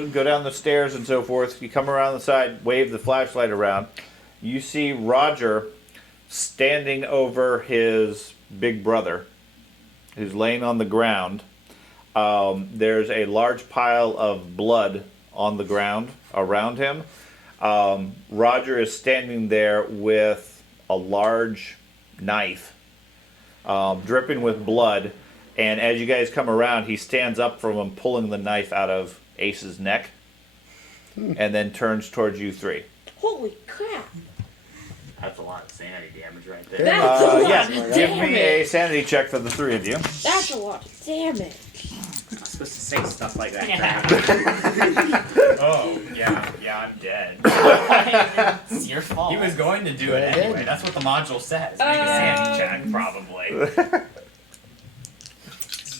go down the stairs and so forth. You come around the side, wave the flashlight around. You see Roger standing over his big brother, who's laying on the ground. There's a large pile of blood on the ground around him. Roger is standing there with a large knife, dripping with blood. And as you guys come around, he stands up from him, pulling the knife out of Ace's neck, and then turns towards you three. Holy crap! That's a lot of sanity damage right there. That's a lot Yes, of give damage. me a sanity check for the three of you. That's a lot of damage. I'm not supposed to say stuff like that. Oh, yeah, I'm dead. It's your fault. He was going to do it anyway. That's what the module says. Make a sanity check, probably.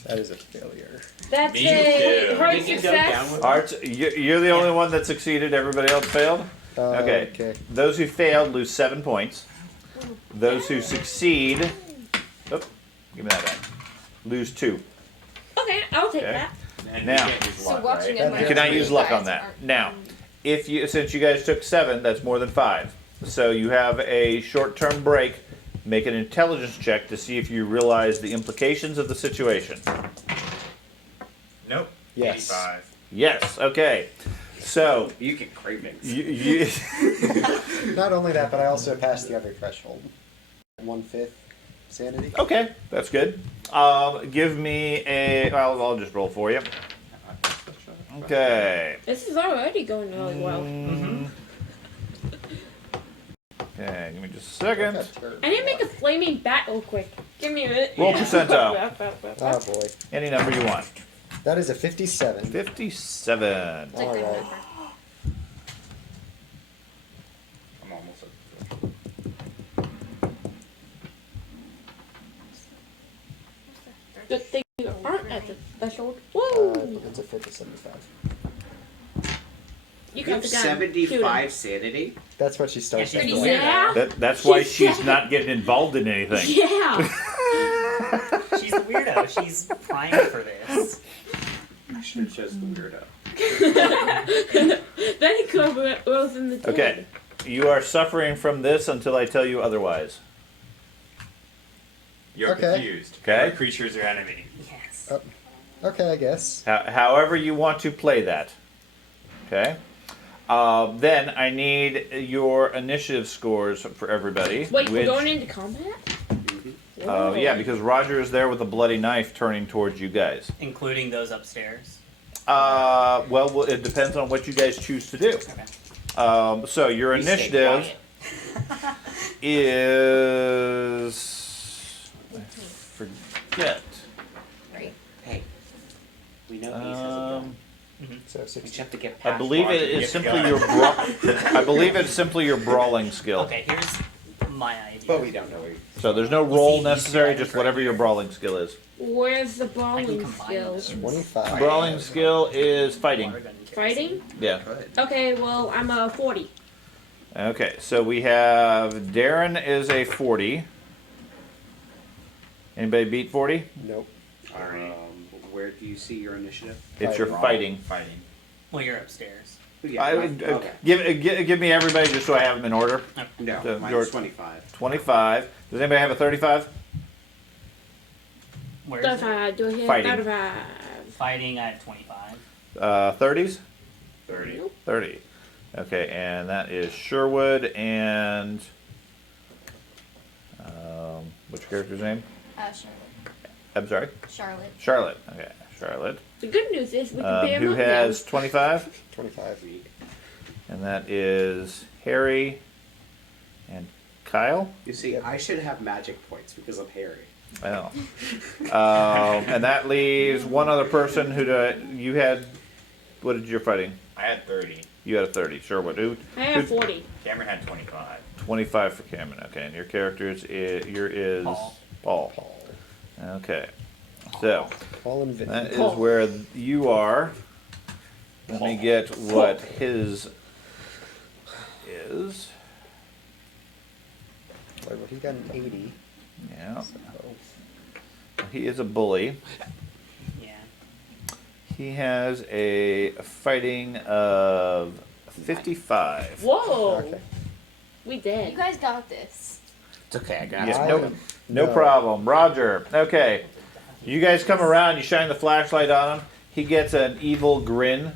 That is a failure. That's Me a too. hard Did you go success. downward? Art, you're the only one that succeeded. Everybody else failed. Okay. Those who failed lose 7 points. Those who succeed, give me that back. Lose 2. Okay, I'll take Okay. that. And Now- you can't use So luck, watching right? it, You cannot use luck on that. Now, since you guys took 7, that's more than 5. So you have a short-term break. Make an intelligence check to see if you realize the implications of the situation. Nope. Yes. 85. Yes. Okay. So You get cravings. you Not only that, but I also passed the other threshold. 1/5 sanity. okay? That's good. Give me a. I'll just roll for you. Okay. This is already going really well. Mm-hmm. Okay. Give me just a second. I need to make a flaming bat real quick. Give me a minute. Roll percentile. Oh boy. Any number you want. That is a 57. 57. It's a good Alright. number. I'm almost at Good thing you aren't at the threshold. Woo! It's a 50, 75. You You got have the gun. 75 sanity? That's what she starts Yeah, with. she's though. Yeah. That's why she's not getting involved in anything. Yeah. She's the weirdo. She's primed for this. I should have chose the weirdo. Then he could rolls in the dead. Okay. You are suffering from this until I tell you otherwise. You're Okay. confused. Okay. Every creature is your enemy. Yes. Okay, I guess. However you want to play that. Okay. Then I need your initiative scores for everybody. Wait, we're which- going into combat? Whoa. yeah, because Roger is there with a bloody knife turning towards you guys. Including those upstairs. Well, it depends on what you guys choose to do. Okay. So your You stay initiative quiet. is. I forget. Right. Hey, we know Ace has a gun. Um, So We 60. just have to get I past believe Roger it to is get simply the your gun. I believe it's simply your brawling skill. Okay, here's my idea. But we don't know. So there's no roll see, necessary, you just see, whatever your right brawling skill is. Where's the I can brawling combine skills? those. 25. Brawling skill is fighting. Water gun kills. Fighting? Yeah. Okay, well, I'm a 40. Okay, so we have Darren is a 40. Anybody beat 40? Nope. Alright. Where do you see your initiative? It's your fighting. Fighting. Well, you're upstairs. Yeah, I mine- would okay. give me everybody just so I have them in order. No, So, mine's George. 25. 25. Does anybody have a 35? Where is it? 35, do I hit Fighting. 35? Fighting at 25. 30s? 30. 30. Okay, and that is Sherwood and which character's name? Charlotte. I'm sorry, Charlotte. Charlotte. Okay, Charlotte. The good news is we can pay him Who up has 25? 25. And that is Harry and Kyle. You see, I should have magic points because I'm Harry. Well, and that leaves one other person who you had. What did you fighting? I had 30. You had a 30. Sherwood. Who? now. I have 40. Cameron had 25. 25 for Cameron. Okay, and your character is Paul. Paul. Okay. So Paul and Vin. that is where you are. Let me get what his is. Well, he got an 80. Yeah. So. He is a bully. Yeah. He has a fighting of 55. Whoa. Okay. We did. You guys got this. It's okay, I got Yeah, it. no problem. Roger. Okay. You guys come around, you shine the flashlight on him. He gets an evil grin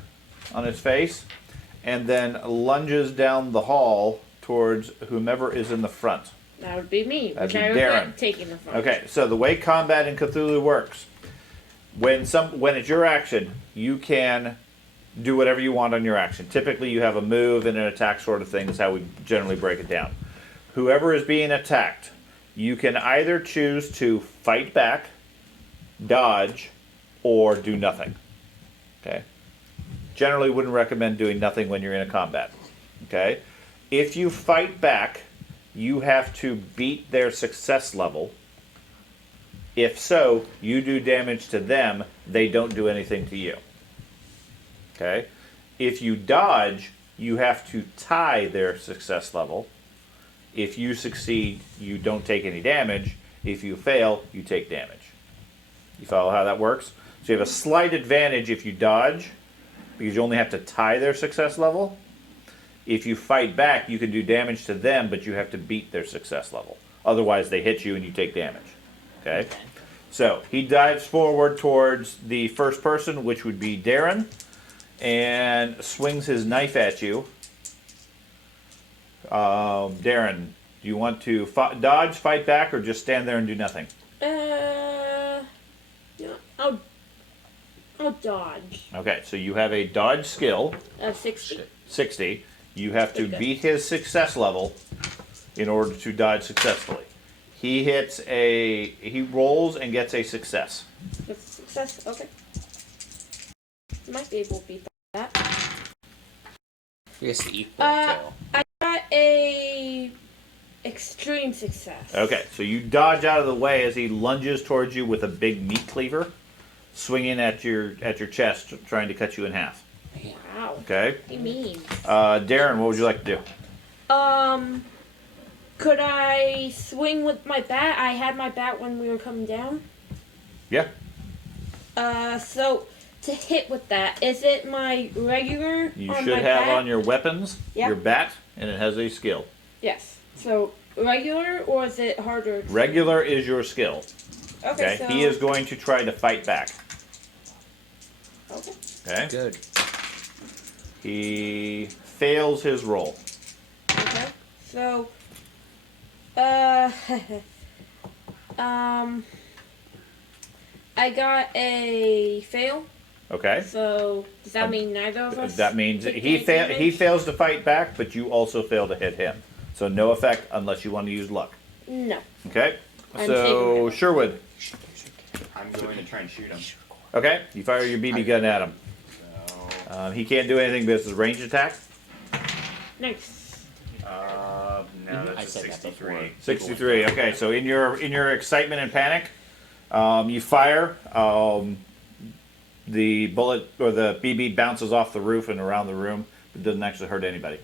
on his face and then lunges down the hall towards whomever is in the front. That would be me, That'd which be I Darren. regret taking the front. Okay, so the way combat in Cthulhu works, when it's your action, you can do whatever you want on your action. Typically, you have a move and an attack sort of thing is how we generally break it down. Whoever is being attacked, you can either choose to fight back, dodge, or do nothing. Okay? Generally wouldn't recommend doing nothing when you're in a combat. Okay? If you fight back, you have to beat their success level. If so, you do damage to them, they don't do anything to you. Okay? If you dodge, you have to tie their success level. If you succeed, you don't take any damage. If you fail, you take damage. You follow how that works? So you have a slight advantage if you dodge, because you only have to tie their success level. If you fight back, you can do damage to them, but you have to beat their success level. Otherwise, they hit you and you take damage. Okay? So he dives forward towards the first person, which would be Darren, and swings his knife at you. Darren, do you want to dodge, fight back, or just stand there and do nothing? I'll dodge. Okay, so you have a dodge skill, 60. 60. You have to Okay. beat his success level in order to dodge successfully. He rolls and gets a success. That's a success. Okay. Might be able to beat that. Yes, the equal I got a extreme success. Okay, so you dodge out of the way as he lunges towards you with a big meat cleaver, swinging at your chest, trying to cut you in half. Wow. Okay, What do you mean? Darren, what would you like to do? Could I swing with my bat? I had my bat when we were coming down. Yeah. So to hit with that, is it my regular? You on should my have bat? on your weapons Yeah. your bat, and it has a skill. Yes. So regular, or is it harder? Regular is your skill. Okay. Okay, So he is going to try to fight back. Okay. Okay, Good. he fails his roll. Okay. So, I got a fail. Okay. So does that mean neither of us? That means take he any damage? he fails to fight back, but you also fail to hit him. So no effect unless you want to use luck. No. Okay. I'm So taking it. Sherwood. I'm going to try and shoot him. Okay. You fire your BB gun at him. So, He can't do anything, but it's a ranged attack. Nice. no, I that's a said that 63. before. 63. Okay. So in your excitement and panic, you fire. The bullet or the BB bounces off the roof and around the room, but doesn't actually hurt anybody.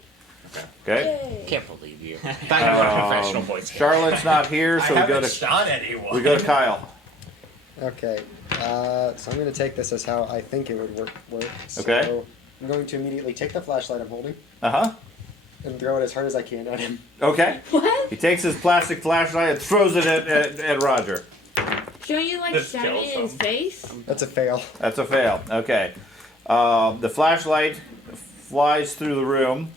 Okay. Yay. Can't believe you. Thought you were a professional voice. Charlotte's not here, so I we go haven't to shot anyone. we go to Kyle. Okay, so I'm going to take this as how I think it would work. So Okay. I'm going to immediately take the flashlight I'm holding Uh-huh. and throw it as hard as I can at him. Okay. What? He takes his plastic flashlight and throws it at Roger. Shouldn't you like This shine it in kills his him. face? That's a fail. That's a fail. Okay. The flashlight flies through the room.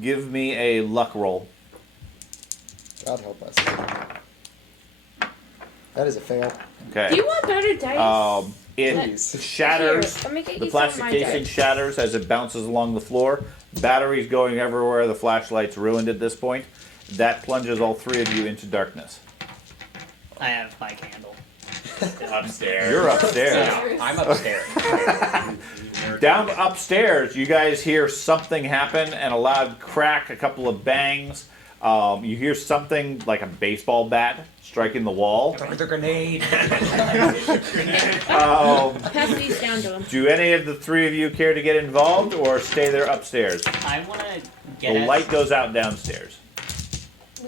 Give me a luck roll. God help us. That is a fail. Okay. Do you want better dice? It Please. shatters. Here, let me get The you some of plastic my casing dice. shatters as it bounces along the floor. Batteries going everywhere. The flashlight's ruined at this point. That plunges all three of you into darkness. I have my candle. Upstairs. You're upstairs. No, I'm upstairs. Down upstairs, you guys hear something happen and a loud crack, a couple of bangs. You hear something like a baseball bat striking the wall. With a grenade. Pass these down to him. Do any of the three of you care to get involved or stay there upstairs? I want to get The at- light goes out downstairs.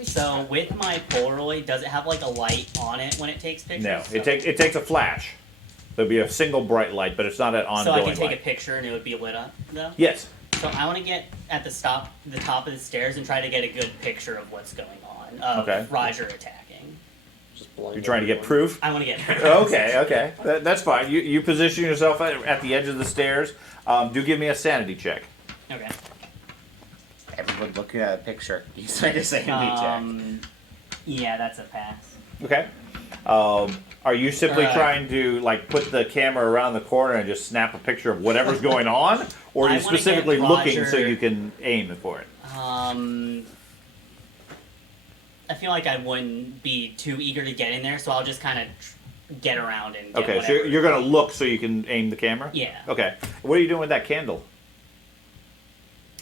So with my Polaroid, does it have like a light on it when it takes pictures? No, it takes a flash, There'll be a single bright light, but it's not an So ongoing I can take light. a picture and it would be lit up, though? Yes. So I want to get at the top of the stairs and try to get a good picture of what's going on. Of Okay. Roger attacking. Just blind You're trying to get everyone. proof? I want to get. Okay. That's fine. You position yourself at the edge of the stairs. Do give me a sanity check. Okay. Everyone looking at a picture. He's like a sanity check. Yeah, that's a pass. Okay. Are you simply Alright. trying to like put the camera around the corner and just snap a picture of whatever's going on, or are I you wanna specifically get looking so Roger- you can aim for it? I feel like I wouldn't be too eager to get in there, so I'll just kind of get around and get Okay, so whatever. you're gonna look so you can aim the camera. Yeah. Okay. What are you doing with that candle?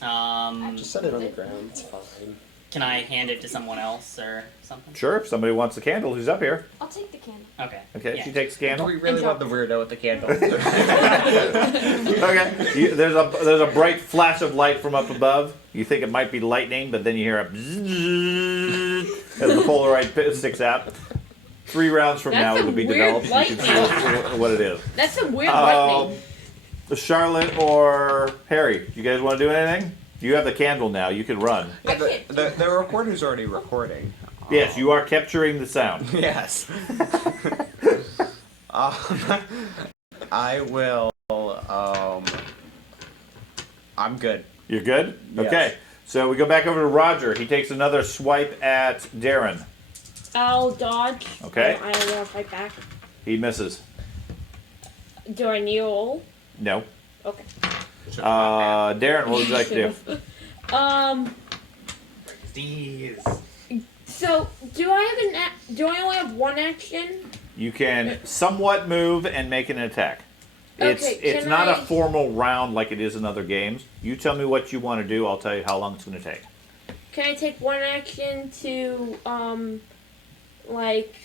Just set it on the ground. It's fine. Can I hand it to someone else or something? Sure. If somebody wants the candle, who's up here? I'll take the candle. Okay. Okay. Yeah. She takes the Do candle. we really want the weirdo with the candle? Okay. There's a bright flash of light from up above. You think it might be lightning, but then you hear a bzzz as the Polaroid sticks out. 3 rounds from That's now, some it'll be weird developed. You can see what it is. That's some weird lightning. Charlotte or Harry, you guys want to do anything? You have the candle now. You can run. I can't. The recorder's already recording. Yes, you are capturing the sound. Yes. I will. I'm good. You're good? Yes. Okay. So we go back over to Roger. He takes another swipe at Darren. I'll dodge. Okay. I don't want to fight back. He misses. Do I kneel? No. Okay. Darren, what would you like to do? These. So do I have do I only have one action? You can somewhat move and make an attack. It's Okay, it's can not a I- formal round like it is in other games. You tell me what you want to do. I'll tell you how long it's going to take. Can I take one action to like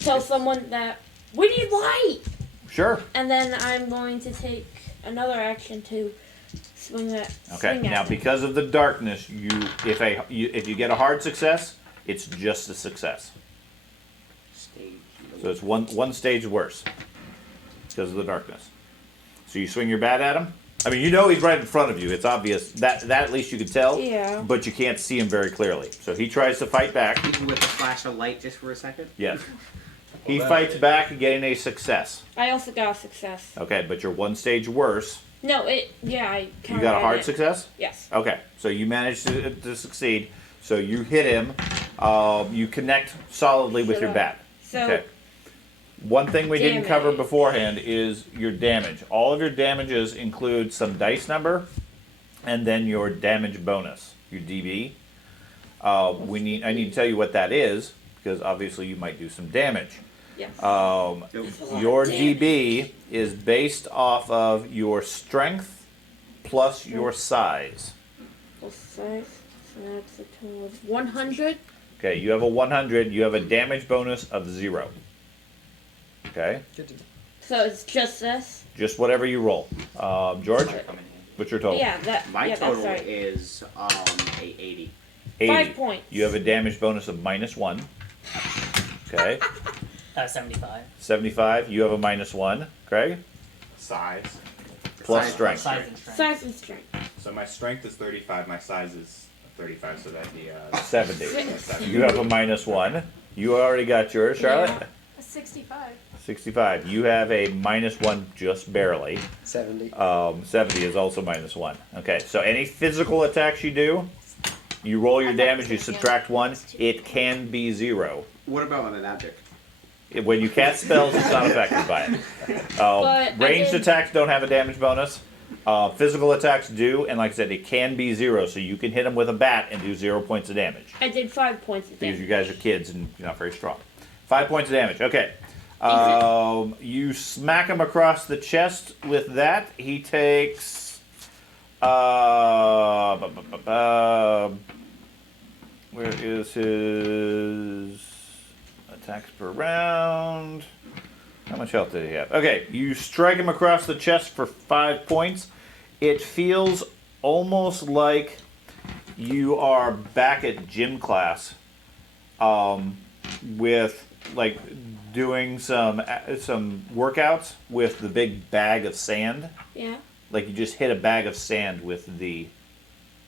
tell someone that we need light, Sure. and then I'm going to take another action to swing that. Okay. Swing at Now, them. because of the darkness, if you get a hard success, it's just a success. So it's one stage worse because of the darkness. So you swing your bat at him. I mean, you know he's right in front of you. It's obvious that at least you can tell. Yeah. But you can't see him very clearly. So he tries to fight back. Even with the flash of light just for a second? Yes. He fights back, getting a success. I also got a success. Okay, but you're one stage worse. No, I You counted got a hard it. success? Yes. Okay, so you managed to succeed. So you hit him. You connect solidly with your bat. So Okay. One thing we didn't cover Damage. beforehand is your damage. All of your damages include some dice number, and then your damage bonus, your DB. I need to tell you what that is because obviously you might do some damage. yes. Your DB is based off of your strength plus your size. Plus size. So that's a total of 100. Okay, you have a 100. You have a damage bonus of 0. Okay, Good to know. So it's just this. just whatever you roll. George, what's your total? Yeah, that. My yeah, total that's right. is a 80. 80. 5 points. You have a damage bonus of -1. Okay, 75. 75. You have a -1. Craig, Size. plus Size. strength. Size and strength. Size and strength. So my strength is 35. My size is 35. So that'd be 70. 7. You have a -1. You already got yours, Charlotte. A 65. 65. You have a -1 just barely. 70. 70 is also -1. Okay, so any physical attacks you do, you roll your damage, you subtract 1. It can be 0. What about on an object? When you cast spells, it's not affected by it. But I Ranged did- attacks don't have a damage bonus. Physical attacks do, and like I said, it can be 0, so you can hit them with a bat and do 0 points of damage. I did 5 points of Because damage. you guys are kids and you're not very strong. 5 points of damage. Okay. You smack him across the chest with that. He takes. Where is his attacks per round? How much health did he have? Okay, you strike him across the chest for 5 points. It feels almost like you are back at gym class with like doing some workouts with the big bag of sand. Yeah. Like you just hit a bag of sand with the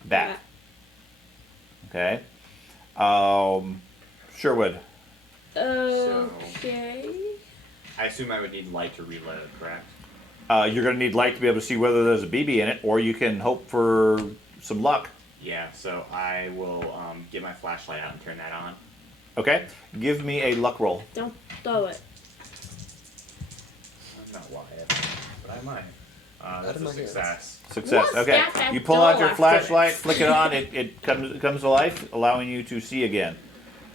bat. Okay. Sherwood. Okay. I assume I would need light to reload, correct? You're going to need light to be able to see whether there's a BB in it, or you can hope for some luck. Yeah, so I will get my flashlight out and turn that on. Okay. Give me a luck roll. Don't throw it. I'm not Wyatt, but I might. That's of a my hands. success. Success. What's Okay. that You pull out door your after flashlight, this? flick it on, it comes to life, allowing you to see again.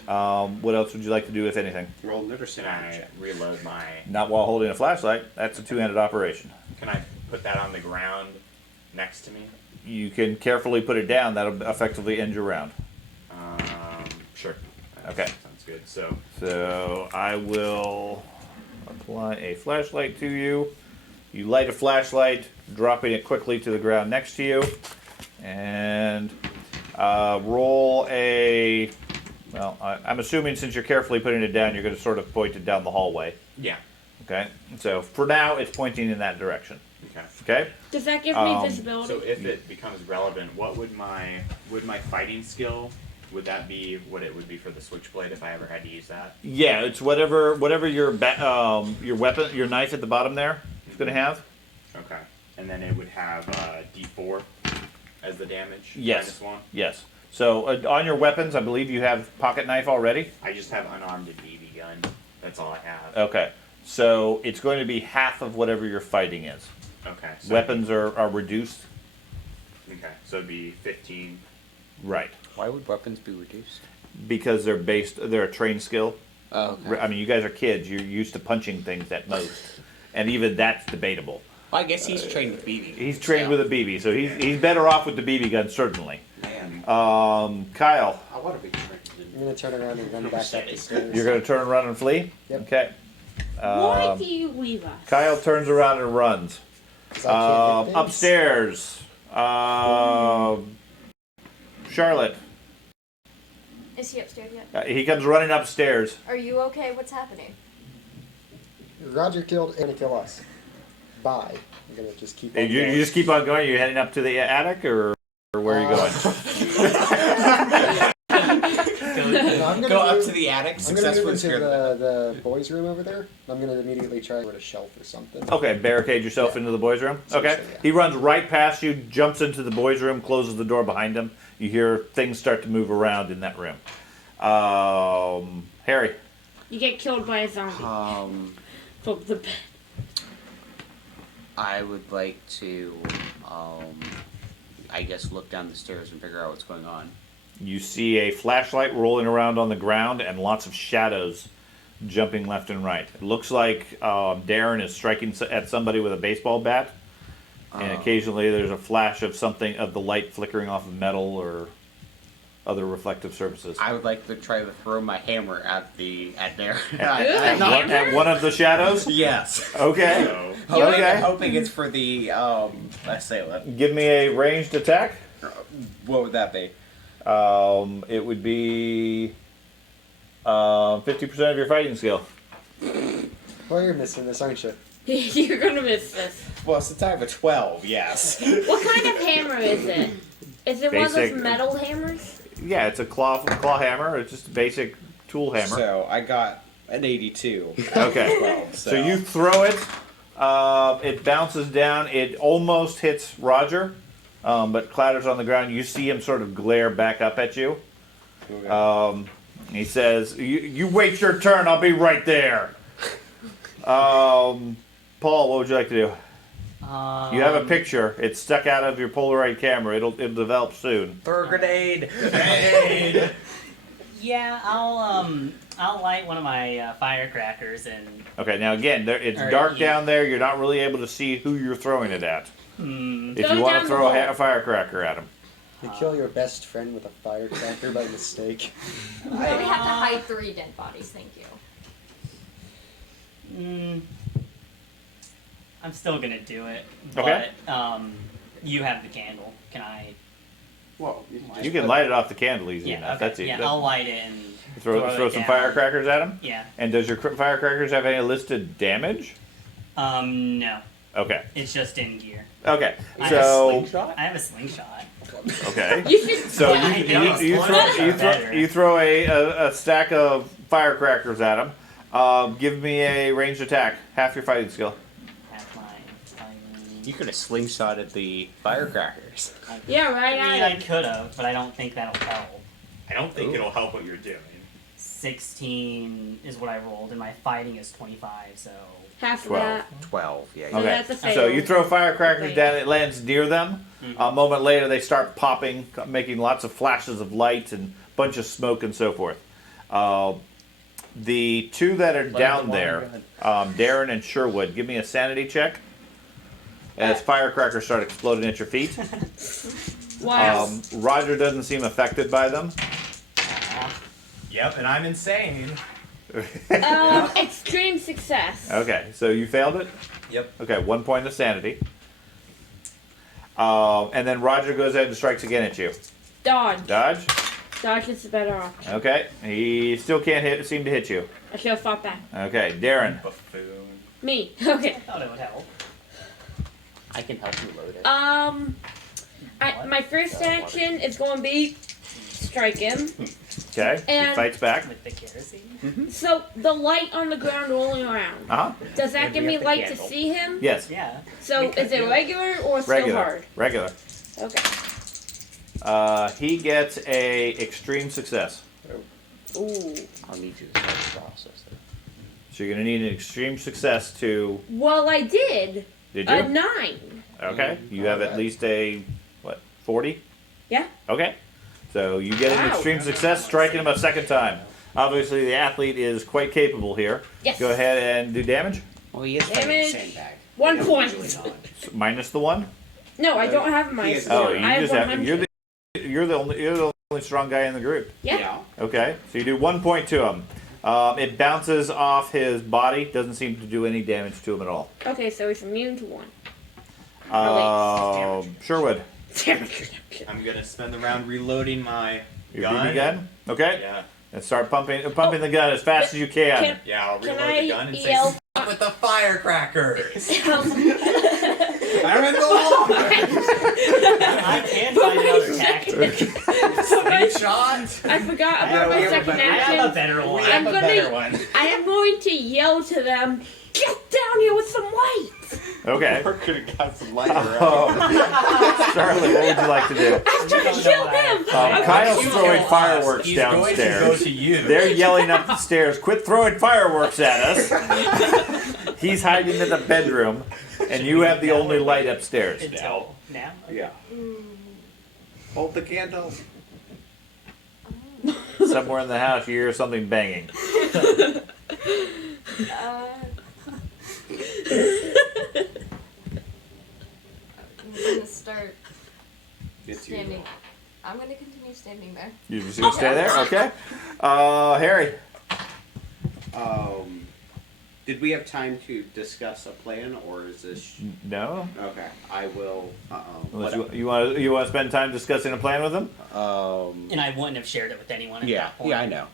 What else would you like to do, if anything? Roll another Can sanity I check. reload my... Not while holding a flashlight. That's a two-handed operation. Can I put that on the ground next to me? You can carefully put it down. That'll effectively end your round. Sure. That Okay. Sounds good. So, So I will apply a flashlight to you. You light a flashlight, dropping it quickly to the ground next to you, and roll a. Well, I'm assuming since you're carefully putting it down, you're going to sort of point it down the hallway. yeah. Okay. So for now, it's pointing in that direction. Okay. Okay. Does that give me So visibility? if it becomes relevant, what would my fighting skill, would that be what it would be for the switchblade if I ever had to use that? Yeah, it's whatever your weapon, your knife at the bottom there is going to have. Okay. And then it would have D4 as the damage? Yes. -1? Yes. So on your weapons, I believe you have pocket knife already. I just have unarmed and BB gun. That's all I have. Okay. So it's going to be half of whatever your fighting is. Okay. So Weapons are reduced. Okay. So it'd be 15. Right. Why would weapons be reduced? Because they're a trained skill. Oh, okay. I mean, you guys are kids. You're used to punching things at most. And even that's debatable. Well, I guess he's trained with BB. He's trained with a BB, so he's better off with the BB gun, certainly. Man, Kyle, I want to be trained. I'm gonna turn around and run back up the stairs. you're going to turn around and flee? Yep. Okay. Why do you leave us? Kyle turns around and runs. 'Cause I can't hit things. Upstairs. Charlotte. Is he upstairs yet? He comes running upstairs. Are you okay? What's happening? Roger killed and gonna kill us. Bye. I'm gonna just keep on You going. just keep on going. You heading up to the attic, or where are you going? No, I'm gonna Go up move- to the attic, I'm gonna move successfully into scare them. the boys' room over there. I'm gonna immediately try with a shelf or something. Okay, barricade yourself into the boys' room. Okay. Essentially, yeah. He runs right past you, jumps into the boys' room, closes the door behind him. You hear things start to move around in that room. Harry. You get killed by a zombie from the bed. I would like to, I guess, look down the stairs and figure out what's going on. You see a flashlight rolling around on the ground and lots of shadows jumping left and right. It looks like Darren is striking at somebody with a baseball bat, and occasionally there's a flash of something of the light flickering off of metal or other reflective surfaces. I would like to try to throw my hammer at Darren. At one of the shadows? Yes. Okay. So, Hoping it's for the let's say what? Give me a ranged attack. What would that be? It would be 50% of your fighting skill. Well, you're missing this, aren't you? You're gonna miss this. Well, since I have a 12, yes. What kind of hammer is it? Is it one of Basic. those metal hammers? Yeah, it's a claw hammer. It's just a basic tool hammer. So I got an 82. Okay. 12, So you throw it. It bounces down. It almost hits Roger, but clatters on the ground. You see him sort of glare back up at you. He says, "You wait your turn. I'll be right there." Paul, what would you like to do? You have a picture. It's stuck out of your Polaroid camera. It'll develop soon. Throw a grenade. Yeah, I'll light one of my firecrackers and. Okay, now again, it's All right, dark yeah. down there. You're not really able to see who you're throwing it at. If Throw you it want down to the throw hole. a firecracker at him. You kill your best friend with a firecracker by mistake. You really have to hide 3 dead bodies, thank you. I'm still gonna do it. Okay. But you have the candle. Can I? Whoa. You can light it off the candle easy Yeah, enough. okay. That's easy. Yeah, I'll light it and Throw it some down. firecrackers at him? Yeah. And does your firecrackers have any listed damage? No. Okay. It's just in gear. Okay. I So. I have a slingshot. Okay. You should. So Yeah, you throw a stack of firecrackers at him. Give me a ranged attack. Half your fighting skill. Half my fighting. You could have slingshotted the firecrackers. Yeah, right. I mean, I could have, but I don't think that'll help. I don't think it'll help what you're doing. 16 is what I rolled, and my fighting is 25, so... Half of 12. that. 12, yeah. So Okay. that's a fail. So you throw firecrackers Wait. down. It lands near them. Mhm. A moment later, they start popping, making lots of flashes of light and a bunch of smoke and so forth. The two that are down there, Darren and Sherwood, give me a sanity check as firecrackers start exploding at your feet. Wow. Roger doesn't seem affected by them. Yep, and I'm insane. Extreme success. Okay, so you failed it? Yep. Okay, 1 point of sanity. And then Roger goes ahead and strikes again at you. Dodge. Dodge. Dodge is the better option. Okay, he still can't seem to hit you. I should have fought back. Okay, Darren. Buffoon. Me. Okay. I thought it would help. I can help you load it. My first action is going to be strike him. Okay, he And- fights back. With the kerosene? So the light on the ground rolling around. Uh huh. Does that And give we me have the light to candle. see him? Yes, Yeah. So is it regular or still regular. hard? Regular. Okay. He gets a extreme success. Ooh. I'll need you to start the process. So you're gonna need an extreme success to. Well, I did. Did A you? 9. Okay. You have at least a 40? Yeah. Okay. So you get an Wow. extreme success, striking him a second time. Obviously, the athlete is quite capable here. Yes. Go ahead and do damage. Well, he is Damage. fighting a sandbag. 1 point. Minus the one. No, I don't have my. Yes. Oh, I you have just have. 100. You're the only strong guy in the group. Yeah. Okay. So you do 1 point to him. It bounces off his body. Doesn't seem to do any damage to him at all. Okay, so he's immune to 1. Sherwood. I'm gonna spend the round reloading my Your gun. BB gun. Okay. Yeah. And start pumping the gun as fast as you can. Yeah, I'll Can reload the gun and I say, yell? Stop with the firecrackers! I'm in the wall! I can find another tactic. Shot! I forgot I about my have a second I have a action. better one. I'm a gonna- better one. I am going to yell to them, "Get down here with some light!" Okay. We're gonna got some light around. Charlie, what would you like to do? I'm trying to kill them. Kyle's throwing fireworks He's going to go downstairs. to you. They're yelling up the stairs, "Quit throwing fireworks at us!" He's hiding in the bedroom, and you have the only light upstairs. Until now? Yeah. Hold the candle. Somewhere in the house, you hear something banging. I'm gonna start It's you. standing. I'm gonna continue standing there. You just gonna stay there? Okay. Harry. Did we have time to discuss a plan, or is this? No. Okay, I will. Unless you want to spend time discussing a plan with him. And I wouldn't have shared it with anyone at Yeah, that point. yeah, I know.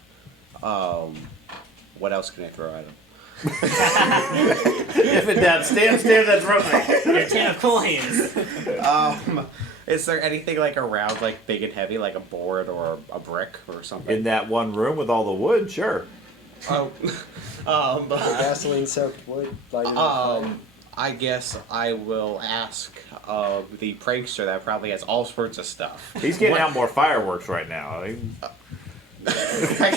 What else can I throw at him? If it down, stand, that's roughly. Your 10 of coins. Is there anything like around, like big and heavy, like a board or a brick or something? In that one room with all the wood, sure. Oh, Gasoline soaked wood. lighted on fire. I guess I will ask the prankster that probably has all sorts of stuff. He's getting out more fireworks right now. I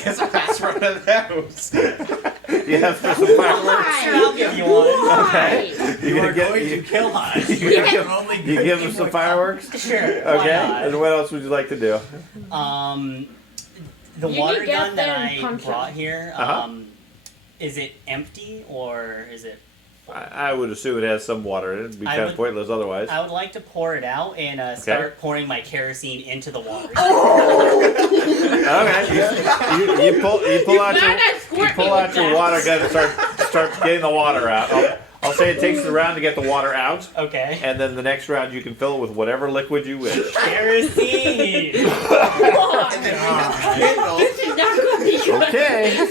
guess I'll ask for one of those. Yeah, for some fireworks. Sure, I'll give you one. Why? You are get- going to kill us. You You're give, only you give him some fireworks? Sure. Okay. Why And what else would you like to do? not? The You water can get gun that there and I punch brought him. here, Uh-huh. is it empty or is it? I would assume it has some water. It'd be I kind of would- pointless otherwise. I would like to pour it out and start pouring my kerosene into the water. Okay. You pull out found that your squirt me pull with out your that. water gun and start getting the water out. I'll I'll say it takes the round to get the water out, Okay. and then the next round you can fill it with whatever liquid you wish. Kerosene. This is not going to be good. Okay.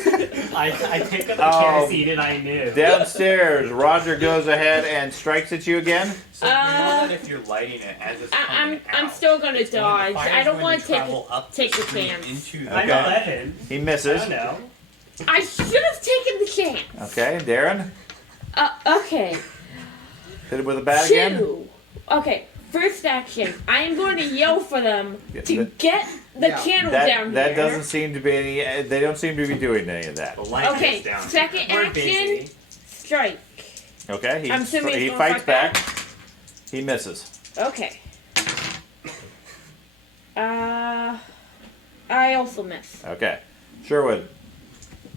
I picked up the kerosene and I knew. Downstairs, Roger goes ahead and strikes at you again. So you know that if you're lighting it as it's coming I'm out, still going to it's going- the dodge. fire's I don't going want to to travel up take the stream chance. into the I'm Okay. 11. He I misses. don't know. I should have taken the chance. Okay, Darren, Okay. hit him with a bat again. 2. Okay. First action. I am going to yell for them Yeah, to that- get the candle down That here. doesn't seem to be any. They don't seem to be doing any of that. The light Okay. gets down. Second We're action. busy. Strike. Okay, I'm assuming he he's gonna fights fight back. He misses. Okay. I also miss. Okay, Sherwood,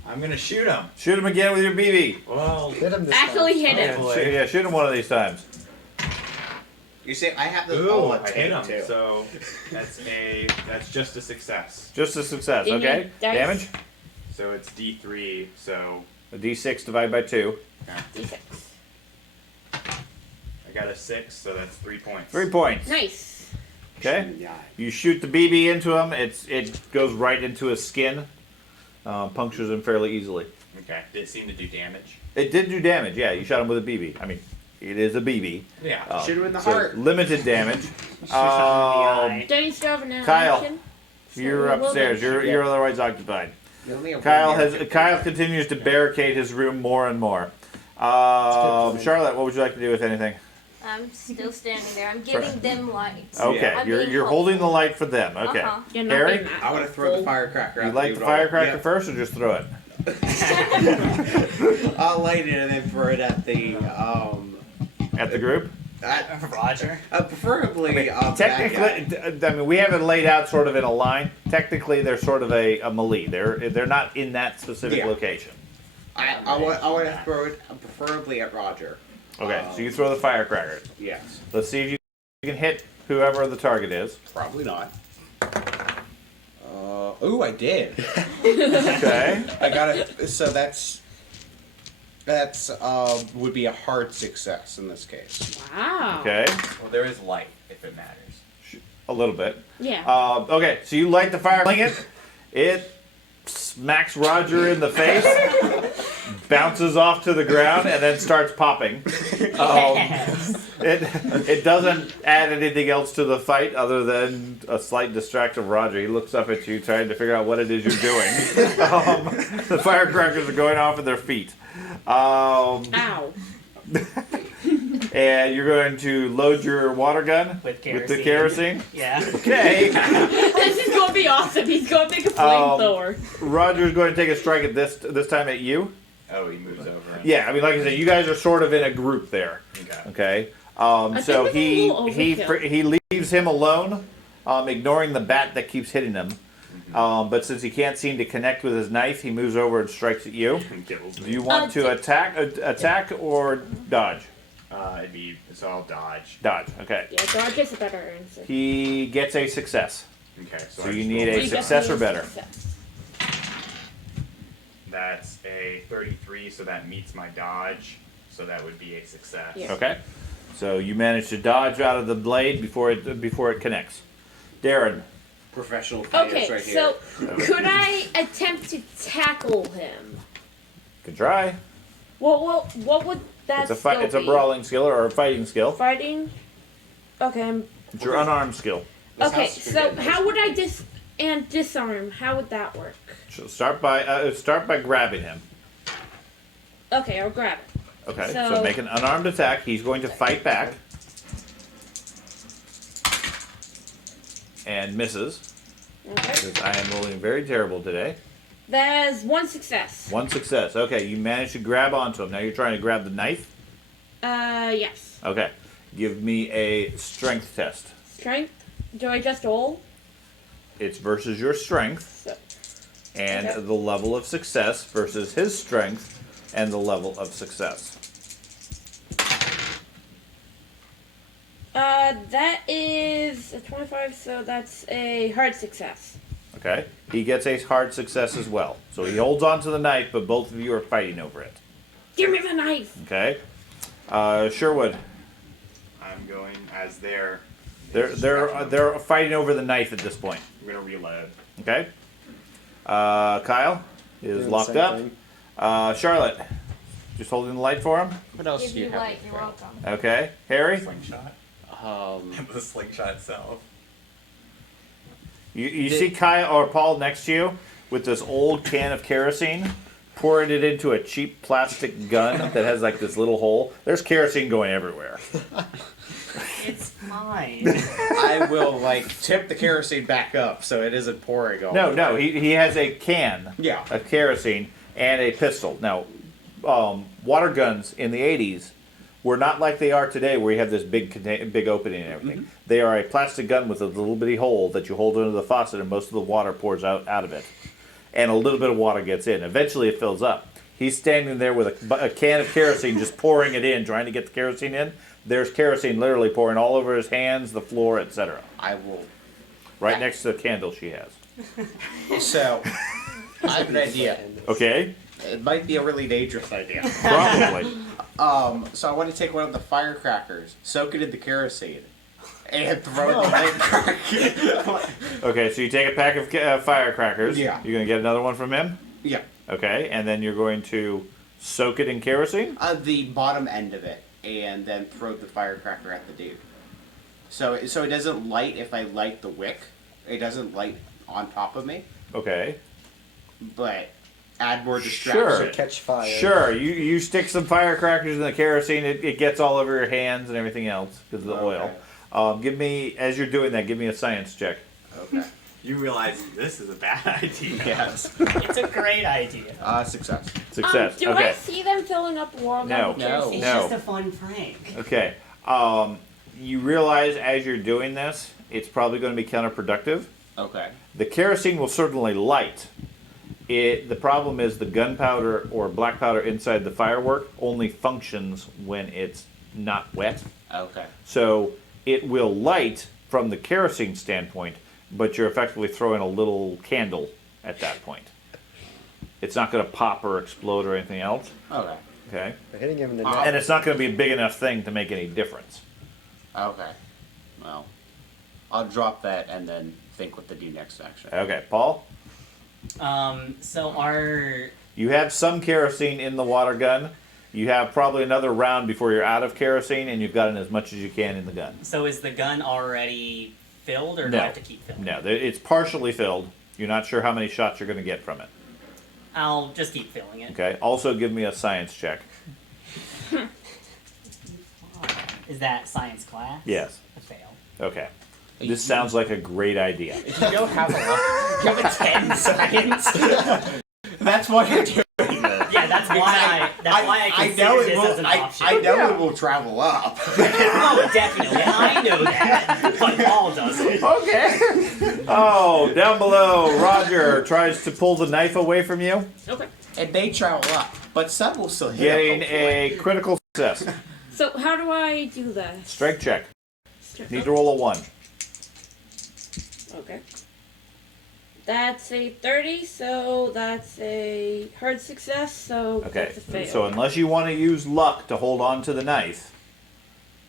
I'm gonna shoot him. shoot him again with your BB. Well, Hit him this Actually time. hit him. Shoot him one of these times. You see, I have this ooh, all I at hit him. too. So that's just a success. Just a success. Give me Okay, dice. damage. So it's D3. So A D6 divided by 2. D6. I got a 6. So that's 3 points. 3 points. Nice. Okay. You shoot the BB into him. It goes right into his skin. Punctures him fairly easily. Okay. Did it seem to do damage? It did do damage. Yeah, you shot him with a BB. I mean, it is a BB. Yeah. Shoot him in the so heart. limited damage. Shoot something in the eye. Don't you still have an Kyle, action? You're So we'll upstairs. mention- You're otherwise occupied. You only have Kyle one has character. Kyle continues to barricade his room more and more. Charlotte, what would you like to do with anything? I'm still standing there. I'm giving them light. Okay, I'm you're being holding the helpful. light for them. Okay. Uh-huh. You're not Harry, doing that. I want to throw the firecracker out. you like the firecracker first, or just throw it? I'll light it and then throw it at the At the group? Roger. preferably Technically, I mean, we have it laid out sort of in a line. Technically, they're sort of a melee. They're not in that specific Yeah. location. I want to throw it preferably at Roger. Okay, so you throw the firecracker. Yes. Let's see if you can hit whoever the target is. Probably not. Ooh, I did. Okay. I got it. So that's would be a hard success in this case. Wow. Okay. Well, there is light if it matters. A little bit. Yeah. Okay, so you light the fire, fling it. It smacks Roger in the face, bounces off to the ground, and then starts popping. It doesn't add anything else to the fight other than a slight distract of Roger. He looks up at you, trying to figure out what it is you're doing. The firecrackers are going off at their feet. Ow. And you're going to load your water gun With the kerosene. Yeah. Okay. This is going to be awesome. He's going to make a flamethrower. Roger's going to take a strike at this time at you. Oh, he moves over. And, Yeah, I mean, like I said, you guys are sort of in a group there. Okay. Okay. So think he it's a little he leaves him alone, ignoring the bat that keeps hitting him. But since he can't seem to connect with his knife, he moves over and strikes at you. Kills Do me. you want to attack or dodge? So I'll dodge. Dodge. Okay. Yeah, dodge is a better answer. He gets a success. Okay. So I you just need roll a You my success definitely or better. success. That's a 33, so that meets my dodge. So that would be a success. Yeah. Okay. So you manage to dodge out of the blade before it connects. Darren. Professional finance Okay, right here. so could I attempt to tackle him? Can try. What would that It's skill a be? brawling skill or a fighting skill. Fighting? Okay. It's your unarmed skill. Okay, so how would I disarm? How would that work? So start by grabbing him. Okay, I'll grab it. Okay. So- So make an unarmed attack. He's going to fight back. And misses. Okay. Because I am rolling very terrible today. There's one success. One success. Okay, you managed to grab onto him. Now you're trying to grab the knife. Yes. Okay. Give me a strength test. Strength? Do I just roll? It's versus your strength So, and Okay. the level of success versus his strength and the level of success. that is a 25, so that's a hard success. Okay? He gets a hard success as well. So he holds on to the knife, but both of you are fighting over it. Give me the knife! Okay? Sherwood. I'm going as they're They're fighting over the knife at this point. I'm gonna reload. Okay. Kyle is Doing the locked same up. thing. Charlotte, just holding the light for him. What else Give do you you have? light, you're welcome. Okay. Harry, Slingshot. The slingshot itself. you see Kyle or Paul next to you with this old can of kerosene, pouring it into a cheap plastic gun that has like this little hole. There's kerosene going everywhere. It's fine. I will tip the kerosene back up so it isn't pouring all over. No, he has a can Yeah. of kerosene and a pistol. Now, water guns in the 80s were not like they are today, where you have this big opening and everything. Mm-hmm. They are a plastic gun with a little bitty hole that you hold under the faucet, and most of the water pours out of it, and a little bit of water gets in. Eventually, it fills up. He's standing there with a can of kerosene, just pouring it in, trying to get the kerosene in. There's kerosene literally pouring all over his hands, the floor, etc. I will. Right next to the candle she has. So, I have an idea. Okay, It might be a really dangerous idea. probably. So I want to take one of the firecrackers, soak it in the kerosene, and throw it in the crack. Okay, so you take a pack of firecrackers. Yeah. You're going to get another one from him? Yeah. Okay, and then you're going to soak it in kerosene? The bottom end of it, and then throw the firecracker at the dude. So it doesn't light if I light the wick. It doesn't light on top of me, Okay. but add more distraction. Sure. Catch fire. Sure, you stick some firecrackers in the kerosene, it gets all over your hands and everything else because of the oil. Give me, as you're doing that, give me a science check. Okay. You realize this is a bad idea. Yes. It's a great idea. Success. Success. Do Okay. I see them filling up water? No. with kerosene? It's No. just a fun prank. Okay. You realize as you're doing this, it's probably going to be counterproductive. Okay. The kerosene will certainly light. The problem is the gunpowder or black powder inside the firework only functions when it's not wet. Okay. So it will light from the kerosene standpoint, but you're effectively throwing a little candle at that point. It's not going to pop or explode or anything else. Okay. Okay. We're hitting him in the And neck. it's not going to be a big enough thing to make any difference. Okay. Well, I'll drop that and then think what to do next action. Okay, Paul? So our You have some kerosene in the water gun. You have probably another round before you're out of kerosene, and you've gotten as much as you can in the gun. so is the gun already filled, or do No. I have to keep filling? No, it's partially filled. You're not sure how many shots you're going to get from it. I'll just keep filling it. Okay. Also, give me a science check. Is that science class? Yes. A fail. Okay. This sounds like a great idea. If you don't have a You have a 10 science. that's why you're doing it. Yeah, that's why I consider this as an option. I know it will travel up. Oh, definitely. I know that, but Paul doesn't. Okay. Oh, down below, Roger tries to pull the knife away from you, Okay. It may travel up, but some will still hit getting it, hopefully. a critical success. So how do I do that? Strength check. Need to roll a 1. Okay. That's a 30, so that's a hard success, so Okay. that's a fail. So unless you want to use luck to hold on to the knife,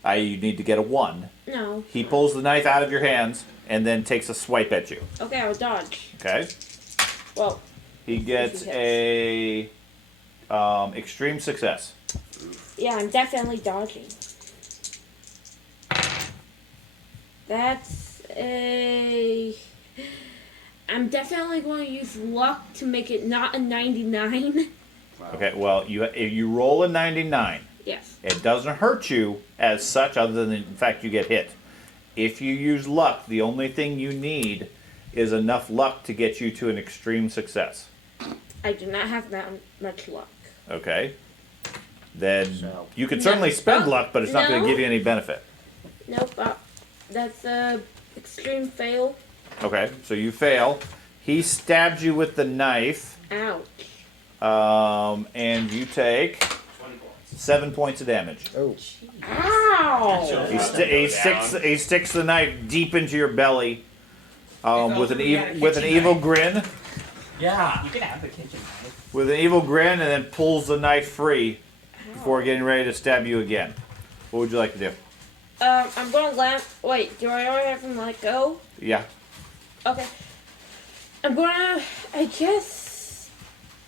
i.e. you need to get a 1. No. He pulls the knife out of your hands and then takes a swipe at you. Okay, I'll dodge. Okay. Well, He gets a extreme success. yeah, I'm definitely dodging. That's a... I'm definitely going to use luck to make it not a 99. Okay. Well, if you roll a 99, Yes. it doesn't hurt you as such, other than the fact you get hit. If you use luck, the only thing you need is enough luck to get you to an extreme success. I do not have that much luck. Okay. Then So- you can No. certainly spend Oh, luck, but it's not going to no. give you any benefit. Nope. That's a extreme fail. Okay. So you fail. He stabs you with the knife, Ouch. and you take 7 points of damage. Oh, Ow! He sticks the knife deep into your belly, with an we had a evil kitchen grin, Yeah. You can have the kitchen knife. with an evil grin, and then pulls the knife free before getting ready to stab you again. What would you like to do? I'm gonna wait, do I already have him let go? Yeah. Okay. I'm gonna, I guess.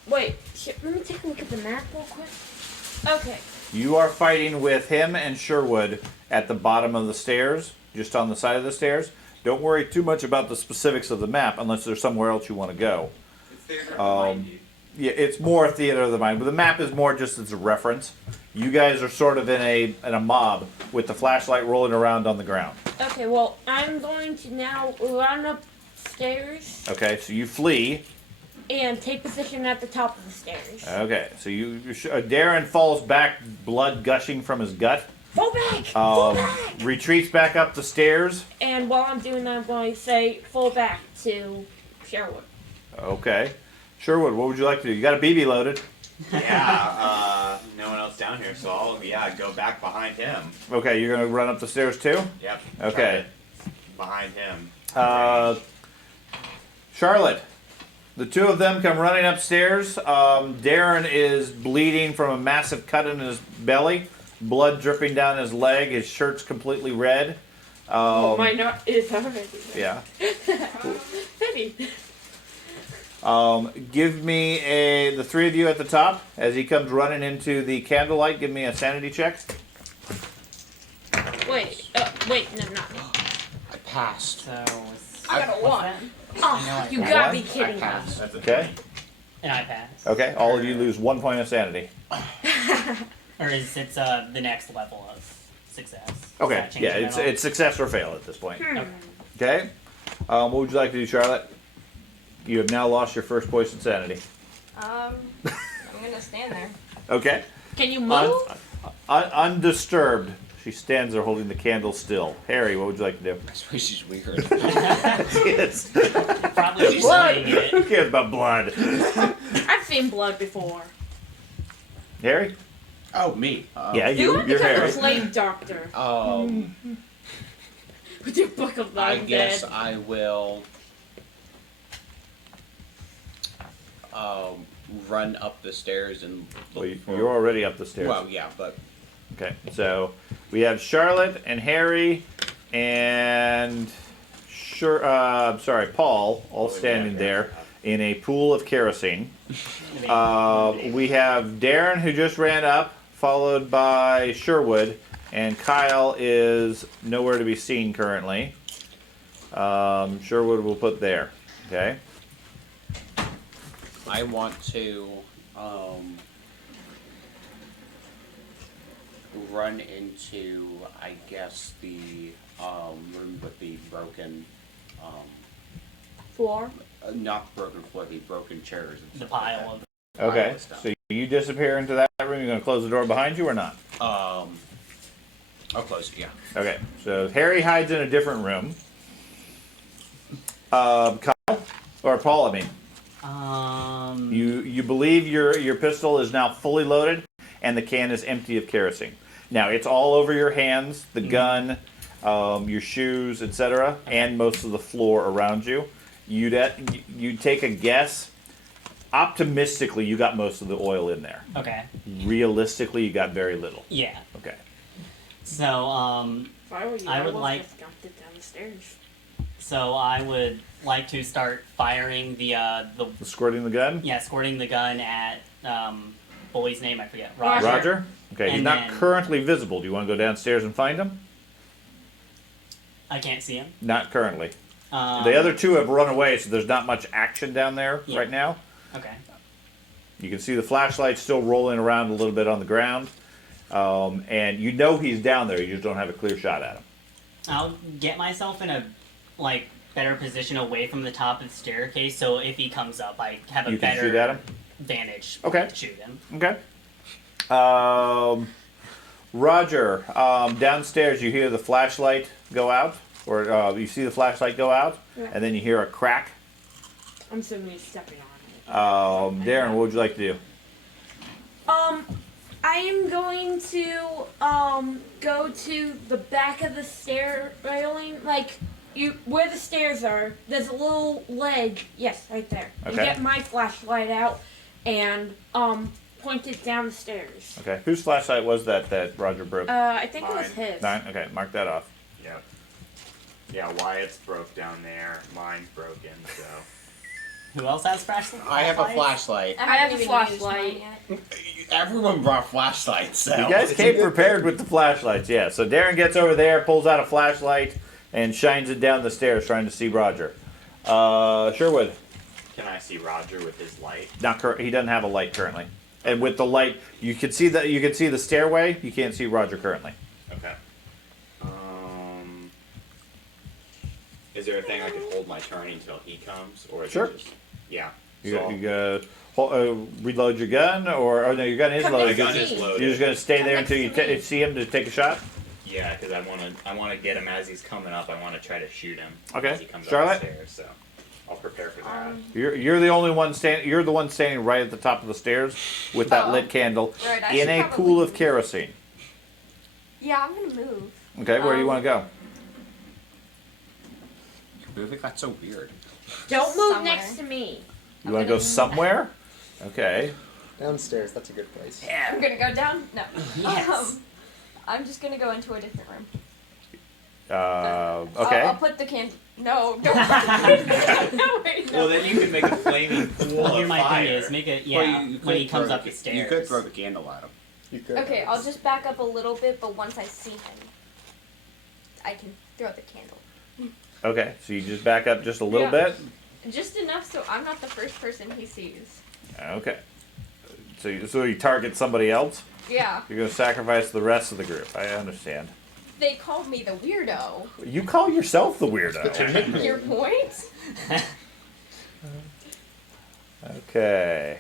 Wait, let me take a look at the map real quick. Okay. You are fighting with him and Sherwood at the bottom of the stairs, just on the side of the stairs. Don't worry too much about the specifics of the map unless there's somewhere else you want to go. It's theater of the mind, dude. Yeah, it's more theater of the mind, but the map is more just as a reference. You guys are sort of in a mob with the flashlight rolling around on the ground. Okay, well, I'm going to now run upstairs Okay, so you flee. and take position at the top of the stairs. Okay, so Darren falls back, blood gushing from his gut. Fall back! Fall back! Retreats back up the stairs. And while I'm doing that, I'm going to say, fall back to Sherwood. Okay. Sherwood, what would you like to do? You got a BB loaded. Yeah, no one else down here, so I'll go back behind him. Okay, you're going to run up the stairs too? Yep. Okay. Behind him. Charlotte, the two of them come running upstairs. Darren is bleeding from a massive cut in his belly, blood dripping down his leg. His shirt's completely red. Mine is already. Yeah. Maybe. Give me the three of you at the top as he comes running into the candlelight. Give me a sanity check. Wait, no, not me. I passed. So I got a what's one. that? Oh, you One? gotta be I kidding me. passed. That's a Okay. And I pass. Okay. All of you lose 1 point of sanity. Or is it the next level of success? Does Okay. that change Yeah, it at it's all? it's success or fail at this point. Hmm. Okay. What would you like to do, Charlotte? You have now lost your first point in sanity. I'm gonna stand there. Okay. Can you move? Undisturbed. She stands there holding the candle still. Harry, what would you like to do? I suppose she's weird. Yes. Probably Blood. slaying it. Who cares about blood? I've seen blood before. Harry? Oh, me. Yeah, You you're want to become Harry. a slave doctor with your book of I life guess dead. I will run up the stairs and Well, look for... you're already up the stairs. Well, yeah, but Okay, so we have Charlotte and Harry and Paul all standing there in a pool of kerosene. We have Darren who just ran up, followed by Sherwood, and Kyle is nowhere to be seen currently. Sherwood will put there. Okay. I want to run into, I guess, the room with the broken, Floor. not broken floor, the broken chairs. And The stuff like pile of. Okay. Pile of stuff. So you disappear into that room. You're going to close the door behind you or not? I'll close it, yeah. Okay, so Harry hides in a different room. Kyle or Paul, I mean, you believe your pistol is now fully loaded, and the can is empty of kerosene. Now it's all over your hands, the gun, your shoes, etc., and most of the floor around you. You'd take a guess. Optimistically, you got most of the oil in there. Okay. Realistically, you got very little. Yeah. Okay. So If I were you, I I would would like- have dumped it down the stairs. So I would like to start firing the Squirting the gun. squirting the gun at bully's name, I forget. Roger. Okay, he's And not then- currently visible. Do you want to go downstairs and find him? I can't see him. Not currently. Um, The other two have run away, so there's not much action down there Yeah. right now. Okay. You can see the flashlight still rolling around a little bit on the ground. And you know he's down there, you just don't have a clear shot at him. I'll get myself in a better position away from the top of the staircase, so if he comes up, I have a You can better shoot at him? vantage. Okay. To shoot him. Okay. Roger, downstairs you hear the flashlight go out, or you see the flashlight go out, Yeah. and then you hear a crack. I'm assuming he's stepping on it. Darren, what would you like to do? I am going to go to the back of the stair railing, like where the stairs are. There's a little ledge. Yes, right there. And Okay. get my flashlight out and point pointed down the stairs. Okay. Whose flashlight was that Roger broke? I think it was Mine. his. 9? Okay, mark that off. Yep. Yeah, Wyatt's broke down there. Mine's broken, so. Who else has flashlight? I have a flashlight. I have a haven't even flashlight. used mine yet. Everyone brought flashlights. So. You guys came prepared with the flashlights, yeah. So Darren gets over there, pulls out a flashlight, and shines it down the stairs, trying to see Roger. Sherwood, Can I see Roger with his light? he doesn't have a light currently. And with the light, you can see the stairway. You can't see Roger currently. Okay. Is there a thing I could hold my turn until he comes, or is Sure. it just yeah? You reload your gun, or no, your gun is Come My loaded. next gun to is me. loaded. You're just gonna stay there Come until you next to me. see him to take a shot. Yeah, because I want to get him as he's coming up. I want to try to shoot him Okay. as he comes Charlotte? up the stairs. So I'll prepare for that. You're the only one standing. You're the one standing right at the top of the stairs with that Oh. lit candle Right, I in should a probably pool of move. kerosene. Yeah, I'm gonna move. Okay, where do you want to go? Movie got so weird. Don't move Somewhere. next to me. You want to go somewhere? Okay. Downstairs, that's a good place. I'm gonna go down. No. Yes. I'm just gonna go into a different room. Okay. I'll put the candle. No, don't. No, wait, no. Well, then you can make a flaming pool Well, here of my fire. thing is, make it Well, you when he could comes throw up the stairs. You could throw the candle at him. You could. Okay, I'll just back up a little bit, but once I see him, I can throw the candle. Okay. So you just back up just a little Yeah. bit. Just enough so I'm not the first person he sees. Okay. So you target somebody else. Yeah. You're gonna sacrifice the rest of the group. I understand. They called me the weirdo. You call yourself the weirdo. Your point? Okay.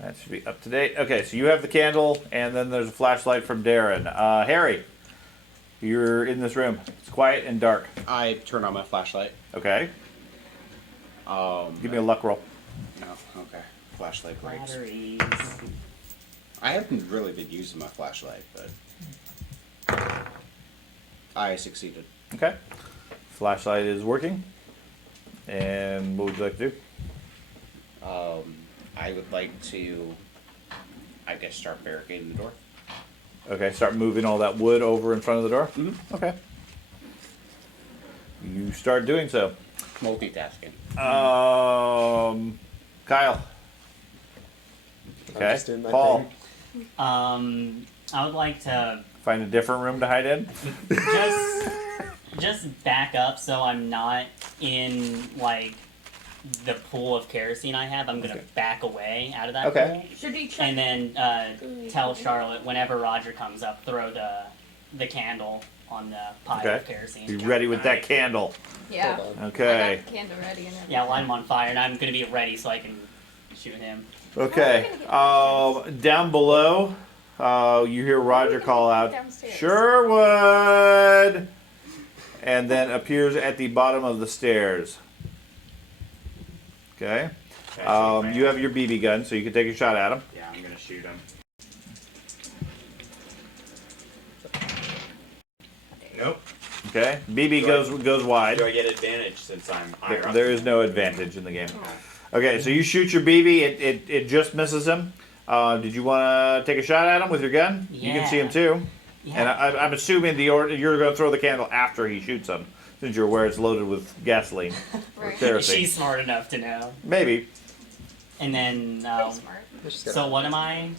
That should be up to date. Okay, so you have the candle, and then there's a flashlight from Darren. Harry, you're in this room. It's quiet and dark. I turn on my flashlight. Okay. Give me a luck roll. No, okay. Flashlight breaks. Batteries. I haven't really been using my flashlight, but I succeeded. Okay. Flashlight is working. And what would you like to do? I would like to, I guess, start barricading the door. Okay, start moving all that wood over in front of the door. Mhm. Okay. You start doing so. Multitasking. Kyle. I'm Okay. just doing my Paul. thing. I would like to Find a different room to hide in. just back up so I'm not in like the pool of kerosene I have. I'm gonna back away out of that Okay. Should he pool, check? and then tell Charlotte whenever Roger comes up, throw the candle on the pile Okay. of kerosene. Be ready with that candle. Yeah. Hold on. Okay. I got the candle ready and everything. Yeah, light him on fire, and I'm gonna be ready so I can shoot him. Okay. Down below, you hear Roger call out, Downstairs. Sherwood! And then appears at the bottom of the stairs. Okay. Can I shoot my- You have your BB gun, so you can take a shot at him. Yeah, I'm gonna shoot him. Nope. Okay. BB goes wide. Do I get advantage since I'm higher up? There is no advantage in the game. Okay, so you shoot your BB, it just misses him. Did you want to take a shot at him with your gun? You can see him too. Yeah. And I'm assuming you're going to throw the candle after he shoots him, since you're aware it's loaded with gasoline or Right. kerosene. She's smart enough to know. Maybe. And then, Pretty smart. Just gotta- so what am I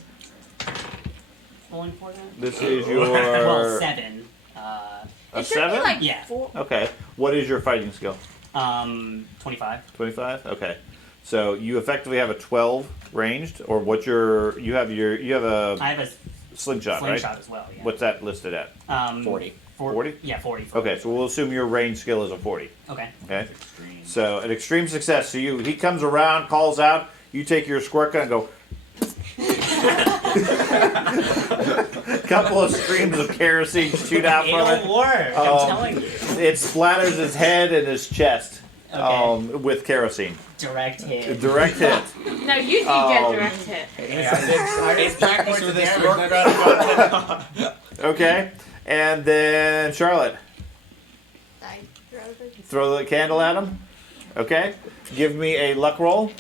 rolling for then? This is your Well, 7. a It should be 7. like Yeah. 4. Okay. What is your fighting skill? 25. 25. Okay. So you effectively have a 12 ranged, or what's your you have a I have a slingshot, slingshot right? as well. Yeah. What's that listed at? 40. 40? Yeah, 40. Okay, so we'll assume your range skill is a 40. Okay. Okay. Extreme. So an extreme success. So he comes around, calls out. You take your squirt gun and go. Couple of streams of kerosene shoot out from it. It'll work. Um, I'm telling you. It splatters his head and his chest Okay. with kerosene. Direct hit. Direct hit. No, you did get direct hit. It's practice with this Okay. And then Charlotte, I throw the. throw the candle at him. Okay. Give me a luck roll.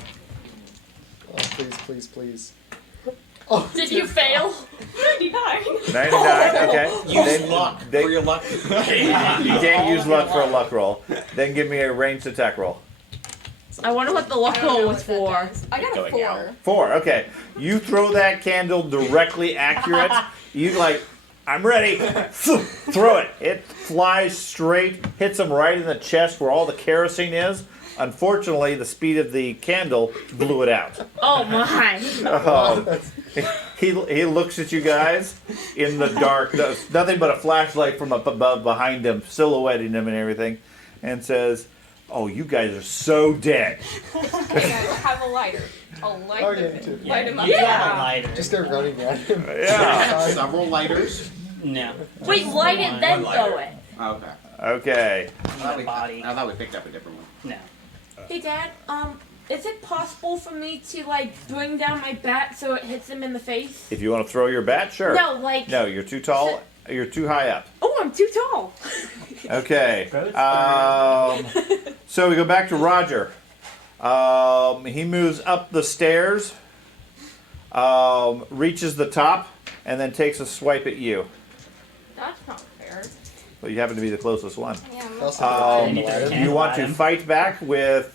Oh, please, please, please. Oh, Did you fail? 99. 99, okay. Use luck for your luck. You can't use luck for a luck roll. Then give me a ranged attack roll. I wonder what the luck I don't know roll what was that for. does. I got a Going 4. out. 4, okay. You throw that candle directly accurate. You like, I'm ready. Throw it. It flies straight, hits him right in the chest where all the kerosene is. Unfortunately, the speed of the candle blew it out. Oh my. He looks at you guys in the dark. There's nothing but a flashlight from up above behind him, silhouetting him and everything, and says, "Oh, you guys are so dead." Hey guys, I have a lighter. I'll light Oh, them. yeah, too. Light him up. Yeah. Lighter. Just start running at him. Yeah. Several lighters. No. Wait, light it, then throw it. Okay. Okay. The body. I thought we picked up a different one. No. Hey, Dad. Is it possible for me to like bring down my bat so it hits him in the face? If you want to throw your bat, sure. No, like. No, you're too tall. You're too high up. Oh, I'm too tall. Okay. So we go back to Roger. He moves up the stairs, reaches the top, and then takes a swipe at you. That's not fair. Well, you happen to be the closest one. Yeah, I'm Also, Um, ladder. You want to fight back with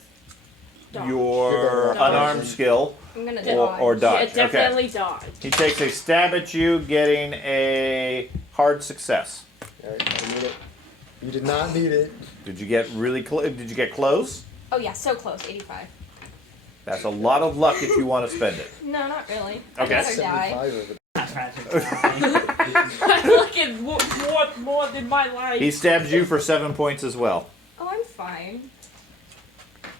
your Dodge. unarmed skill gonna or dodge. dodge. Yeah, Okay. definitely dodge. He takes a stab at you, getting a hard success. Alright, I need it. You did not need it. Did you get really close? Did you get close? Oh yeah, so close. 85. That's a lot of luck if you want to spend it. No, not really. Okay. I'd rather die. 75 over I'm looking more than my life. He stabs you for 7 points as well. Oh, I'm fine.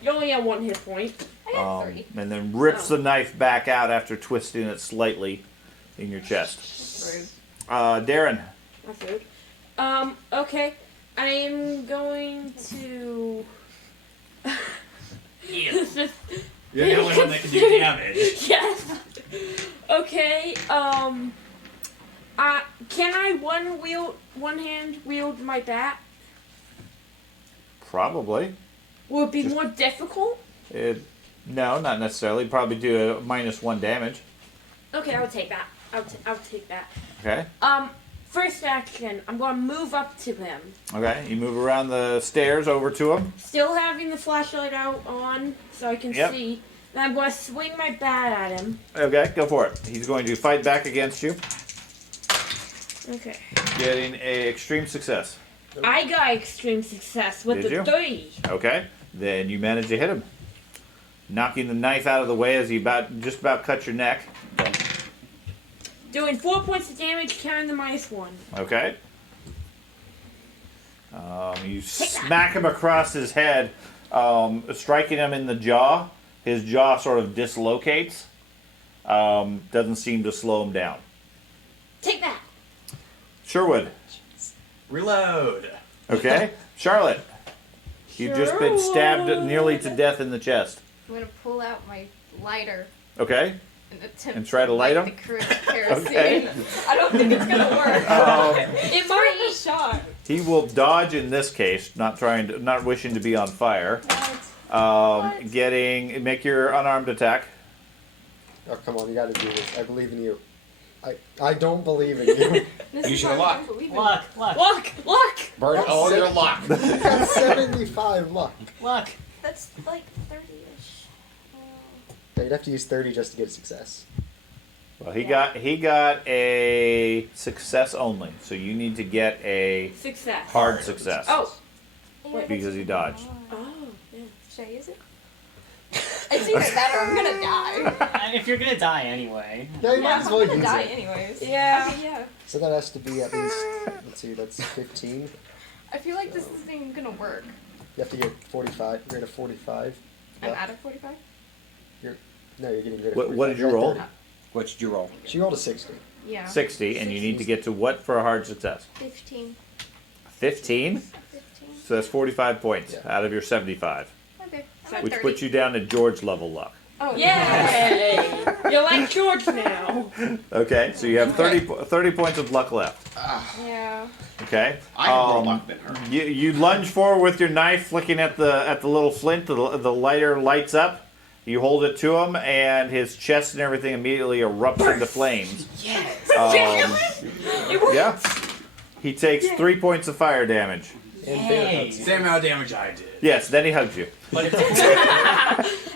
You only have 1 hit point. I got 3. And then rips Oh. the knife back out after twisting it slightly in your chest. Rude. Darren. That's rude. Okay. I am going to. This is- You're the only one that can do damage. Yes. Okay. Can I one hand wield my bat? Probably. Will it be more difficult? No, not necessarily. Probably do a -1 damage. Okay, I'll take that. I'll take that. Okay. First action, I'm gonna move up to him. Okay. You move around the stairs over to him. Still having the flashlight out on so I can Yep. see. Then I'm gonna swing my bat at him. Okay, go for it. He's going to fight back against you, Okay. getting a extreme success. I got extreme success with Did the you? 3. Okay. Then you manage to hit him, knocking the knife out of the way as he just about cut your neck. Doing 4 points of damage, carrying the -1. Okay. You smack him across his head, striking him in the jaw. His jaw sort of dislocates. Doesn't seem to slow him down. Take that. Sherwood. Reload. Okay. Charlotte. You've just been stabbed nearly to death in the chest. I'm gonna pull out my lighter Okay. and attempt And try to light him? the kerosene. Okay. I don't think it's gonna work. It Worth a might. shot. He will dodge in this case, not wishing to be on fire. What? Make your unarmed attack. Oh, come on, you gotta do this. I believe in you. I don't believe in you. This Use is your why I luck. don't believe in Luck, luck, Look! Burn all your luck. You got 75 luck. luck. That's like 30-ish. Yeah, you'd have to use 30 just to get a success. Well, he got a success only, so you need to get a Success. hard success. Oh. Yeah, Because he dodged. Oh, yeah. Should I use it? It's either that or I'm gonna die. If you're gonna die anyway. Yeah, you might Yeah, as I'm well gonna use die it. anyways. Yeah. Okay, yeah. So that has to be at least, let's see, that's 15. I feel like this isn't even gonna work. You have to get 45. You're at a 45. I'm luck. out of 45? No, you're getting rid of What 45. did you You're at roll? 30. What did you roll? She rolled a 60. Yeah. 60, and you need to get to what for a hard success? 15. 15? 15. So that's 45 points Yeah. out of your 75, Okay. I'm at which 30. puts you down to George level luck. Oh, Yay! You're like George now. Okay, so you have 30 points of luck left. Yeah. Okay. I have more luck than her. You lunge forward with your knife, flicking at the little flint. The lighter lights up, You hold it to him, and his chest and everything immediately erupts into flames. Yes. Yeah. He takes 3 points of fire damage. Hey. Same amount of damage I did. Yes, then he hugs you. But it's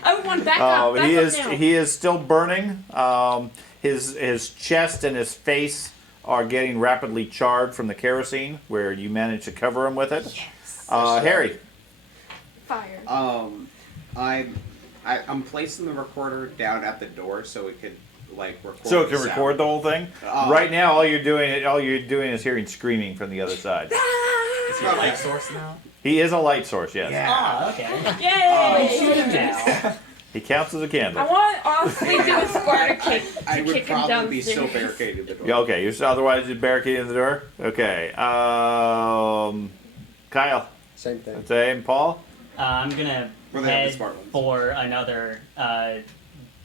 Everyone, back up. Back He up is now. he is still burning. His chest and his face are getting rapidly charred from the kerosene, where you managed to cover him with it. yes. Harry. Fire. I'm placing the recorder down at the door so it could like record. So it can the record sound. the whole thing. Right now, all you're doing is hearing screaming from the other side. Is he a light source now? He is a light source, yes. Ah, okay. Yay! Shoot him now. He counts as a I candle. want to honestly do a square kick to I would kick him probably be downstairs. so barricaded the door. Yeah, okay. You're otherwise you're barricading the door. Okay. Kyle. Same thing. Same. Paul. I'm gonna Or they have the head smart ones. for another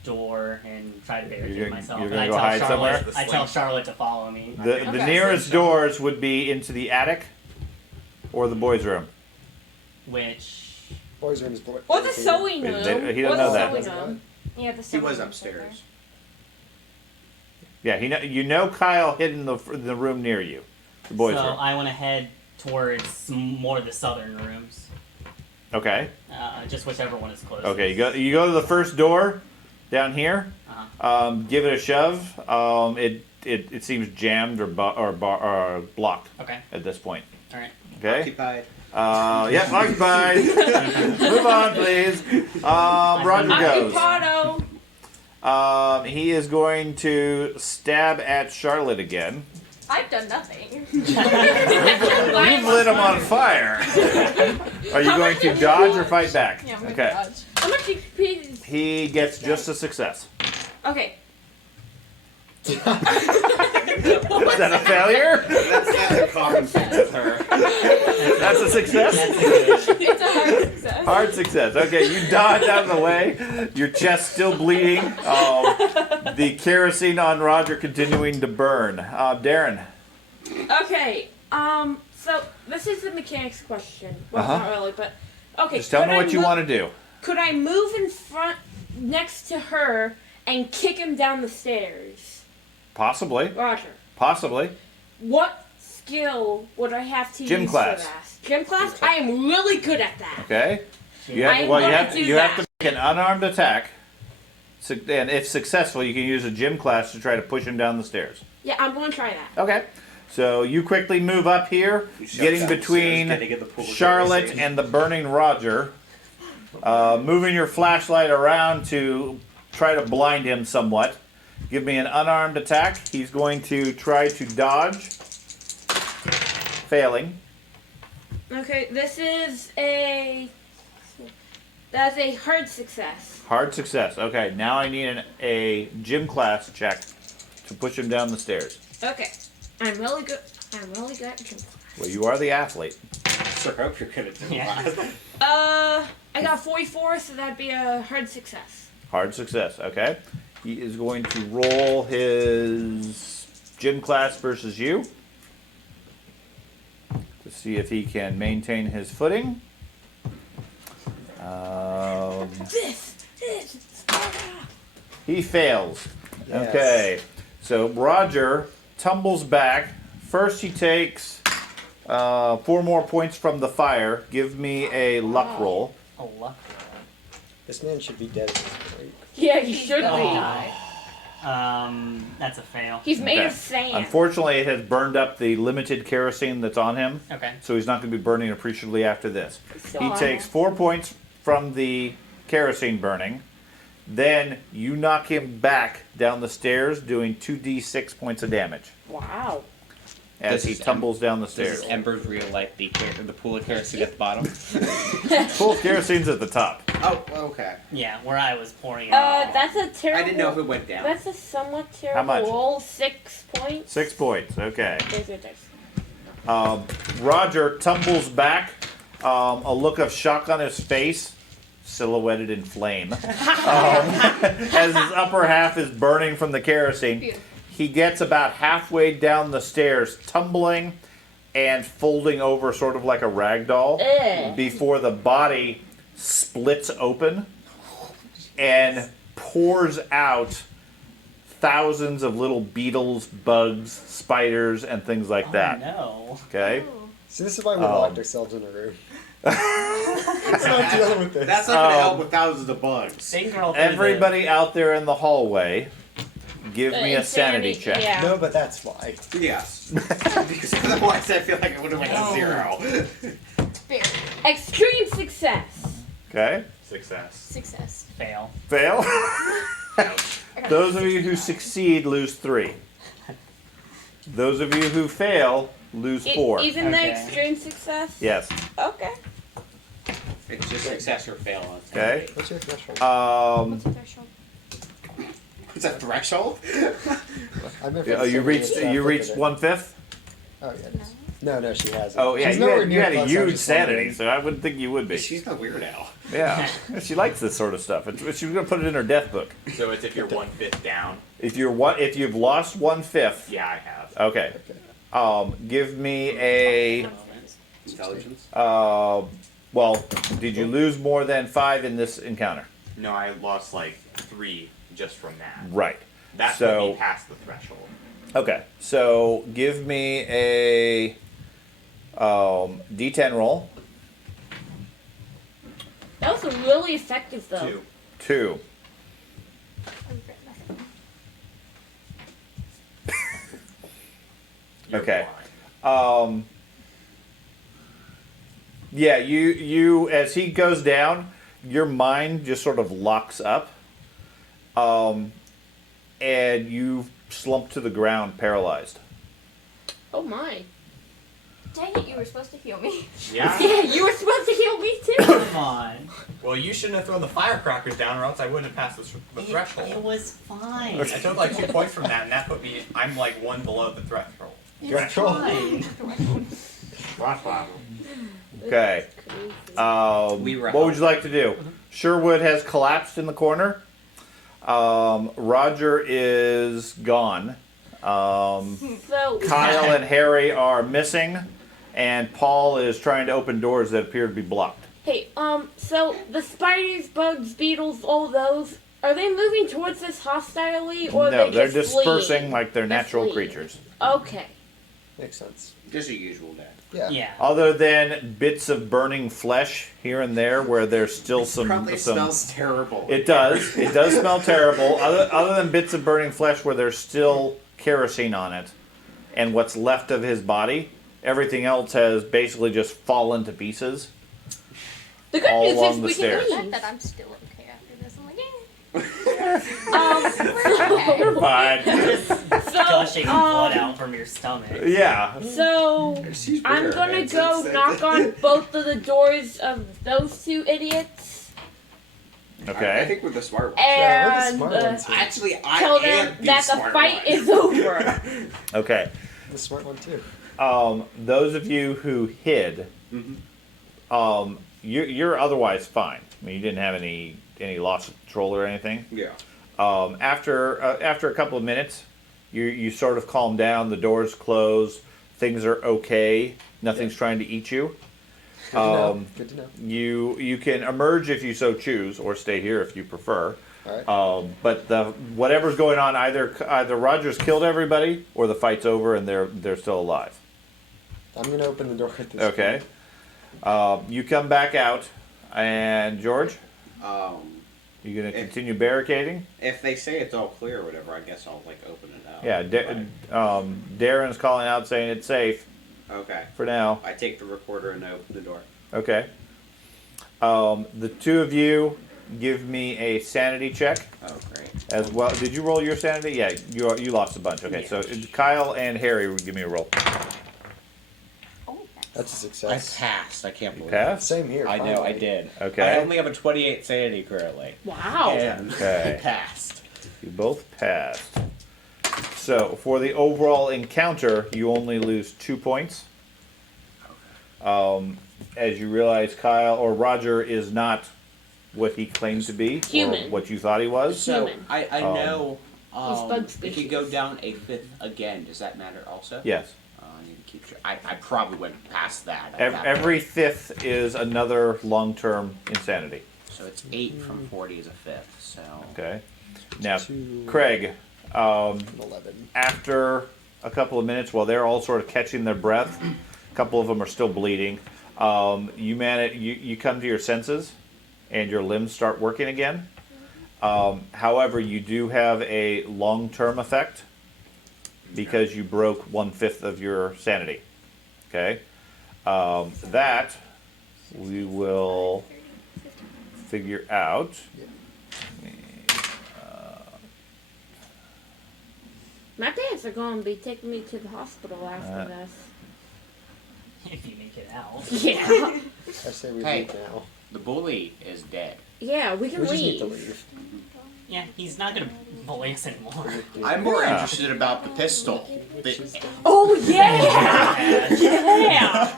door and try to barricade You're gonna- myself. you're And gonna I go tell hide Charlotte, somewhere? I tell Charlotte to follow me. The Okay. nearest doors would be into the attic or the boys' room. Which Boys' room is Or the sewing They- room. he doesn't Or know the that. sewing room. Yeah, the He sun was right upstairs. Yeah, you know Kyle hid in the room near you, the boys' so room. I want to head towards more of the southern rooms. Okay. Just whichever one is closest. Okay. You go to the first door down here. Uh-huh. Give it a shove. It seems jammed or blocked Okay. at this point. All right. Okay. Occupied. Yep, occupied. Move on, please. Roger goes. Occupado. He is going to stab at Charlotte again. I've done nothing. You've lit him on fire. Are you going to dodge or fight back? Yeah, I'm gonna Okay. dodge. How much XP is... He gets just a success. Okay. Is that a failure? That's a common thing with her. That's a success? It's a hard success. Hard success. Okay, you dodge out of the way. Your chest still bleeding. The kerosene on Roger continuing to burn. Darren. Okay. So this is the mechanics question. Well, Uh-huh. not really, but okay. Just tell me what you want to do. Could I move in front, next to her, and kick him down the stairs? Possibly. Roger. Possibly. What skill would I have to Gym use class. for that? Gym class. I am really good at that. Okay. You I have, am well, you gonna have, do you have that. to make an unarmed attack. And if successful, you can use a gym class to try to push him down the stairs. Yeah, I'm going to try that. Okay. So you quickly move up here, You shove getting down the between stairs, getting in the pool of Charlotte kerosene. and the burning Roger, moving your flashlight around to try to blind him somewhat. Give me an unarmed attack. He's going to try to dodge, failing. Okay, this is a... That's a hard success. Hard success. Okay, now I need a gym class check to push him down the stairs. Okay. I'm really good. I'm really good at gym class. Well, you are the athlete. Sure hope you're gonna do Yeah. that. I got 44, so that'd be a hard success. Hard success. Okay. He is going to roll his gym class versus you to see if he can maintain his footing. This is Sparta. He fails. Yes. Okay. So Roger tumbles back. First, he takes 4 more points from the fire. Give me a luck roll. A luck This man should be dead at this point. Yeah, he should roll. be. That's a fail. He's made Okay. of sand. Unfortunately, it has burned up the limited kerosene that's on him, Okay. so he's not going to be burning appreciably after this. Still He on takes him. 4 points from the kerosene burning. Then you knock him back down the stairs, doing 2d6 points of damage Wow. as This he is tumbles down the This stairs. is Ember's real like the pool of kerosene at the bottom. Full kerosene's at the top. Oh, okay. Yeah, where I was pouring it. out. That's a terrible. I didn't know if it went down. That's a somewhat terrible much? roll. 6 points. 6 points. Okay. There's your dice. Roger tumbles back, a look of shock on his face, silhouetted in flame, as his upper half is burning from the kerosene. He gets about halfway down the stairs, tumbling and folding over sort of like a rag doll Ugh. before the body splits open and pours out thousands of little beetles, bugs, spiders, and things like that. No. Okay? See, this is why we locked ourselves in a room. We're not dealing with this. That's not going to help with thousands of bugs. Big girl through Everybody out there in the hallway, give me a sanity check. Yeah. No, but that's why. Yes. Because otherwise I feel like I would have went to 0. Very Extreme success. Okay? Success. success. the fail. Fail? Ouch. Those of you who succeed lose 3. Those of you who fail lose 4. Even the Okay. extreme success? Yes. Okay. It's just success or fail on its Okay. What's your threshold? What's the threshold? It's a threshold? I'm in for Oh, you 70, reached so I'll you look reached at it. 1/5? Oh, yeah, it is. No, she hasn't. Oh yeah, She's you nowhere had near a close, I'm huge just sanity, wondering. so I wouldn't think you would be. She's a weird owl. Yeah, she likes this sort of stuff. She was gonna put it in her death book. So it's if you're 1/5 down. If you've lost 1/5, Yeah, I have. okay. Give me a. Intelligence? Well, did you lose more than 5 in this encounter? No, I lost like 3 just from that. Right. That So- put me past the threshold. Okay. So give me a D10 roll. That was really effective, though. 2. 2. You're Okay. blind. Yeah, you as he goes down, your mind just sort of locks up, and you slump to the ground, paralyzed. Oh my. Dang it, you were supposed to heal me. Yeah. Yeah, you were supposed to heal me too. Come on. Well, you shouldn't have thrown the firecrackers down, or else I wouldn't have passed the threshold. It was fine. I took like 2 points from that, and that put me. I'm like 1 below the threshold. Threshold. Fine. Okay. We were What would you like to do? Sherwood has collapsed in the corner. Roger is gone. So Kyle and Harry are missing, and Paul is trying to open doors that appear to be blocked. hey, so the spiders, bugs, beetles, all those, are they moving towards us hostilely, or No, are they're they just dispersing fleeing? like they're natural fleeing. creatures. Okay. Makes sense. Just a usual day. Yeah. Yeah. Other than bits of burning flesh here and there, where there's still Probably some. smells terrible. It does. It does smell terrible. Other than bits of burning flesh where there's still kerosene on it, and what's left of his body, everything else has basically just fallen to pieces. The good All news along is the we stairs. can Not leave. that I'm still okay after this. I'm like, You're fine. Gushing So, blood out from your stomach. Yeah. so She's I'm rare, gonna man. go knock on both of the doors of those 2 idiots, I Okay. think we're the smart ones. Yeah, we're the and smart ones here. Actually, I tell am them the that the smart fight one. is over. Okay. The smart one, too. Those of you who hid, you're otherwise fine. I mean, you didn't have any loss of control or anything. Yeah. After a couple of minutes, you sort of calm down. The doors close. Things are okay. Nothing's trying to eat you. Good to know. Good to know. You can emerge if you so choose, or stay here if you prefer. All right. But whatever's going on, either Roger's killed everybody, or the fight's over and they're still alive. I'm going to open the door at this Okay. You come back out, and George, you gonna continue barricading? If they say it's all clear or whatever, I guess I'll like open it up. Yeah. Darren's calling out saying it's safe Okay. for now. I take the recorder and I open the door. Okay. The 2 of you give me a sanity check Oh, great. as well. Did you roll your sanity? Yeah, you lost a bunch. Okay, so Kyle and Harry would give me a roll. oh, That's a I success. passed. I can't believe Pass? Same here. it. I know, I finally. did. Okay. I only have a 28 sanity currently. Wow. And Okay. I passed. You both passed. So for the overall encounter, you only lose 2 points. As you realize, Kyle or Roger is not what he claimed to be, or Human. what you thought he was. So Human. I know He's bug if you species. go down a 5th again, does that matter also? Yes. I need to keep track. I probably went past that. at that Every 5th is another long-term insanity. So it's 8 from 40 is a fifth. So Okay. Now, Two. Craig, 11. after a couple of minutes, while they're all sort of catching their breath, a couple of them are still bleeding. You come to your senses, and your limbs start working again. However, you do have a long-term effect because you broke 1/5 of your sanity. Okay, that we will figure out. My parents are going to be taking me to the hospital after this. If you make it out. Yeah. I say we Hey. leave now. the bully is dead. Yeah, we can We just need leave. to leave. Yeah, he's not gonna bully us anymore. I'm more Yeah. interested about the pistol. Oh, yeah! Yeah!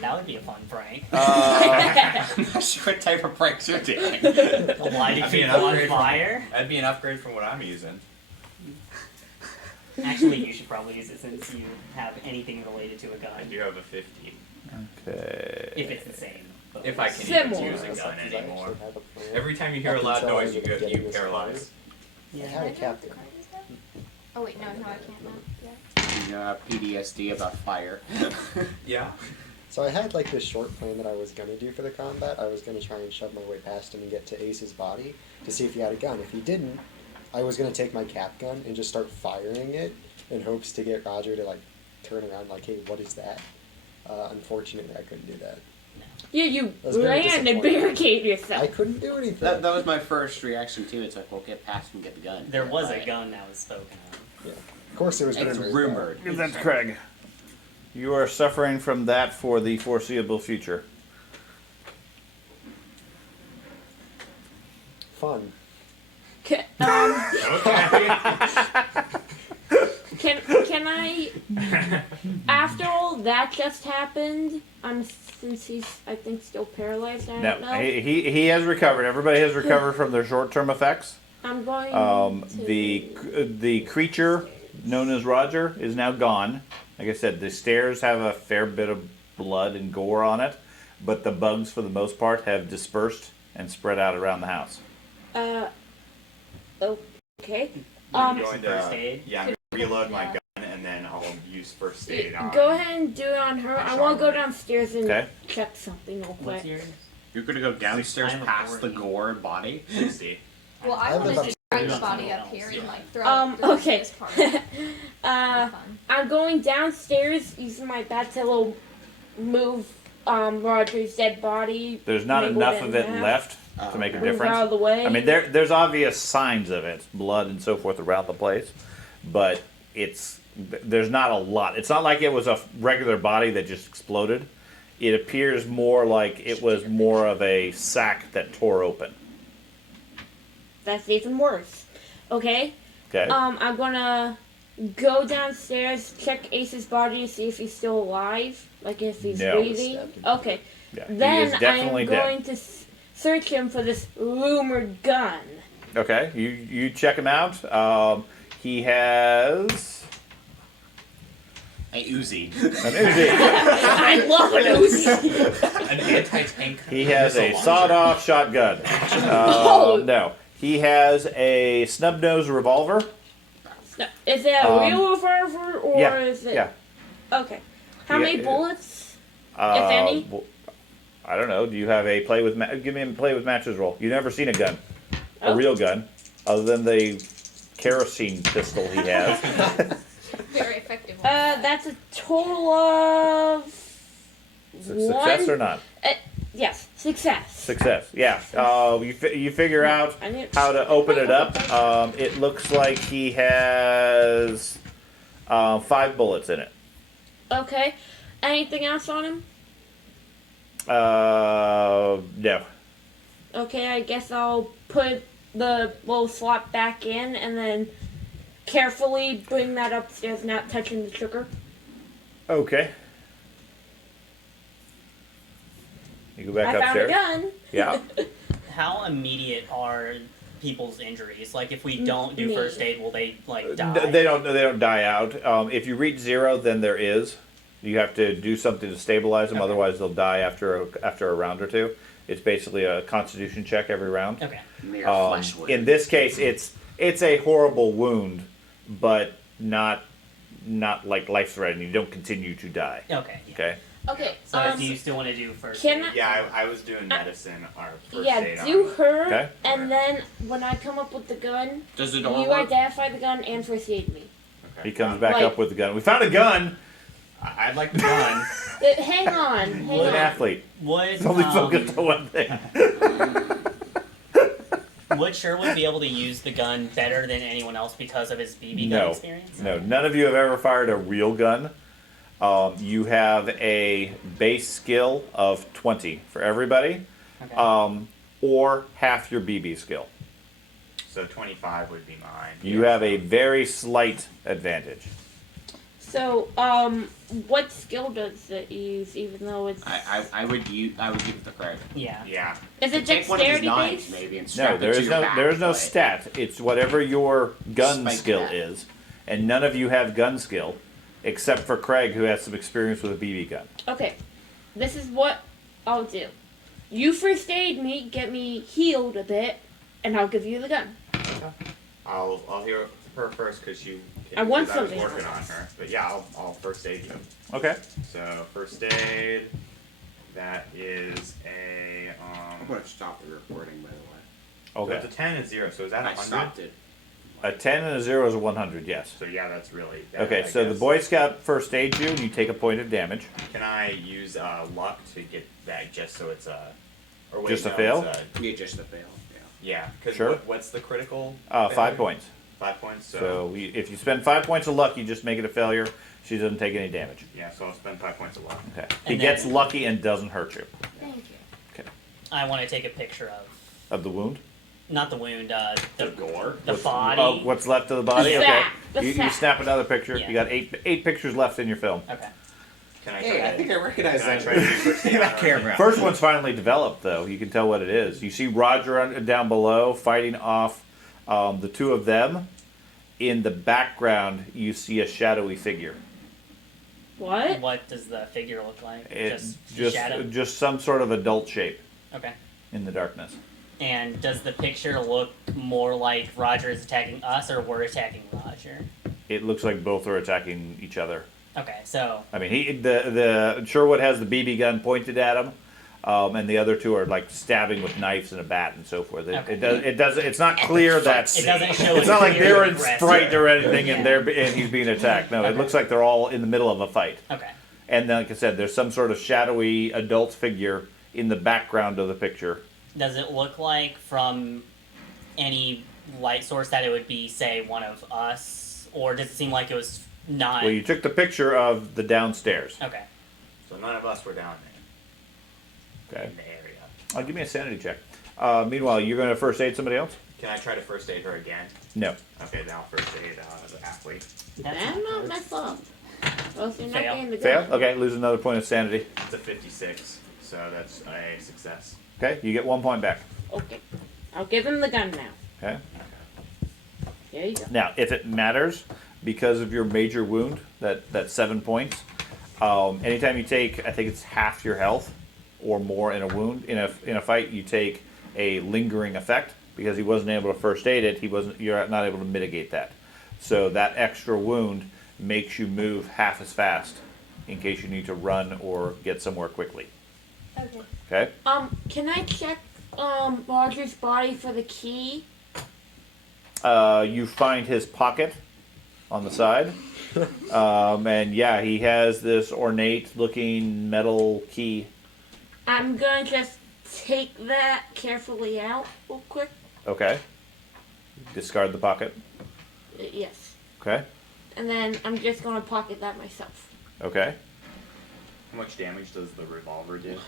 That would be a fun prank. I'm not sure what type of pranks you're doing. Lighting That'd be an people on upgrade fire. That'd be an upgrade from what I'm using. Actually, you should probably use it since you have anything related to a gun. I do have a 50. Okay. If it's the same. But If I can Similar. even use a gun Because I anymore. actually have a plan. Every time you hear a Up loud until I noise, you ended up go, getting you this paralyze. I had a captain. Oh wait, no, I can't now. Yeah. You know, PTSD about fire. Yeah. So I had like this short plan that I was gonna do for the combat. I was gonna try and shove my way past him and get to Ace's body to see if he had a gun. If he didn't, I was gonna take my cap gun and just start firing it in hopes to get Roger to like turn around like, hey, what is that? Unfortunately, I couldn't do that. Yeah, you I was very ran and disappointed. barricade I yourself. couldn't do anything. That was my first reaction too. It's like, we'll get past him, get the gun. there was a Right. gun that was spoken of. Yeah. Of course, it was It's rumored. rumored. That's Craig. You are suffering from that for the foreseeable future. Fun. Can, Okay. can I? After all that just happened, since he's I think still paralyzed. I don't No, know. he has recovered. Everybody has recovered from their short-term effects. I'm going to The creature known as Roger is now gone. Like I said, the stairs have a fair bit of blood and gore on it, but the bugs, for the most part, have dispersed and spread out around the house. Okay. I'm going First to, aid? yeah, I'm going to reload my gun and then I'll use first aid on. Go ahead and do it on her. I want to go downstairs and Okay. check something real What's quick. yours? You're gonna go downstairs I'm a past the 40. gore and body. 60. Well, I I want live to just up- drag the Yeah. body up here and like throw Okay. this part. Fun. I'm going downstairs using my bat to move Roger's dead body. There's not wriggle enough of it in half, left to make a move out difference. of the way. I mean, there's obvious signs of it, blood and so forth around the place, but there's not a lot. It's not like it was a regular body that just exploded. It appears more like it was more of a sack that tore open. That's even worse. Okay. Okay. I'm gonna go downstairs, check Ace's body to see if he's still alive, like if he's No. breathing. Okay. Yeah, Then he is definitely I'm dead. going to search him for this rumored gun. Okay, you check him out. He has Hey, Uzi. an Uzi. I love an Uzi. An anti-tank. He has a missile launcher. sawed-off shotgun. Oh. No, he has a snub-nosed revolver. No, is it a real revolver or Yeah, is it? yeah. Okay. How Yeah, many it- bullets? If any? I don't know. Do you have a play with? Give me a play with matches roll. You've never seen a gun, a real gun, other than the kerosene pistol he has. Very effective. That's a total of Success or not? Yes, success. Success. Yeah. You figure out I need- how to open it up. It looks like he has 5 bullets in it. Okay. Anything else on him? No. Okay, I guess I'll put the little slot back in and then carefully bring that upstairs, not touching the trigger. Okay. You go back I found a upstairs. gun. Yeah. How immediate are people's injuries? Like, if we don't do Me. first aid, will they like die? They don't die out. If you reach 0, then there is. You have to do something to stabilize them, Okay. otherwise they'll die after a round or two. It's basically a Constitution check every round. Okay. Mere flesh wound. In this case, it's a horrible wound, but not like life threatening. You don't continue to die. Okay. Yeah. Okay. Okay. So do you still want to do first? Can aid? I? Yeah, I was doing medicine or first aid Yeah, on do him. her, Okay. and then when I come up with the gun, Does the you door work? identify the gun and first aid me. Okay. He comes back Like- up with the gun. We found a gun. I'd like the gun. Hang on, hang He's an on. athlete. Would He's only focused on one thing. would Sherwood be able to use the gun better than anyone else because of his BB gun No. experience? No, none of you have ever fired a real gun. You have a base skill of 20 for everybody, Okay. or half your BB skill. So 25 would be mine. You have a very slight advantage. So, what skill does it use, even though it's... I would give it to Craig. Yeah. Yeah. Is it Take one of his dexterity knives, based? maybe, and No, strap it there to is your no back, there is no like- stat. It's whatever your gun Spike skill that. is, and none of you have gun skill, except for Craig, who has some experience with a BB gun. Okay, this is what I'll do. You first aid me, get me healed a bit, and I'll give you the gun. I'll hear her first because you. I want 'cause something. I was working on her, but yeah, I'll first aid you. Okay. So first aid. That is a. I'm going to stop the recording, by the way. So Okay. it's a 10 and 0. So is that I 100? stopped it. A 10 and a 0 is a 100. Yes. So yeah, that's really. Okay. I So the guess. Boy Scout first aids you, and you take a point of damage. Can I use luck to get that just so it's a. Or wait, Just a no, fail? it's Yeah, just the fail. Yeah. yeah. Because Sure. what's the critical? 5 failure? points. 5 points. So if you spend 5 points of luck, you just make it a failure. She doesn't take any damage. Yeah, so I'll spend 5 points of luck. Okay. And He then- gets lucky and doesn't hurt you. Thank you. I want to take a picture of Of the wound. not the wound, The gore. the body. Oh, what's left of the body? The Okay. fat. The You fat. snap another picture. Yeah. You got eight pictures left in your film. Okay. Can I Hey, try I to- think I recognize Can I that. try to do first aid on That her? camera. First one's finally developed, though. You can tell what it is. You see Roger down below fighting off the two of them. In the background, you see a shadowy figure. What? What does the figure look like? It's shadow. just some sort of adult shape Okay. in the darkness. And does the picture look more like Roger is attacking us or we're attacking Roger? It looks like both are attacking each other. Okay, so I mean, the Sherwood has the BB gun pointed at him, and the other two are like stabbing with knives and a bat and so forth. Okay. It's not clear that it doesn't show. it's a not like clear they're in aggressor. fright or anything, and Yeah. and he's being attacked. No, it Okay. looks like they're all in the middle of a fight. Okay. And then, like I said, there's some sort of shadowy adult figure in the background of the picture. Does it look like from any light source that it would be, say, one of us, or does it seem like it was not? Well, you took the picture of the downstairs. Okay. So none of us were down there Okay. in the area. Give me a sanity check. Meanwhile, you're going to first aid somebody else? Can I try to first aid her again? No. Okay, then I'll first aid the athlete. That's I'm not my fault. Well, if you're not Fail. getting the Fail? gun. Okay, lose another point of sanity. It's a 56, so that's a success. Okay, you get 1 point back. Okay. I'll give him the gun now. Okay. Here you go. Now, if it matters, because of your major wound, that 7 points, anytime you take, I think it's half your health or more in a wound in a fight, you take a lingering effect because he wasn't able to first aid it. You're not able to mitigate that. So that extra wound makes you move half as fast in case you need to run or get somewhere quickly. Okay. Okay. Can I check Roger's body for the key? You find his pocket on the side. And yeah, he has this ornate looking metal key. I'm gonna just take that carefully out real quick. Okay. Discard the pocket. Yes. Okay. And then I'm just gonna pocket that myself. Okay. How much damage does the revolver do?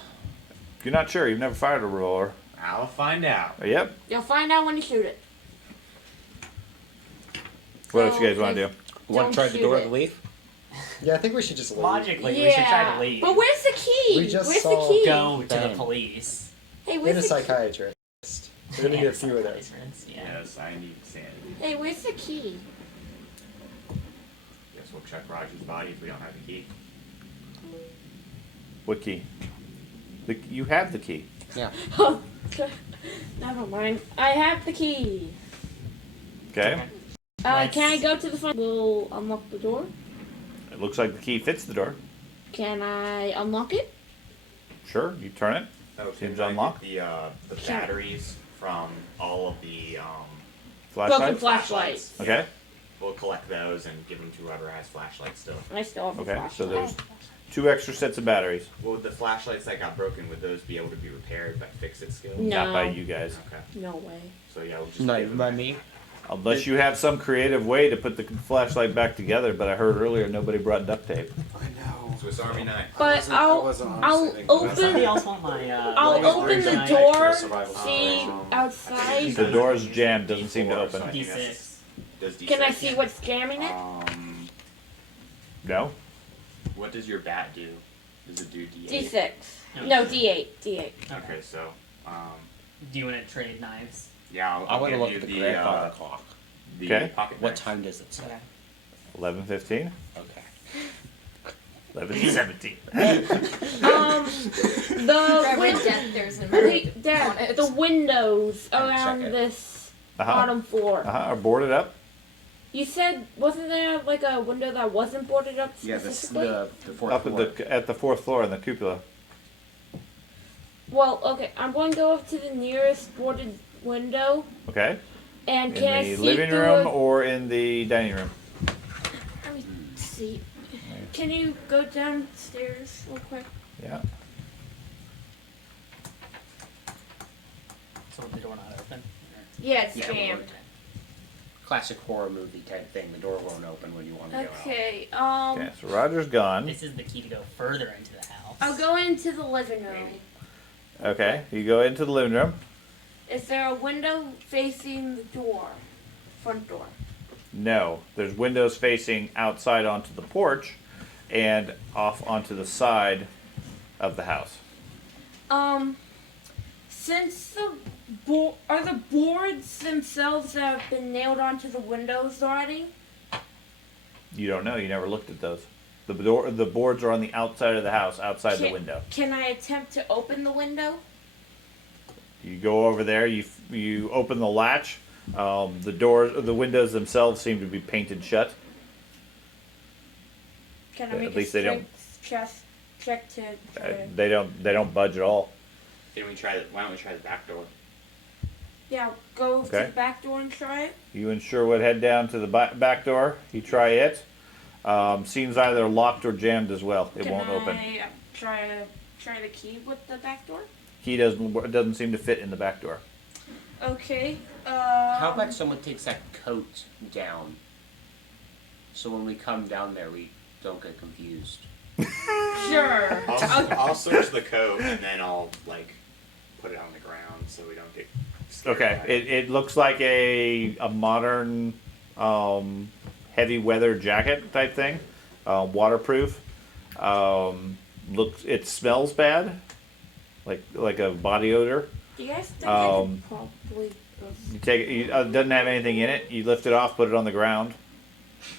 You're not sure. You've never fired a revolver. I'll find out. Yep. You'll find out when you shoot it. What else you guys want to do? Want Don't to try the shoot door it. to leave? Yeah, I think we should just leave. logically we should try to leave. But where's the key? We just Where's saw- the key? Go to the Bam. police. Hey, Get where's a the key? psychiatrist. We're gonna Yeah, need a few of those. psychiatrist, Yeah. Yes, I need sanity. Hey, where's the key? Guess we'll check Roger's body if we don't have a key. What key? You have the key. Yeah. Never mind. I have the key. Okay. Can I go to the front? Will unlock the door. It looks like the key fits the door. Can I unlock it? Sure. You turn it. Oh, Seems can I unlocked. get the batteries from all of the Broken Flashlight. flashlight. Okay. We'll collect those and give them to whoever has flashlights still. I still have a Okay. flashlight. So there's 2 extra sets of batteries. Well, the flashlights that got broken, would those be able to be repaired by fix-it skill? No. Not by you guys. Okay. No way. So yeah, we'll just Not give even them by me. Unless you have some creative way to put the flashlight back together, but I heard earlier nobody brought duct tape. I know. Swiss Army knife. But I'll Somebody open. else want my. I'll Blaze open the Bridge door. survival See Um, outside. The door's jammed. Doesn't seem to D4, open. so I think D6. that's- Does D6? Can I see what's jamming it? No. What does your bat do? Does it do D8? D6. No, D8. D8. Okay, so Do you want to trade knives? yeah, I I'll want to give look you at the the grandfather clock. the Okay. pocket What knife. time does it say? Okay. 11:15. Okay. 11:17. The Forever death, there's a Wait, Dad, the windows Check around it. this Uh-huh. bottom floor. Are boarded up. You said wasn't there like a window that wasn't boarded up Yeah, specifically? the fourth Up floor. at the 4th floor in the cupola. Well, okay, I'm going to go up to the nearest boarded window, Okay. and can I In the see living through room it? or in the dining room. Let me see. Can you go downstairs real quick? Yeah. So the door not open. Yeah, it's Yeah, jammed. Classic horror movie type thing. The door won't open when you want to go out. Okay, Okay. So Roger's gone. This is the key to go further into the house. I'll go into the living room. Maybe. Okay. You go into the living room. Is there a window facing the door? Front door. No. There's windows facing outside onto the porch, and off onto the side of the house. Since are the boards themselves that have been nailed onto the windows already? You don't know. You never looked at those. The boards are on the outside of the house, outside the window. Can I attempt to open the window? You go over there. You open the latch. The windows themselves seem to be painted shut. Can I At make least a they don't- strength check to try to... They don't budge at all. Why don't we try the back door? Yeah, go to Okay. the back door and try it. You and Sherwood head down to the back door. You try it. Seems either locked or jammed as well. It won't open. Can I try the key with the back door? Key doesn't seem to fit in the back door. Okay. How about someone takes that coat down? So when we come down there, we don't get confused. Sure. I'll search the coat and then I'll put it on the ground so we don't get scared. Okay. by it. It looks like a modern heavy weather jacket type thing, waterproof. It smells bad, like a body odor. Do you guys think I Um, could probably... You take it. It doesn't have anything in it. You lift it off, put it on the ground.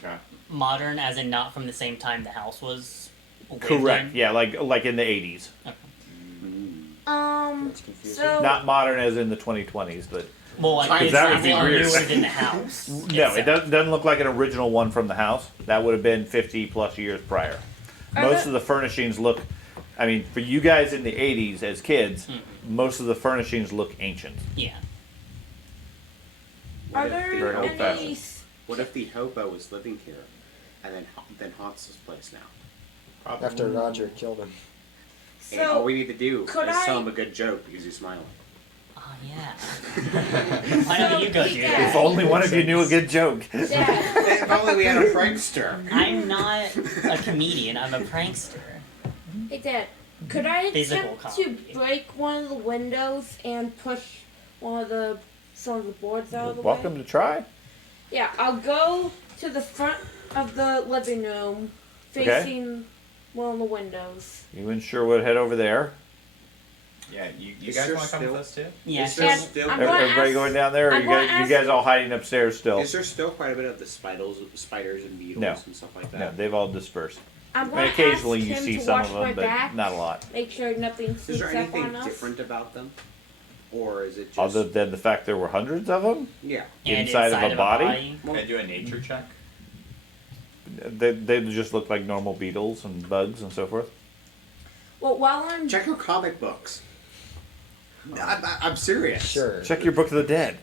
Okay. Modern, as in not from the same time the house was. lived Correct. in? Yeah, like in the 80s. That's confusing. So... Not modern as in the 2020s, but Well, like Because it's, that would it's be all weird. newer than the house. no, itself. it doesn't look like an original one from the house. That would have been 50 plus years prior. Are Most the- of the furnishings look. I mean, for you guys in the 80s as kids, most of the furnishings look ancient. Yeah. Are What if there Very any... old-fashioned. What if the hobo was living here, and then haunts this place now? After Roger killed him. And all So... we need to do is could tell I- him a good joke because he's smiling. Oh yeah. Why don't you go do Yeah. that? If only one of you knew a good joke. Dad, If only we had a prankster. I'm not a comedian. I'm a prankster. hey Dad, could I Physical attempt to comedy. break one of the windows and push some of the boards out of the Welcome way? to try. Yeah, I'll go to the front of the living room, Okay. facing one of the windows. You and Sherwood head over there. Yeah, you Is guys there want to come still- with us too? Yeah. Is there And still I'm gonna Everybody ask- going down there? Or I'm you gonna guys, you ask- guys all hiding upstairs still? Is there still quite a bit of the spiders and beetles No. and stuff like No, that? they've all dispersed. I'm I mean, gonna occasionally ask you him see to some watch of my them, but back, not a lot. make sure nothing Is sneaks there up anything on us. different about them, or is it just Other than the fact there were hundreds of them yeah? And inside of a body, Can I do a nature check? they just look like normal beetles and bugs and so forth. Well, while I'm Check your comic books. I'm serious. Sure. Check your Book of the Dead.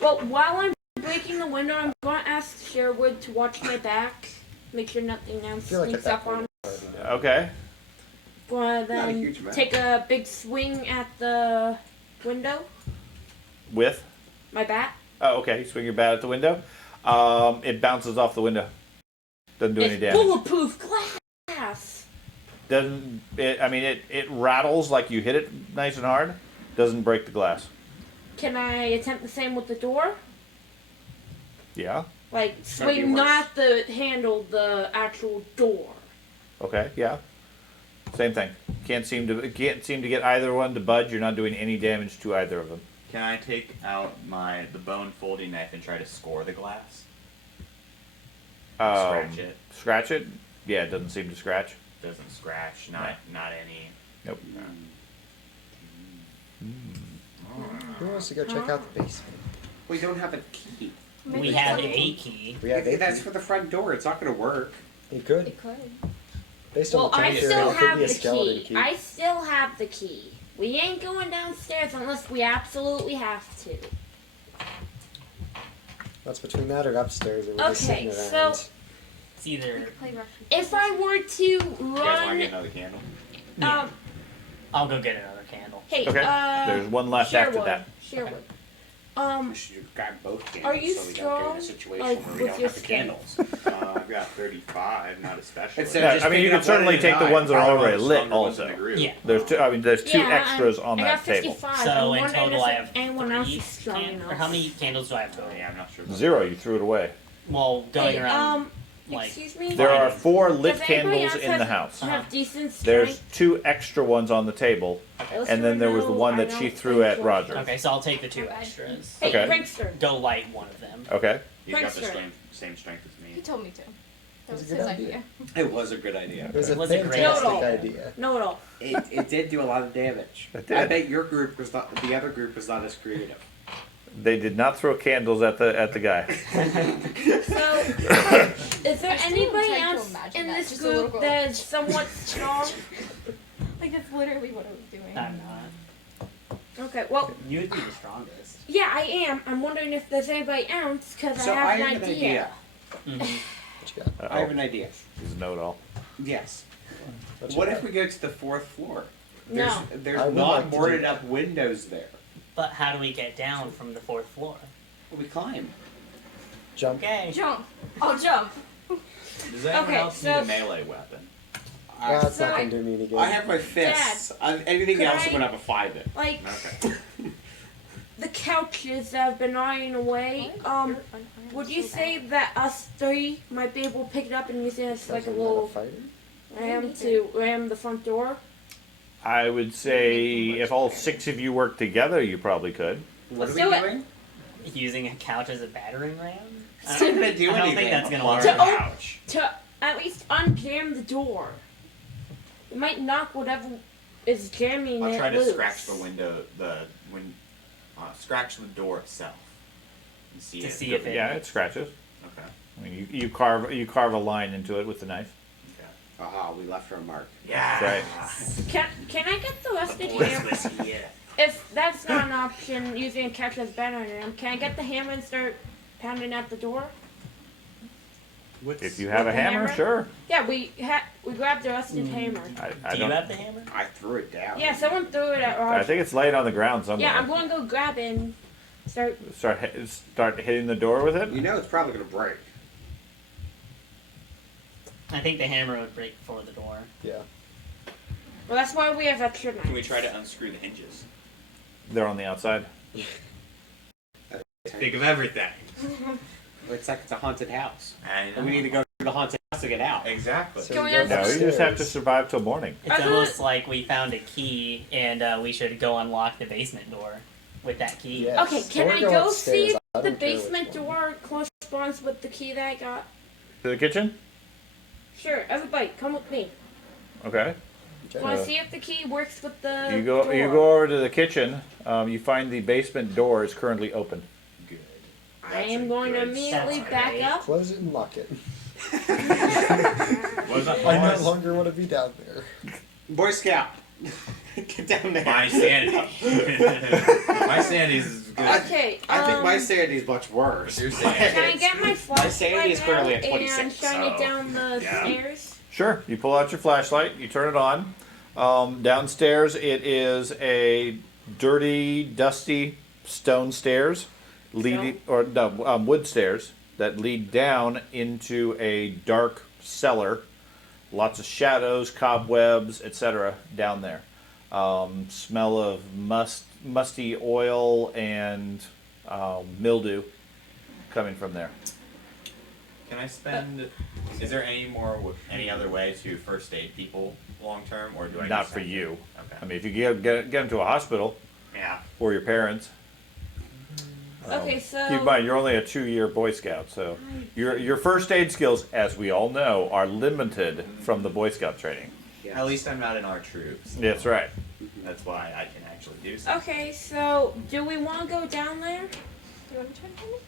while I'm breaking the window, I'm gonna ask Sherwood to watch my back, make sure nothing I else feel like at sneaks that up on. point it's already done. Okay. Gonna Not a then huge amount. take a big swing at the window, With? my bat. Oh, okay. You swing your bat at the window. It bounces off the window. Doesn't do any It's damage. bulletproof glass. Doesn't it? I mean, it rattles like you hit it nice and hard. Doesn't break the glass. Can I attempt the same with the door? Yeah. Like That'd be swing worse. not the handle, the actual door. Okay. Yeah. Same thing. Can't seem to get either one to budge. You're not doing any damage to either of them. Can I take out the bone folding knife and try to score the glass? Scratch it. Scratch it. Yeah, it doesn't seem to scratch. Doesn't scratch. Not any. Nope. Who wants to go check out the basement? We don't have a key. We have a key. We have That's eight. for the front door. It's not going to work. It could. It could. Based on Well, the I time period, still it could have be a the skeleton key. I still have the key. We ain't going downstairs unless we absolutely have to. That's between that or upstairs. Or we're just Okay, sitting so- around. It's either. Play Russian. If I were to You guys want to run, get another candle? Yeah. um, I'll go get another candle. hey, Okay. There's one left after Sherwood, that. Sherwood. We should grab both candles Are you so we don't get in strong, a situation like, where we with don't your have the strength? candles. I've got 35, not especially. Instead Yeah, of just I mean, you picking could up certainly one at a take the time. ones that are Probably already one of the lit. stronger ones in Also, the group. Yeah. there's two. I mean, there's two Yeah, extras on I that got table. 55. So I'm in wondering total, if I have anyone else three is strong enough. Or how many candles do I have total? Yeah, I'm not sure. about 0. You threw it away. Well, going Hey, around. like- excuse me. There are 4 lit Does anybody candles else in the house. Have decent There's strength? 2 extra ones on the table, and then there was the one that she threw at Roger. Okay, so I'll take the 2 extras. Hey, Okay. Prankster. Go light one of them. Okay. He's got the Prankster. same strength as He me. told me to. That was That's a his good idea. idea. It was a good idea. It was a Was it great? fantastic No. idea. No, at all. It did do a lot of damage. It did. I bet your group was not. The other group was not as creative. They did not throw candles at the guy. So, is there I still anybody tried to else imagine in that, this just a little group girl. that is somewhat strong? Like that's literally what I was doing. I'm not. Okay, well, You'd be the strongest. yeah, I am. I'm wondering if there's anybody else because So I have an idea. Mhm. What you got? I have an idea. He's a know-it-all. Yes. What you What got? if we go to the 4th floor? No. I There's would not like to do boarded that. up windows there. But how do we get down from the 4th floor? We climb. Jump. Okay. Jump. I'll jump. Does anyone Okay, else so- need a melee weapon? That's So not I- gonna do me any good. I have my fists. Anything could else I- I'm gonna have a 5 in. Like Okay. the couches that have been lying away. Would you say that us 3 might be able to pick it up and use it as like a Doesn't that little fighter? ram to ram the front door? I would say if all 6 of you work together, you probably could. What Let's are we do it. doing? Using a couch as a battering ram? It's not gonna do I don't anything. think that's gonna Apply work. To the open- couch. To at least unjam the door. It might knock whatever is jamming I'll it try to loose. scratch the window, scratch the door itself. And see To if see if it- Yeah, it scratches. Okay. I mean, you carve a line into it with the knife. Okay. Aha, we left her a mark. Yeah. Right. Can I get the rusted Boys hammer? was here. If that's not an option, using a couch as better than him, can I get the hammer and start pounding at the door? If you have a With the hammer, hammer? sure. Yeah, we grabbed the rusted hammer. I Do you don't. have the hammer? I threw it down. Yeah, someone threw it at I Roger. think it's laying on the ground somewhere. Yeah, I'm going to go grab it and start. Start hitting the door with it. You know it's probably gonna break. I think the hammer would break before the door. Yeah. Well, that's why we have extra knives. Can we try to unscrew the hinges? They're on the outside. Think of everything. It's like it's a haunted house. And And we need to go to the haunted house to get out. Exactly. So Can we you go have No, you just have to upstairs. survive till morning. It's I thought- almost like we found a key and we should go unlock the basement door with that key. Yes. Okay, can Or I go go upstairs. see I the don't care which basement one. door corresponds with the key that I got? To the kitchen? Sure, everybody, come with me. Okay. Okay. Want to see if the key works with the You go door. over to the kitchen. You find the basement door is currently open. Good. I am going to immediately That's back great. up. Close it and lock it. What's up, I no boys? longer want to be down there. Boy Scout, get down there. My sanity. My sanity is good. Okay. I think my sanity is much worse. Your Can I sanity. get my flashlight sanity is now currently at and 26, shine it so, down the yeah. stairs? Sure. You pull out your flashlight. You turn it on. Downstairs, it is a dirty, dusty stone stairs, leading or no wood stairs that lead down into a dark cellar. Lots of shadows, cobwebs, etc. down there. Smell of musty oil and mildew coming from there. Can I spend? Is there any other way to first aid people long term, or do I? Not just for have to- you. Okay. I mean, if you get them to a hospital Yeah. or your parents. Okay, so Keep in mind, you're only a 2-year Boy Scout, so your first aid skills, as we all know, are limited from the Boy Scout training. At least I'm not in our troops. That's right. That's why I can actually do something. okay, so do we want to go down there? You want to try to find it?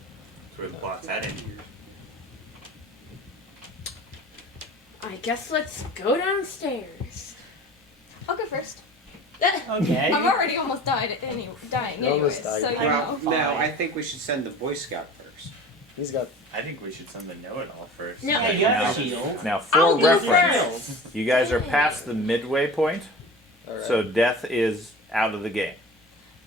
That's where the plot's heading. I guess let's go downstairs. I'll go first. Okay. I'm already almost dying You anyways, almost died. so you Well, know. no, I think we should send the Boy Scout first. He's got. I think we should send the know-it-all first. No. Yeah, you have a shield. Now, I'll for go reference, first. you guys are past the midway point, All right. so death is out of the game.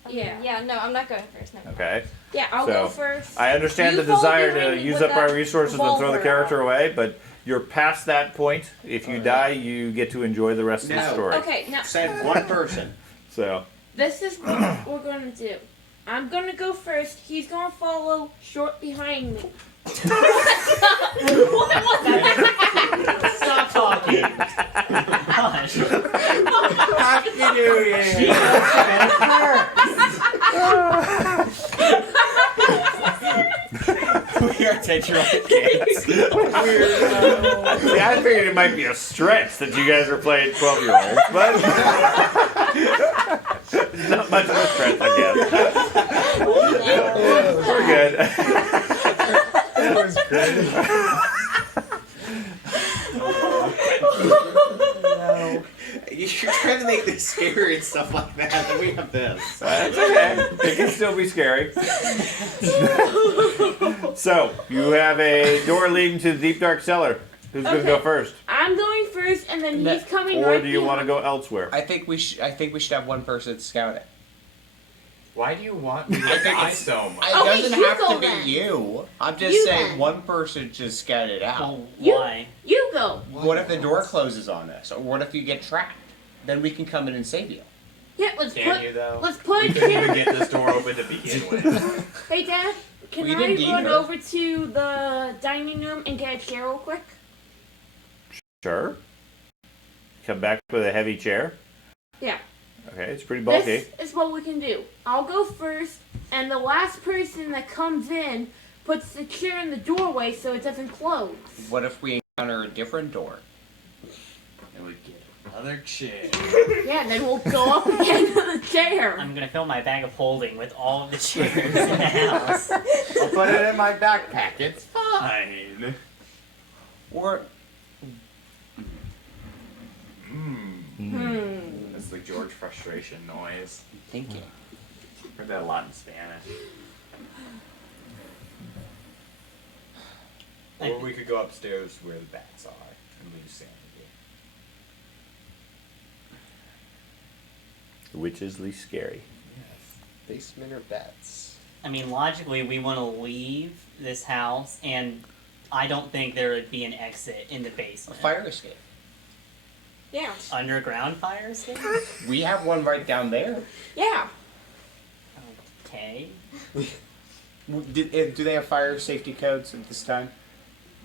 Yeah. Yeah, no, I'm not going first. No. Okay. Yeah, I'll So, go first. I understand You the desire fall to behind me use with up our that resources and throw the revolver character out. away, but you're past that point. If you die, you get to enjoy the rest of the No. story. Okay, now Send one person. So, this is what we're going to do. I'm going to go first. He's going to follow short behind me. What was that? Stop talking. Gosh. Happy New Year! We are 10-year-old kids. see, I figured it might be a stretch that you guys are playing 12-year-olds, but it's not much of a stretch, I guess. We're good. That was great. You're trying to make this scary and stuff like that, and we have this. That's okay. It can still be scary. So, you have a door leading to the deep dark cellar. Who's going to go Okay. first? I'm going first, and then he's coming Or right do you want to behind. go elsewhere? I think we should have one person scout it. Why do you want me to I think die it's- so much? It Okay, doesn't you have go to be then. you. I'm just You saying then. one person should scout it out. Well, You- why? You go. What if the door closes on us? Or what if you get trapped? Then we can come in and save you. Yeah, let's Can put. you though? Let's put We a couldn't even chair. get this door open to begin with. Hey, Dad. Can We I didn't run either. over to the dining room and get a chair real quick? Sure. Come back with a heavy chair. Yeah. Okay, it's pretty bulky. This is what we can do. I'll go first, and the last person that comes in puts the chair in the doorway so it doesn't close. What if we encounter a different door? And we get another chair. Yeah, and then we'll go up again to the chair. I'm gonna fill my bag of holding with all of the chairs in the house. I'll put it in my backpack. It's fine. Or That's the George frustration noise. thinking. Heard that a lot in Spanish. Or we could go upstairs where the bats are and lose sanity. Which is least scary. Yes. Basement or bats? I mean, logically, we want to leave this house, and I don't think there would be an exit in the A basement. fire escape. Yeah. Underground fire escape? We have one right down there. Yeah. Okay. Do they have fire safety codes at this time?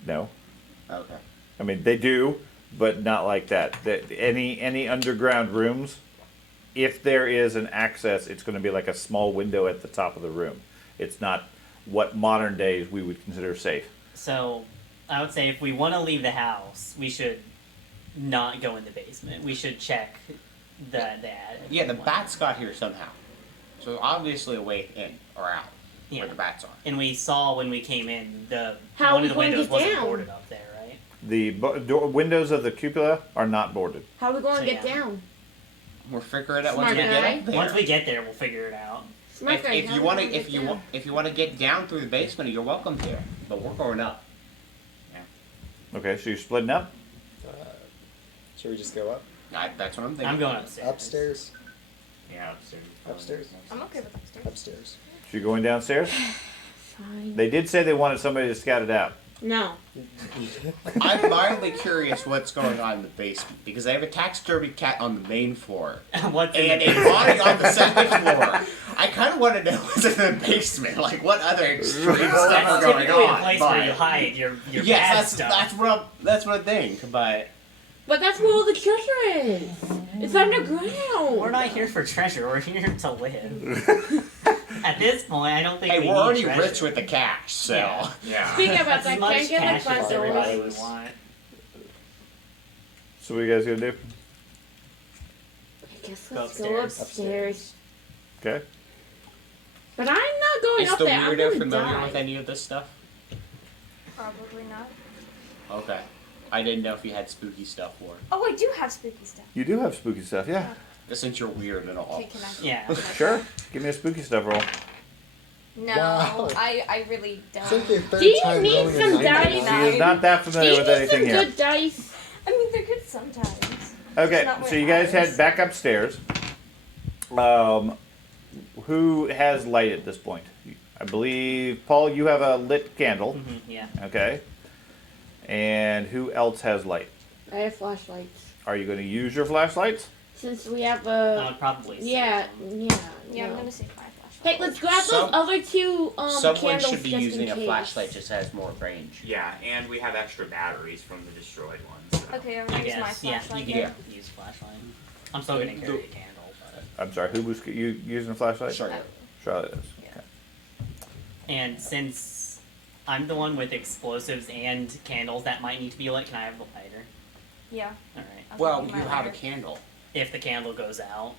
No. Okay. I mean, they do, but not like that. Any underground rooms, if there is an access, it's going to be like a small window at the top of the room. It's not what modern days we would consider safe. So, I would say if we want to leave the house, we should not go in the basement. We should check the attic. Yeah, the bats got here somehow. So obviously a way in or out Yeah. where the bats are. And we saw when we came in, How one are of the we going to windows get wasn't down? boarded up there, right? The windows of the cupola are not boarded. How are we going So, to get yeah. down? We're figuring it out once Smart we get guy. up there. Once we get there, we'll figure it out. Smart guy, If how you are we want to, gonna if get you down? want, if you want to get down through the basement, you're welcome to. But we're going up. Okay, so you're splitting up. Should we just go up? That's what I'm thinking. I'm going upstairs. Upstairs? Yeah, upstairs. Upstairs? I'm okay with upstairs. Upstairs. So you're going downstairs. Fine. They did say they wanted somebody to scout it out. No. I'm mildly curious what's going on in the basement because I have a taxidermy cat on the main floor What's in and the a body on the second floor. I kind of want to know what's in the basement, like what other extreme stuff That's are going typically a on. place but- where you hide your bad yes, stuff. that's what I think. But But that's where all the treasure is. It's underground. We're not here for treasure. We're here to live. At this point, I don't think hey, we we're need already treasure. rich with the cash, so Yeah. Yeah. Speaking about That's that, as much can't get the cash front as everybody doors. would want. So what are you guys gonna do? I guess Go let's go upstairs. upstairs. Okay. But I'm not going is up the there. I'm weirdo gonna familiar die. with any of this stuff? Probably not. Okay, I didn't know if you had spooky stuff for it. Oh, I do have spooky stuff. You do have spooky stuff, yeah. Since you're weird and all. Okay, can I? Yeah. Sure. Give me a spooky stuff roll. No, Wow. I really don't. It's like your third Do you time need rolling a some 99. dice? She is not that Do familiar you with need anything some here. good dice? I mean, they're good sometimes. Okay, It's not so my you guys hours. head back upstairs. Who has light at this point? I believe, Paul, you have a lit candle. Yeah. Okay. And who else has light? I have flashlights. Are you going to use your flashlights? Since we have I a... would probably say Yeah, some. yeah. I'm no. gonna save my flashlight. Hey, let's grab Some- those other two Someone candles should be just using in a case. flashlight just has more range. Yeah, and we have extra batteries from the destroyed ones. So. Okay, I'm I gonna use my guess. Yeah. flashlight. You then. can use flashlight. I'm still gonna carry a candle, but. I'm sorry, who was you using a flashlight? Sure. Charlotte is. Yeah. Okay. And since I'm the one with explosives and candles that might need to be lit, can I have the lighter? Yeah. All right. I'll Well, give you my have a lighter. candle. If the candle goes out,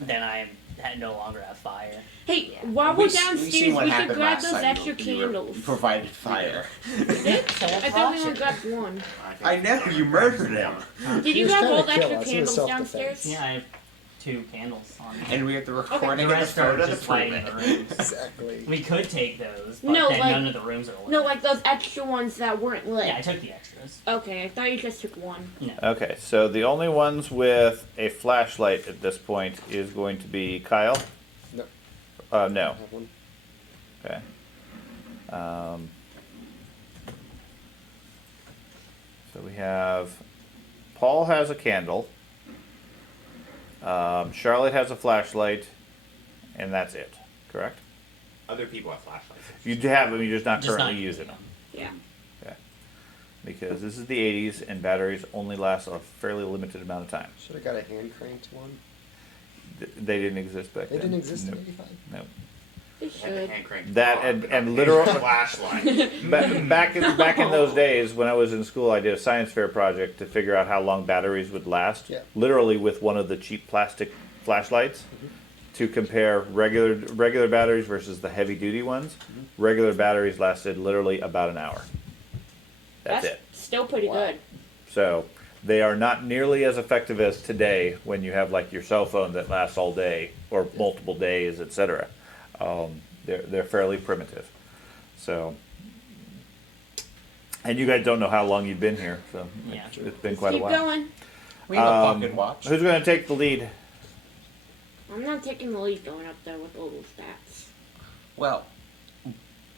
then I no longer have fire. Hey, Yeah. while we're We've downstairs, seen what we should happened grab last those time extra you were candles. provided fire. Did? So I thought we only grabbed one. I know, you murdered him. Did He you was grab trying all to the kill extra us. It was candles self-defense. downstairs? Yeah, I have 2 candles on me. And we have the The recording of the rest are photo to just prove lighting it. the rooms. Exactly. We could take those, but No, then like- none of the rooms are lit. No, like those extra ones that weren't lit. Yeah, I took the extras. Okay, I thought you just took one. No. Okay, so the only ones with a flashlight at this point is going to be Kyle. No. No. I have one. Okay. So we have Paul has a candle. Charlotte has a flashlight, and that's it. Correct? Other people have flashlights. You do have them, you're just not Just currently not using them. Yeah. Because this is the 80s, and batteries only last a fairly limited amount of time. Should have got a hand cranked one. They didn't exist back They then. didn't exist in Nope. 85. Nope. They Had the should. hand crank That dog, and- but and not literal- the flashlight. Back in those days, when I was in school, I did a science fair project to figure out how long batteries would last. Yeah. Literally with one of the cheap plastic flashlights, to compare regular batteries versus the heavy duty ones. Regular batteries lasted literally about an hour. That's it. Still pretty good. So they are not nearly as effective as today when you have like your cell phone that lasts all day or multiple days, etc. They're fairly primitive. So, and you guys don't know how long you've been here, so Yeah. it's been quite a Keep while. going. We have a pocket watch. Who's going to take the lead? I'm not taking the lead going up there with all those stats. Well,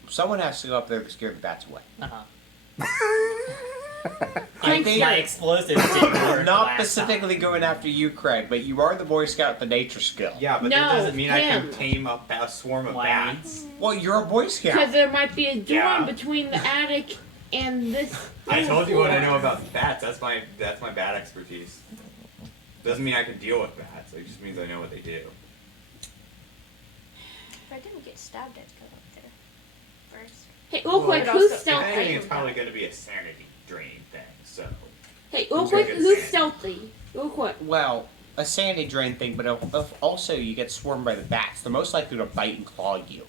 someone has to go up there to scare the bats away. Uh-huh. I think My explosives didn't work not last specifically time. going after you, Craig, but you are the Boy Scout with the nature skill. Yeah, but No, that doesn't mean I can him. tame a swarm of Why? bats. Well, you're a Boy Because Scout. there might be a door Yeah. between the attic and this. I told you what I floor. know about bats. That's my bat expertise. Doesn't mean I can deal with bats. It just means I know what they do. If I didn't get stabbed, I'd go up there first. Hey, real quick, but who's also- If anything, stealthy? it's probably going to be a sanity draining thing. So Hey, real Who's quick, gonna get who's sanity? stealthy? Real quick. Well, a sanity drain thing, but if also you get swarmed by the bats, they're most likely to bite and claw you.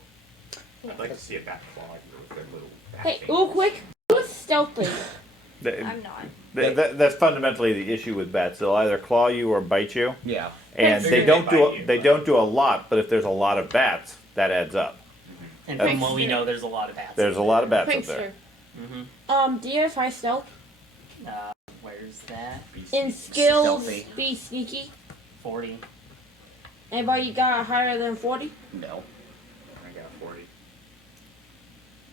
I'd like to see a bat claw you with their little bat Hey, fingers. real quick, who's stealthy? I'm not. That's fundamentally the issue with bats. They'll either claw you or bite you, Yeah. and They're they gonna don't bite you, they but- don't do a lot. But if there's a lot of bats, that adds up. And from Prankster. what we know, there's a lot of bats. There's a lot of bats up there. Prankster. Do you have high stealth? Where's that? In skills, Stealthy. be sneaky. 40. Anybody got higher than 40? No. I got 40.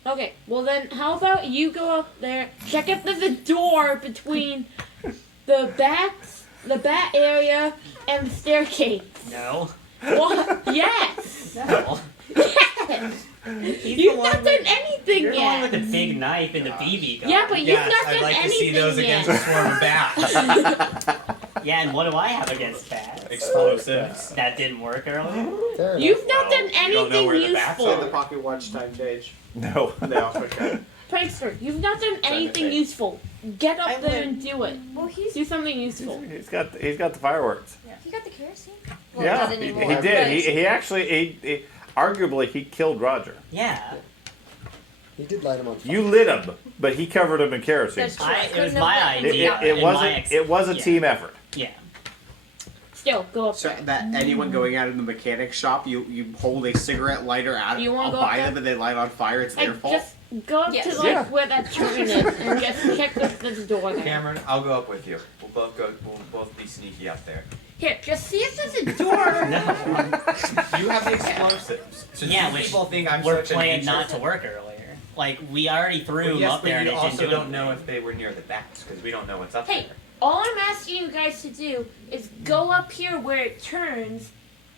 Okay, well then, how about you go up there, check if there's a door between the bat area, and the staircase. No. What? Yes! No. Yes! He's You've the not one done with, anything You're the one yet! with the big knife and the BB gun. Yeah, but you've Yes, not I'd done like to anything see those yet! against a swarm of bats. Yeah, and what do I have against bats? Explosives. That didn't work earlier. Fair You've not done you don't know anything where the bats useful! are. the pocket watch time gauge. No. No. Okay. Prankster, you've not done anything think. useful. Get up I there would- and do it. Well, Do something useful. He's got the fireworks. he got the kerosene. Well, Yeah, not he anymore. did. but- He actually arguably he killed Roger. Yeah. He did light him on fire. You lit him, but he covered him in kerosene. That's true. It was Couldn't my have been- idea. It and wasn't. my ex- It was a yeah. team effort. Yeah. Still, go up So there. that anyone going out in the mechanic shop, you hold a cigarette lighter out, You wanna I'll go up buy there? them and they light on fire. It's their Like, fault. just go up Yes. to like Yeah. where that turn is and just check if there's a door there. Cameron, I'll go up with you. We'll both go. We'll both be sneaky up there. Here, just see if there's a door. No. You have the explosives. So Yeah, you which people think I'm We're such an planned introvert. not to work earlier. Like, we already threw Well, him yes, up there but and you it didn't also do don't know anything. if they were near the bats because we don't know what's up Hey. there. All I'm asking you guys to do is go up here where it turns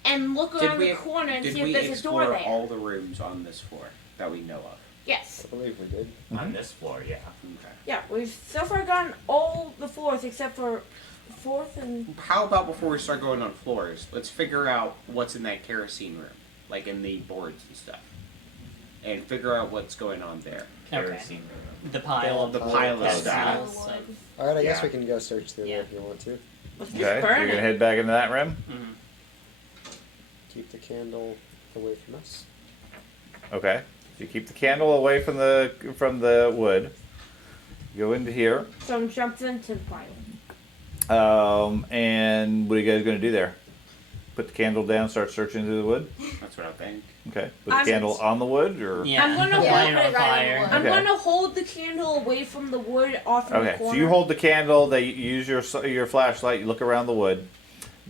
and look around the corner and Did see if we there's a door explore there. all the rooms on this floor that we know of? Yes. I believe we did. On this floor, yeah. Okay. Yeah, we've so far gotten all the floors except for the fourth and How about before we start going on floors, let's figure out what's in that kerosene room, like in the boards and stuff, and figure out what's going on there. Okay. Kerosene room. The pile The of pile of that stuff. smells of- All right, I guess Yeah. we can go search through Yeah. there if you want to. let's just Okay, so burn you're gonna it. head back into that room. Mhm. Keep the candle away from us. Okay, so you keep the candle away from the wood. Go into here. So jumps into the pile. And what are you guys gonna do there? Put the candle down, start searching through the wood. That's what I think. Okay, put the I'm- candle on the wood, or Yeah. I'm gonna Yeah, light it put on it right on the fire. wood. I'm Okay. gonna hold the candle away from the wood off in the okay. So corner. you hold the candle. They use your flashlight. You look around the wood.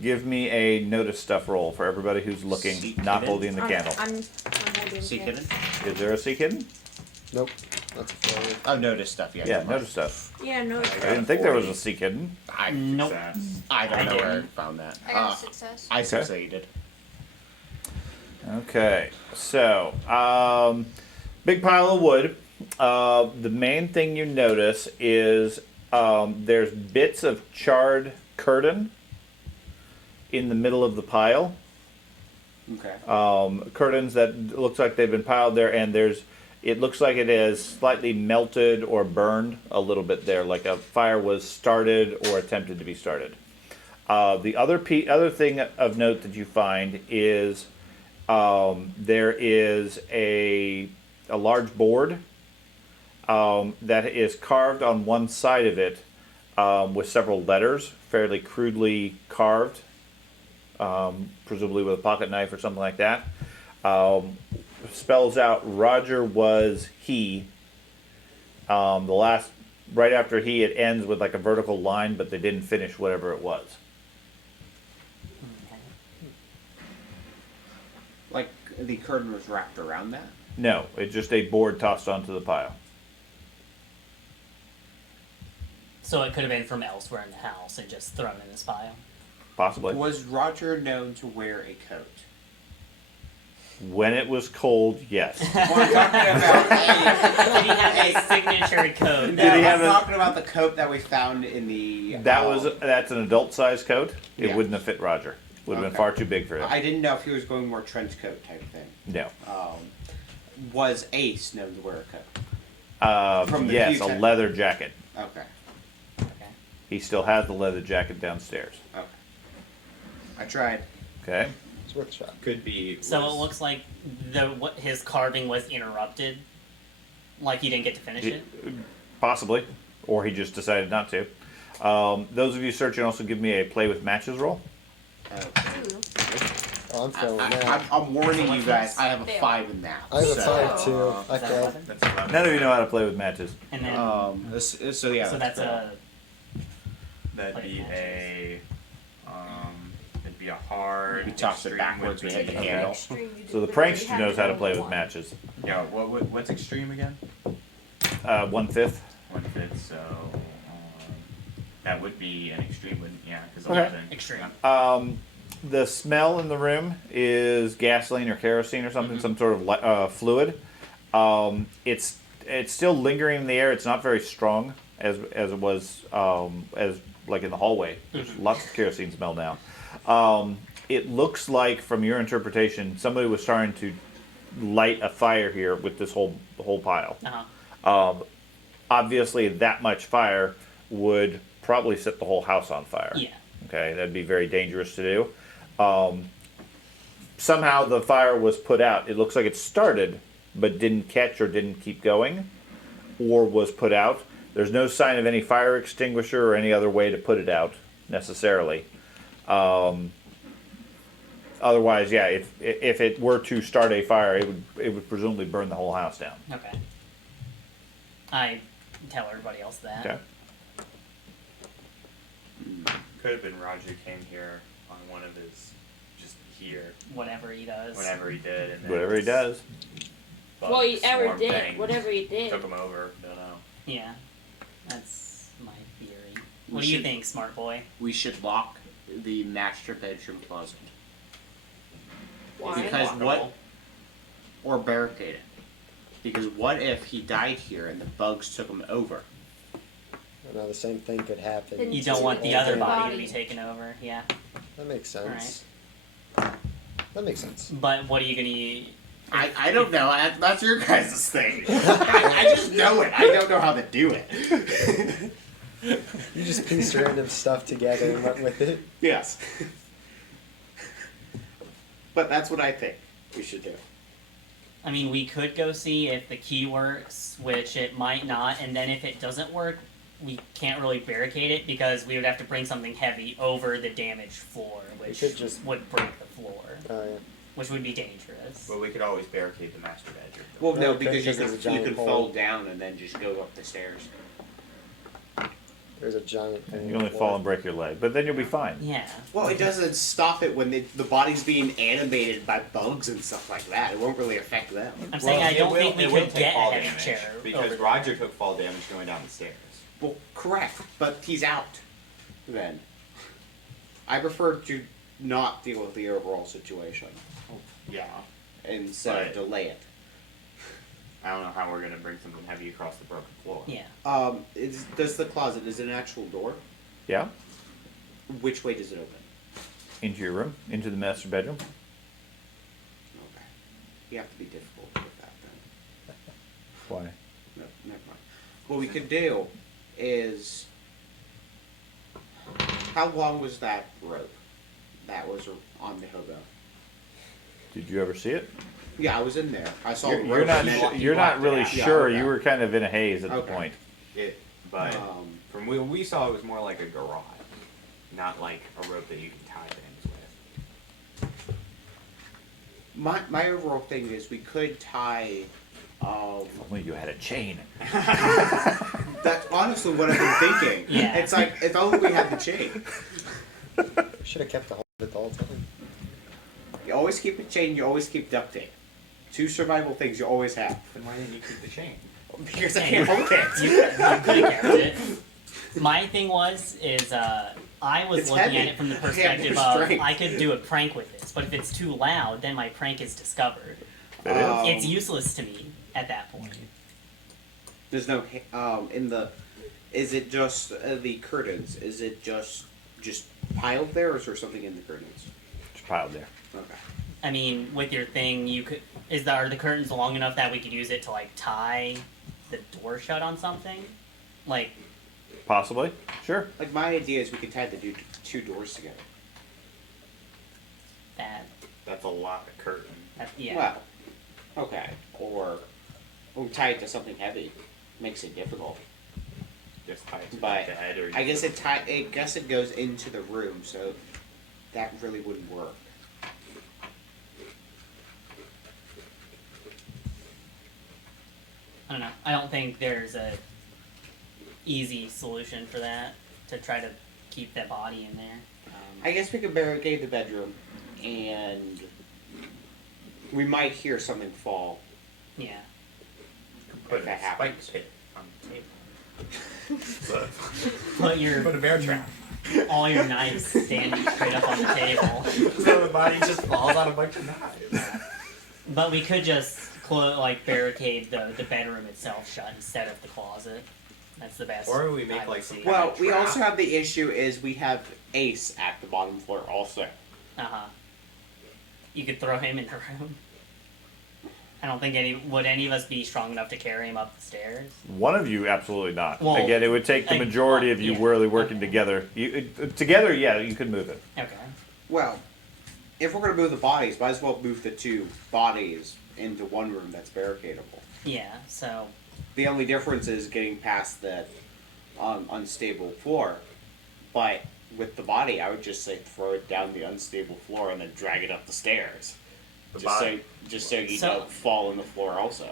Give me a notice stuff roll for everybody who's looking, Seek not hidden? holding the candle. I'm holding See it. hidden? Is there a seek hidden? Nope. That's a failure. Oh, notice stuff. Yeah. Yeah, notice stuff. Yeah, no. I didn't think there was a seek hidden. Nope. Success. I don't I know where I didn't. found that. I got a success. I Okay. succeeded. Okay, so big pile of wood. The main thing you notice is there's bits of charred curtain in the middle of the pile. Okay. Curtains that looks like they've been piled there, and it looks like it is slightly melted or burned a little bit there, like a fire was started or attempted to be started. The other thing of note that you find is there is a large board that is carved on one side of it with several letters, fairly crudely carved, presumably with a pocket knife or something like that. Spells out Roger was he. Right after he, it ends with like a vertical line, but they didn't finish whatever it was. Like the curtain was wrapped around that. No, it's just a board tossed onto the pile. So it could have been from elsewhere in the house and just thrown in this pile. Possibly. Was Roger known to wear a coat? When it was cold, yes. Well, I'm talking about. Did he have a signature code? Did he have I'm a- talking about the coat that we found in the. That's an adult size coat. It Yeah. wouldn't have fit Roger. Would have been Okay. far too big for him. I didn't know if he was going more trench coat type thing. No. Was Ace known to wear a coat? From the Yes, few a times- leather jacket. Okay. Okay. He still has the leather jacket downstairs. Okay. I tried. Okay. It's worth a shot. Could be. So was- it looks like his carving was interrupted. Like he didn't get to finish it. Possibly, or he just decided not to. Those of you searching, also give me a play with matches roll. Oh, I'm failing that. I'm warning So you what's guys. this? I have a Fail. 5 in that. I have a so, 5 too. I Is that failed. 11? That's 11. None of you know how to play with matches. And then So yeah. so that's a That'd Play be matches. it'd be a hard. We tossed it extreme backwards, would we had be- the handle. So the prankster knows how to play with matches. Yeah. What's extreme again? 1/5. 1/5. So that would be an extreme, wouldn't? Yeah, because Okay. 11. extreme. The smell in the room is gasoline or kerosene or something, some sort of fluid. It's still lingering in the air. It's not very strong as it was as like in the hallway. There's lots of kerosene smell now. It looks like, from your interpretation, somebody was starting to light a fire here with this whole pile. Uh-huh. Obviously, that much fire would probably set the whole house on fire. Yeah. Okay, that'd be very dangerous to do. Somehow the fire was put out. It looks like it started, but didn't catch or didn't keep going, or was put out. There's no sign of any fire extinguisher or any other way to put it out necessarily. Otherwise, yeah, if it were to start a fire, it would presumably burn the whole house down. Okay. I tell everybody else that. Okay. Could have been Roger came here on one of his, just here, Whatever he does. whenever he did, and then Whatever he this does. bug Well, you ever swarm did. thing Whatever you did. took him over. Don't know. Yeah. That's my theory. We What do you should- think, smart boy? We should lock the master bedroom closet. Why? Because Lockable. what? Or barricade it. Because what if he died here and the bugs took him over? Now the same thing could happen. Then You It's don't just want an the other empty body to body. be taken over. Yeah. That makes sense. That makes sense. But what are you gonna? I don't know. That's your guys' thing. I just know it. I don't know how to do it. You just pieced random stuff together and went with it. Yes. But that's what I think we should do. I mean, we could go see if the key works, which it might not, and then if it doesn't work, we can't really barricade it because we would have to bring something heavy over the damaged floor, which could just- would break the floor, Oh yeah. which would be dangerous. But we could always barricade the master bedroom. Well, no, Okay, because you because there's a could giant hole. fall down and then just go up the stairs. There's a giant thing. You only fall and break your leg, but then you'll be fine. Yeah. Well, it doesn't stop it when the body's being animated by bugs and stuff like that. It won't really affect them. I'm saying I it don't will- think we it will could take get fall a heavy damage, chair because over Roger took fall damage going down the stairs. Well, correct, but he's out. Then I prefer to not deal with the overall situation Yeah. instead of But- delay it. I don't know how we're gonna bring something heavy across the broken floor. Yeah. Does the closet is it an actual door? Yeah? Which way does it open? Into your room, into the master bedroom. Okay, you have to be difficult with that then. Why? No, never mind. What we could do is, how long was that rope that was on the hobo? Did you ever see it? Yeah, I was in there. I saw You're, the you're rope. not. and then You're not blocked it really out. Yeah, sure. okay. You were kind of in a haze at the Okay. point. But Um, from what we saw, it was more like a garage, not like a rope that you can tie things with. my overall thing is we could tie. Only you had a chain. That's honestly what I've been thinking. Yeah. It's like if only we had the chain. Should have kept the whole of it the whole time. You always keep a chain. You always keep duct tape. Two survival things you always have. Then why didn't you keep the chain? Because I Yeah, can't hold it. You could have kept it. My thing is I was It's looking heavy. at it from the I have no perspective of strength. I could do a prank with this, but if it's too loud, then my prank is discovered. It is. It's useless to me at that point. There's no in the. Is it just the curtains? Is it just piled there, or is there something in the curtains? Just piled there. Okay. I mean, with your thing, you could. are the curtains long enough that we could use it to like tie the door shut on something? Like, Possibly. Sure. Like my idea is we could tie the two doors together. that. That's a lot of curtain. Yeah. Well, okay. Or tie it to something heavy. Makes it difficult. Just tie it to But the head, or I guess it goes into the room, so that really wouldn't work. I don't know. I don't think there's a easy solution for that to try to keep that body in there. I guess we could barricade the bedroom, and we might hear something fall. Yeah. put if a that spike happens. pit on the table. Put a bear trap. all your knives standing straight up on the table. So the body just falls on a bunch of knives. But we could just barricade the bedroom itself shut instead of the closet. That's the best. Or we make I would like some see. Well, we trap. also have the issue is we have Ace at the bottom floor also. You could throw him in the room. I don't think would any of us be strong enough to carry him up the stairs. One of you, absolutely not. Well, Again, it would take the I- majority of you yeah, really working okay. together. Together, yeah, you could move it. Okay. Well, if we're gonna move the bodies, might as well move the two bodies into one room that's barricadable. Yeah. So. The only difference is getting past the unstable floor. But with the body, I would just say throw it down the unstable floor and then drag it up the stairs. The Just body. so you So- don't fall on the floor also.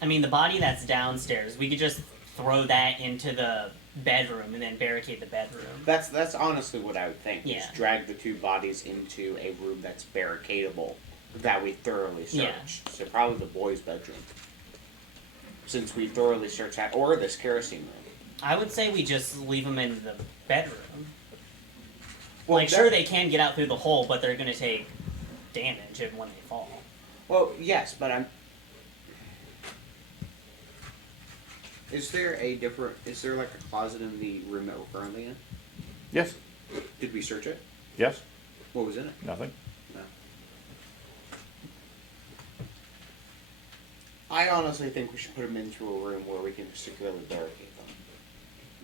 I mean, the body that's downstairs, we could just throw that into the bedroom and then barricade the bedroom. That's honestly what I would think. Yeah. Just drag the two bodies into a room that's barricadable that we thoroughly searched. Yeah. So probably the boys' bedroom. Since we thoroughly searched that, or this kerosene room. I would say we just leave them in the bedroom. Well, Sure, they can get out through the hole, but they're going to take damage when they fall. Well, yes, but I'm. Is there like a closet in the room that we're currently in? Yes. Did we search it? Yes. What was in it? Nothing. No. I honestly think we should put them into a room where we can securely barricade them.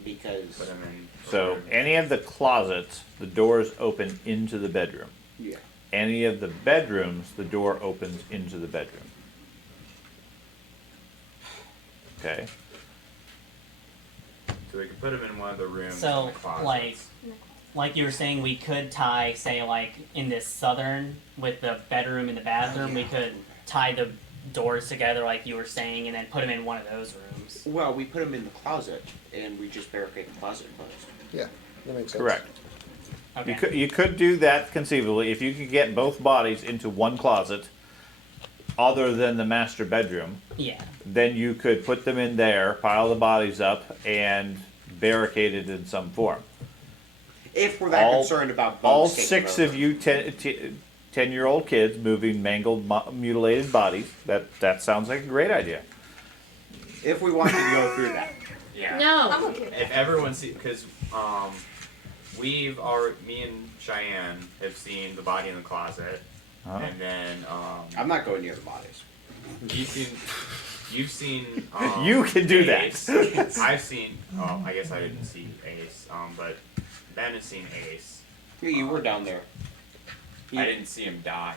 Because. Put them in. So any of the closets, the doors open into the bedroom. Yeah. Any of the bedrooms, the door opens into the bedroom. Okay. So we could put them in one of the rooms. So, in the closets. like you were saying, we could tie, say, like in this southern with the bedroom and the bathroom, we could tie the doors together, like you were saying, and then put them in one of those rooms. Well, we put them in the closet, and we just barricade the closet closed. Yeah, that makes sense. Correct. Okay. You could do that conceivably if you could get both bodies into one closet, other than the master bedroom. Yeah. Then you could put them in there, pile the bodies up, and barricade it in some form. If we're that All- concerned about bugs All taking 6 over. of you 10-year-old kids moving mangled, mutilated bodies. That sounds like a great idea. If we wanted to go through that. Yeah. No. I'm okay with If that. everyone sees, because me and Cheyenne have seen the body in the closet, Huh? and then I'm not going near the bodies. you've seen You can do that. Ace. I've seen. Oh, I guess I didn't see Ace. But Ben has seen Ace. Yeah, you were down there. I didn't see him die.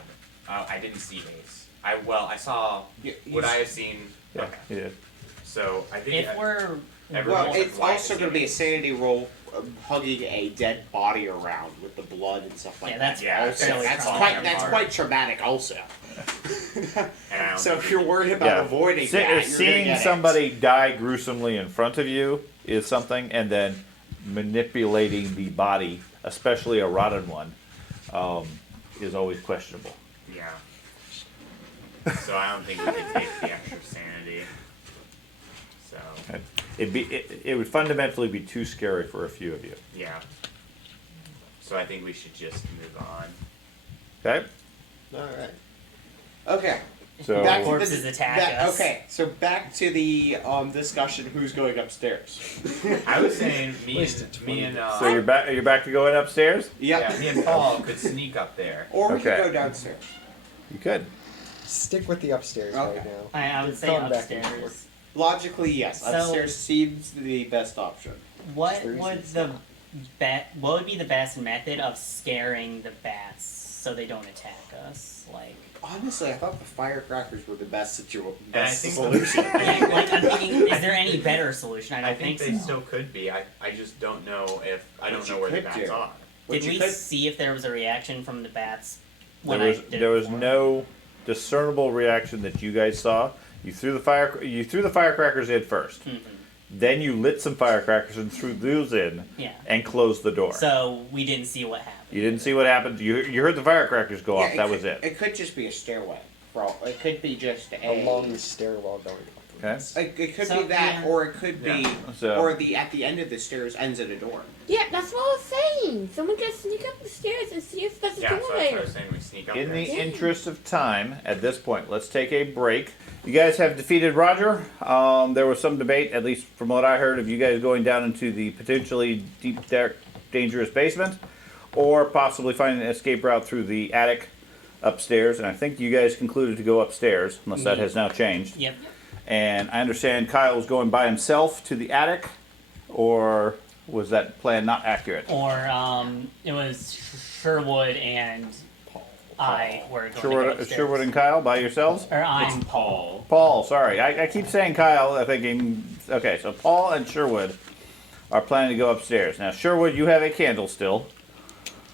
I didn't see Ace. I saw. You- Would I have seen? Yeah, Okay. you did. So I think. If we're Everyone Well, was it's like, also going to be a sanity roll hugging a dead body around with the blood and stuff like Yeah, that. that's Yeah, also, fairly that's traumatic. quite traumatic also. And I don't So think if you're worried about avoiding that, you're seeing gonna get somebody die gruesomely in front of you is something, and then manipulating the body, especially a rotten one, is always questionable. Yeah. So I don't think we could take the extra sanity. So It would fundamentally be too scary for a few of you. yeah. So I think we should just move on. Okay. Alright. Okay. So Back to corpses the, attack us. Okay, so back to the discussion who's going upstairs. I was saying me Wasted and 20 so you're back to going upstairs. yeah, me and Paul could sneak up there. Or we Okay. could go downstairs. You could. Stick with the upstairs Okay. right now. I would You're say going back and upstairs. forth. Logically, yes. So- Upstairs seems the best option. What Upstairs would is the not. what would be the best method of scaring the bats so they don't attack us? Like, Honestly, I thought the firecrackers were the best And I best think solution. yeah, like I'm thinking, is there any better solution? I don't I think think they so. still could be. I just don't know if I don't What know you where the could bats do. are. What Did you we could- see if there was a reaction from the bats when There was I did there it was before? no discernible reaction that you guys saw. You threw the firecrackers in first. Mhm. Then you lit some firecrackers and threw those in Yeah. and closed the door. So we didn't see what happened. You didn't see what happened. You heard the firecrackers go off. That could, was it. It could just be a stairway. Bro, it could be just A long stairwell going Okay. upwards. It could So, be that, yeah. or it could be, Yeah. So- or at the end of the stairs ends at a door. Yeah, that's what I was saying. Someone just sneak up the stairs and see if there's a Yeah, door so that's what I there. was saying. We sneak up In there. the interest of time, at this point, let's take a break. You guys have defeated Roger. There was some debate, at least from what I heard, of you guys going down into the potentially deep, dark, dangerous basement, or possibly finding an escape route through the attic upstairs. And I think you guys concluded to go upstairs, unless that has now changed. Yep. And I understand Kyle was going by himself to the attic, or was that plan not accurate? Or it was Sherwood and I were going to go upstairs. Sherwood and Kyle by yourselves? Or I'm It's Paul. Paul, sorry. I keep saying Kyle, I'm thinking, okay, so Paul and Sherwood are planning to go upstairs. Now, Sherwood, you have a candle still.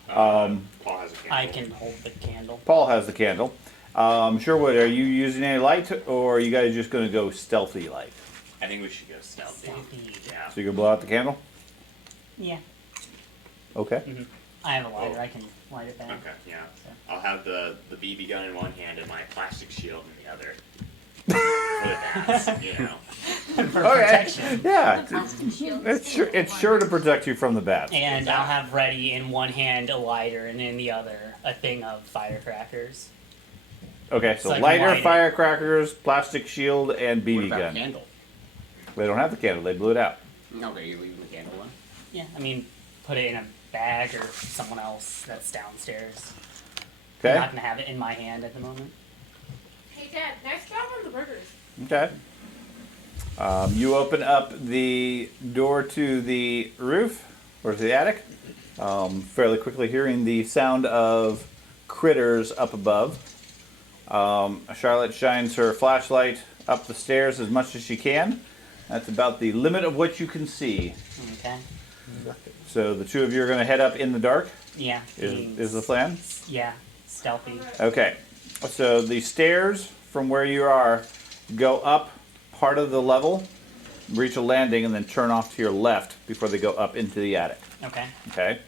Paul has a candle. I can hold the candle. Paul has the candle. Sherwood, are you using any light, or are you guys just going to go stealthy light? I think we should go stealthy. Stealthy. Yeah. So you can blow out the candle? Yeah. Okay. I have a lighter. I can light it back. Okay. Yeah. So. I'll have the BB gun in one hand and my plastic shield in the other. For the bats, you know. For Okay. protection. Yeah. Plastic shield. It's sure to protect you from the bats. And I'll have ready in one hand a lighter and in the other a thing of firecrackers. Okay, so So I can lighter, light it. firecrackers, plastic shield, and What BB about gun. candle? They don't have the candle. They blew it out. Okay, you're leaving the candle on. Yeah, I mean, put it in a bag or someone else that's downstairs. I'm Okay? not gonna have it in my hand at the moment. Hey, Dad, nice job on the burgers. Okay. You open up the door to the roof, or to the attic, fairly quickly hearing the sound of critters up above. Charlotte shines her flashlight up the stairs as much as she can. That's about the limit of what you can see. Okay. So the two of you are going to head up in the dark, Yeah. is the plan? Yeah. Stealthy. Okay. So the stairs from where you are go up part of the level, reach a landing, and then turn off to your left before they go up into the attic. Okay. Okay.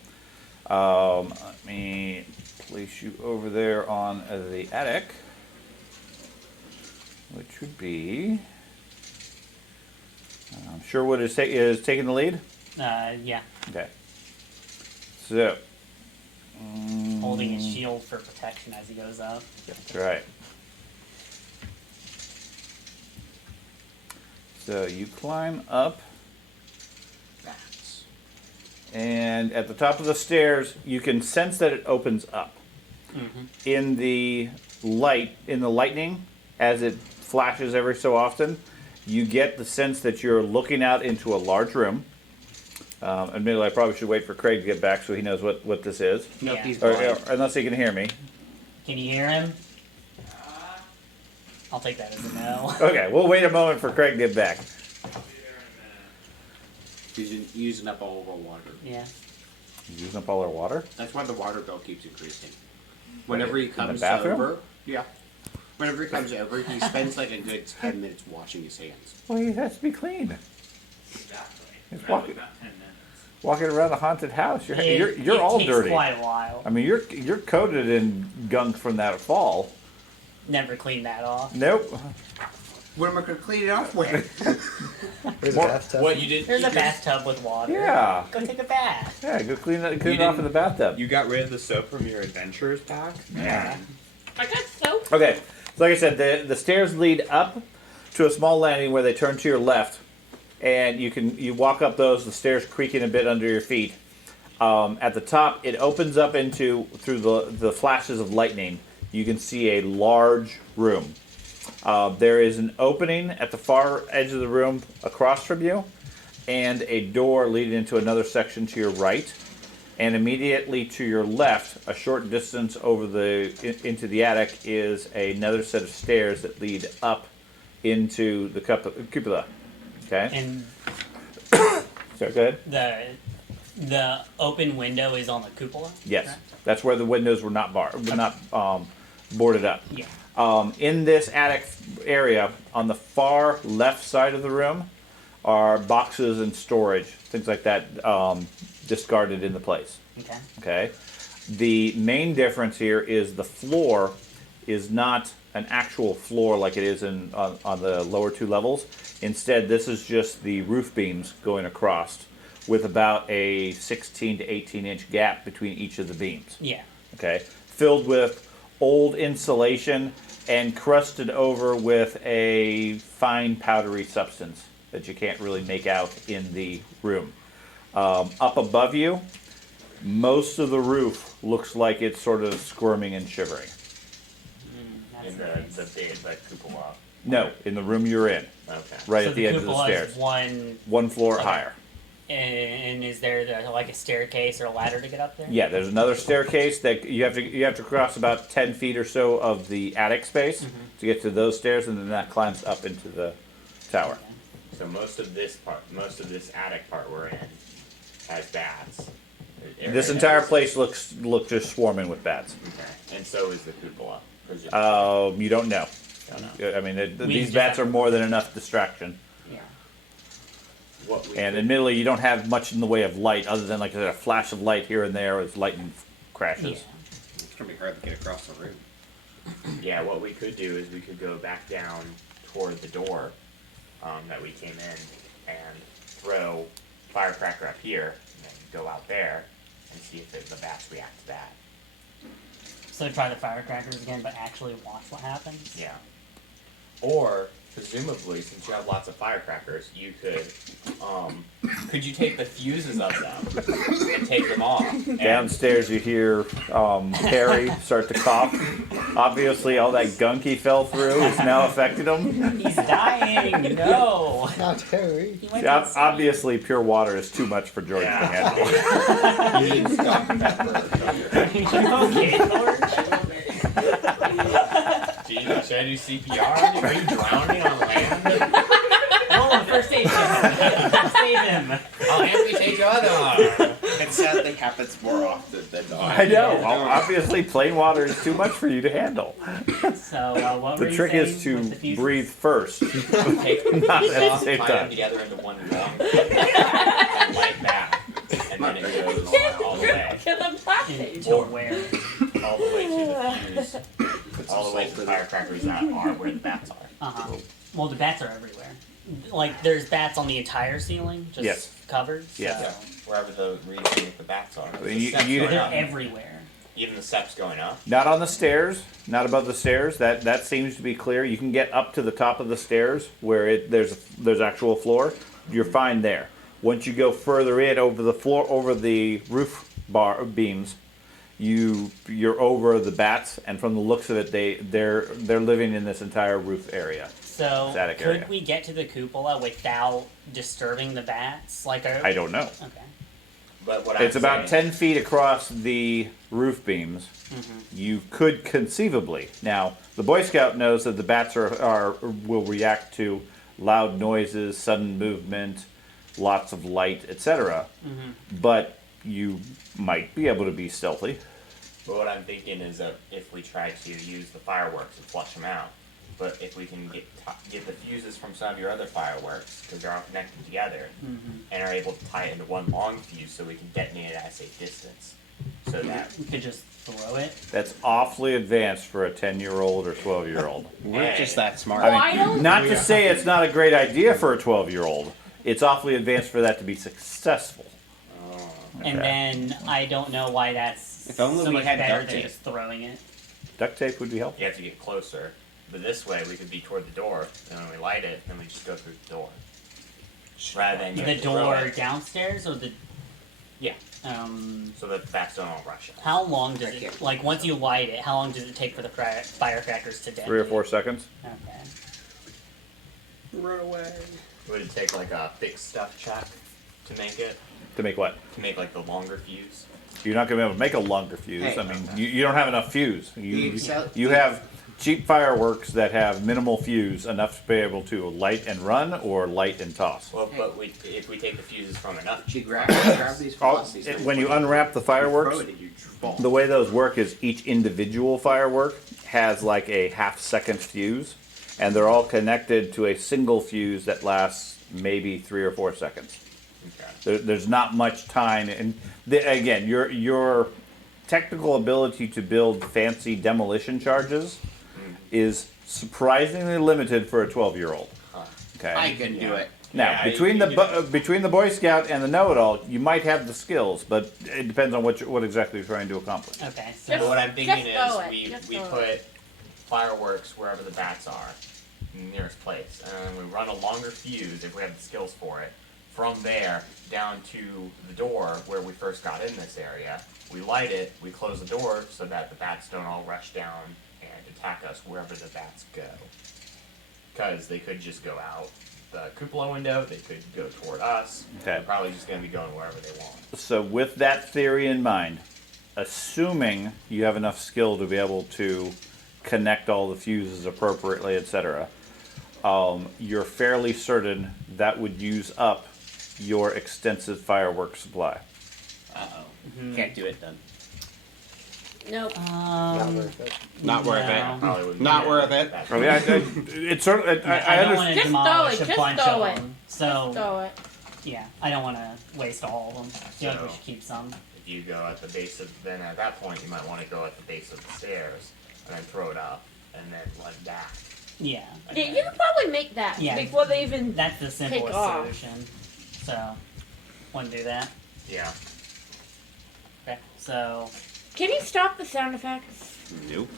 Let me place you over there on the attic, which would be. Sherwood is taking the lead. Yeah. Okay. So. Holding his shield for protection as he goes up. That's right. So you climb up, Bats. and at the top of the stairs, you can sense that it opens up. Mm-hmm. In the lightning, as it flashes every so often, you get the sense that you're looking out into a large room. Admittedly, I probably should wait for Craig to get back so he knows what this is. Nope, Yeah. he's Or, blind. unless he can hear me. Can you hear him? I'll take that as a no. Okay, we'll wait a moment for Craig to get back. He's using up all of our water. Yeah. He's using up all our water. That's why the water bill keeps increasing. Whenever he the comes bathroom? over, yeah. Whenever he comes over, he spends like a good 10 minutes washing his hands. Well, he has to be clean. Exactly. It's Probably walking- about 10 minutes. Walking around a haunted house, you're It all takes dirty. quite a while. I mean, you're coated in gunk from that fall. Never clean that off. Nope. What am I going to clean it off with? There's More- a bathtub. What you did? There's you a just- bathtub with water. Yeah. Go take a bath. Yeah, go clean it You off in the bathtub. You got rid of the soap from your adventurers pack. Yeah. I got soap. Okay, so like I said, the stairs lead up to a small landing where they turn to your left, and you walk up those. The stairs creaking a bit under your feet. At the top, it opens up through the flashes of lightning you can see a large room. There is an opening at the far edge of the room across from you, and a door leading into another section to your right. And immediately to your left, a short distance into the attic, is another set of stairs that lead up into the cupola. Okay. And So go ahead. the open window is on the cupola. Yes, correct? that's where the windows were not boarded up. Yeah. In this attic area, on the far left side of the room, are boxes and storage, things like that, discarded in the place. Okay. Okay. The main difference here is the floor is not an actual floor like it is on the lower two levels. Instead, this is just the roof beams going across, with about a 16 to 18 inch gap between each of the beams. Yeah. Okay, filled with old insulation and crusted over with a fine powdery substance that you can't really make out in the room. Up above you, most of the roof looks like it's sort of squirming and shivering. That's In nice. the cupola. No, in the room you're in, Okay. right So at the edge of the cupola stairs. is one, One floor Okay. higher. and is there like a staircase or a ladder to get up there? Yeah, there's another staircase that you have to cross about 10 feet or so of the attic space to get to those stairs, and then that climbs up into the tower. So most of this attic part we're in has bats. This entire place looks just swarming with bats. Okay. And so is the cupola. presumably. You don't know. Don't know. I mean, We these just bats have- are more than enough distraction. Yeah. What we And could- admittedly, you don't have much in the way of light, other than like a flash of light here and there as lightning crashes. Yeah. It's gonna be hard to get across the room. Yeah, what we could do is we could go back down toward the door that we came in and throw firecracker up here, and then go out there and see if the bats react to that. So try the firecrackers again, but actually watch what happens. Yeah. Or presumably, since you have lots of firecrackers, you could you take the fuses of them and take them off? And Downstairs, you hear Harry start to cough. Obviously, all that gunk he fell through has now affected him. He's dying. No. Not Harry. He went to sleep. Obviously, pure water is too much for George to handle. You need Dr. Pepper. Okay, George. Gee, should I do CPR? Are you drowning on land? Oh, first aid him. Save him. I'll amputate your other arm. It sadly happens more often than not. I know. Obviously, plain water is too much for you to handle. So what were The you trick saying is to with the fuses? breathe first. Take the Not fuses at the off, same tie time. them together into one long and light that. And then it goes all the way. To the plastic. Into where? All the way to the fuse. All the way to the firecrackers that are where the bats are. Uh-huh. Well, the bats are everywhere. Like, there's bats on the entire ceiling, just Yes. covered. Yes. So Wherever the region with the bats are. mean, you- Steps you- going they're up. everywhere. Even the steps going up. Not on the stairs, not above the stairs. That seems to be clear. You can get up to the top of the stairs where there's actual floor. You're fine there. Once you go further in over the floor, over the roof bar beams, you're over the bats, and from the looks of it, they're living in this entire roof area. So, Static could area. we get to the cupola without disturbing the bats? Like, I don't know. Okay. But what It's I'm about saying, 10 feet across the roof beams. You could conceivably. Now, the Boy Scout knows that the bats will react to loud noises, sudden movement, lots of light, etc. But you might be able to be stealthy. But what I'm thinking is that if we try to use the fireworks and flush them out, but if we can get the fuses from some of your other fireworks, because they're all connected together, and are able to tie it into one long fuse so we can detonate it at a safe distance. So that We could just throw it. That's awfully advanced for a 10-year-old or 12-year-old. We're just that smart. Why don't Not to say it's not a great idea for a 12-year-old. It's awfully advanced for that to be successful. And then I don't know why that's If only so we much had better duct than tape. just throwing it. Duct tape would be helpful. you have to get closer. But this way we could be toward the door, and when we light it, then we just go through the door. Rather than you The have to throw door it. downstairs or the So that the bats don't all rush us. How long does I it, can't- like, once you light it, how long does it take for the firecrackers to detonate? 3 or 4 seconds. Okay. Run away. Would it take like a fixed stuff check to make it? To make what? To make like the longer fuse? You're not going to be able to make a longer fuse. Hey. I mean, you don't have enough fuse. The You Excel- you have cheap fireworks that have minimal fuse, enough to be able to light and run or light and toss. Well, but if we take the fuses from enough, She grab these All- velocities. when you unwrap the fireworks, the way those work is each individual firework has like a half-second fuse, and they're all connected to a single fuse that lasts maybe 3 or 4 seconds. There's not much time, and again, your technical ability to build fancy demolition charges is surprisingly limited for a 12-year-old. Okay. I can do it. Now, Yeah, between the Boy Scout and the Know-It-All, you might have the skills, but it depends on what exactly you're trying to accomplish. Okay, so But what I'm thinking just throw is it. Just we throw put fireworks wherever the bats are, in the nearest place, and then we run a longer fuse if we have the skills for it. From there down to the door where we first got in this area, we light it, we close the door so that the bats don't all rush down and attack us wherever the bats go. Because they could just go out the cupola window, they could go toward us. Okay. They're probably just going to be going wherever they want. So with that theory in mind, assuming you have enough skill to be able to connect all the fuses appropriately, etc., you're fairly certain that would use up your extensive fireworks supply. Uh-oh. Can't do it then. Nope. Not worth it. Not worth no. it. Probably wouldn't Not be worth that it. bad. I mean, it's certainly. I I don't understand. want to Just demolish throw it, a just bunch throw of it. them. So Throw it. yeah, I don't want to waste all of them. I feel like we So- should keep some. If you go at the base of, then at that point you might want to go at the base of the stairs and then throw it up and then run back. Yeah, Yeah, you could probably make that Yeah. before they even. that's the simplest off. solution. So, want to do that? Yeah. Okay. So Can you stop the sound effects? Nope.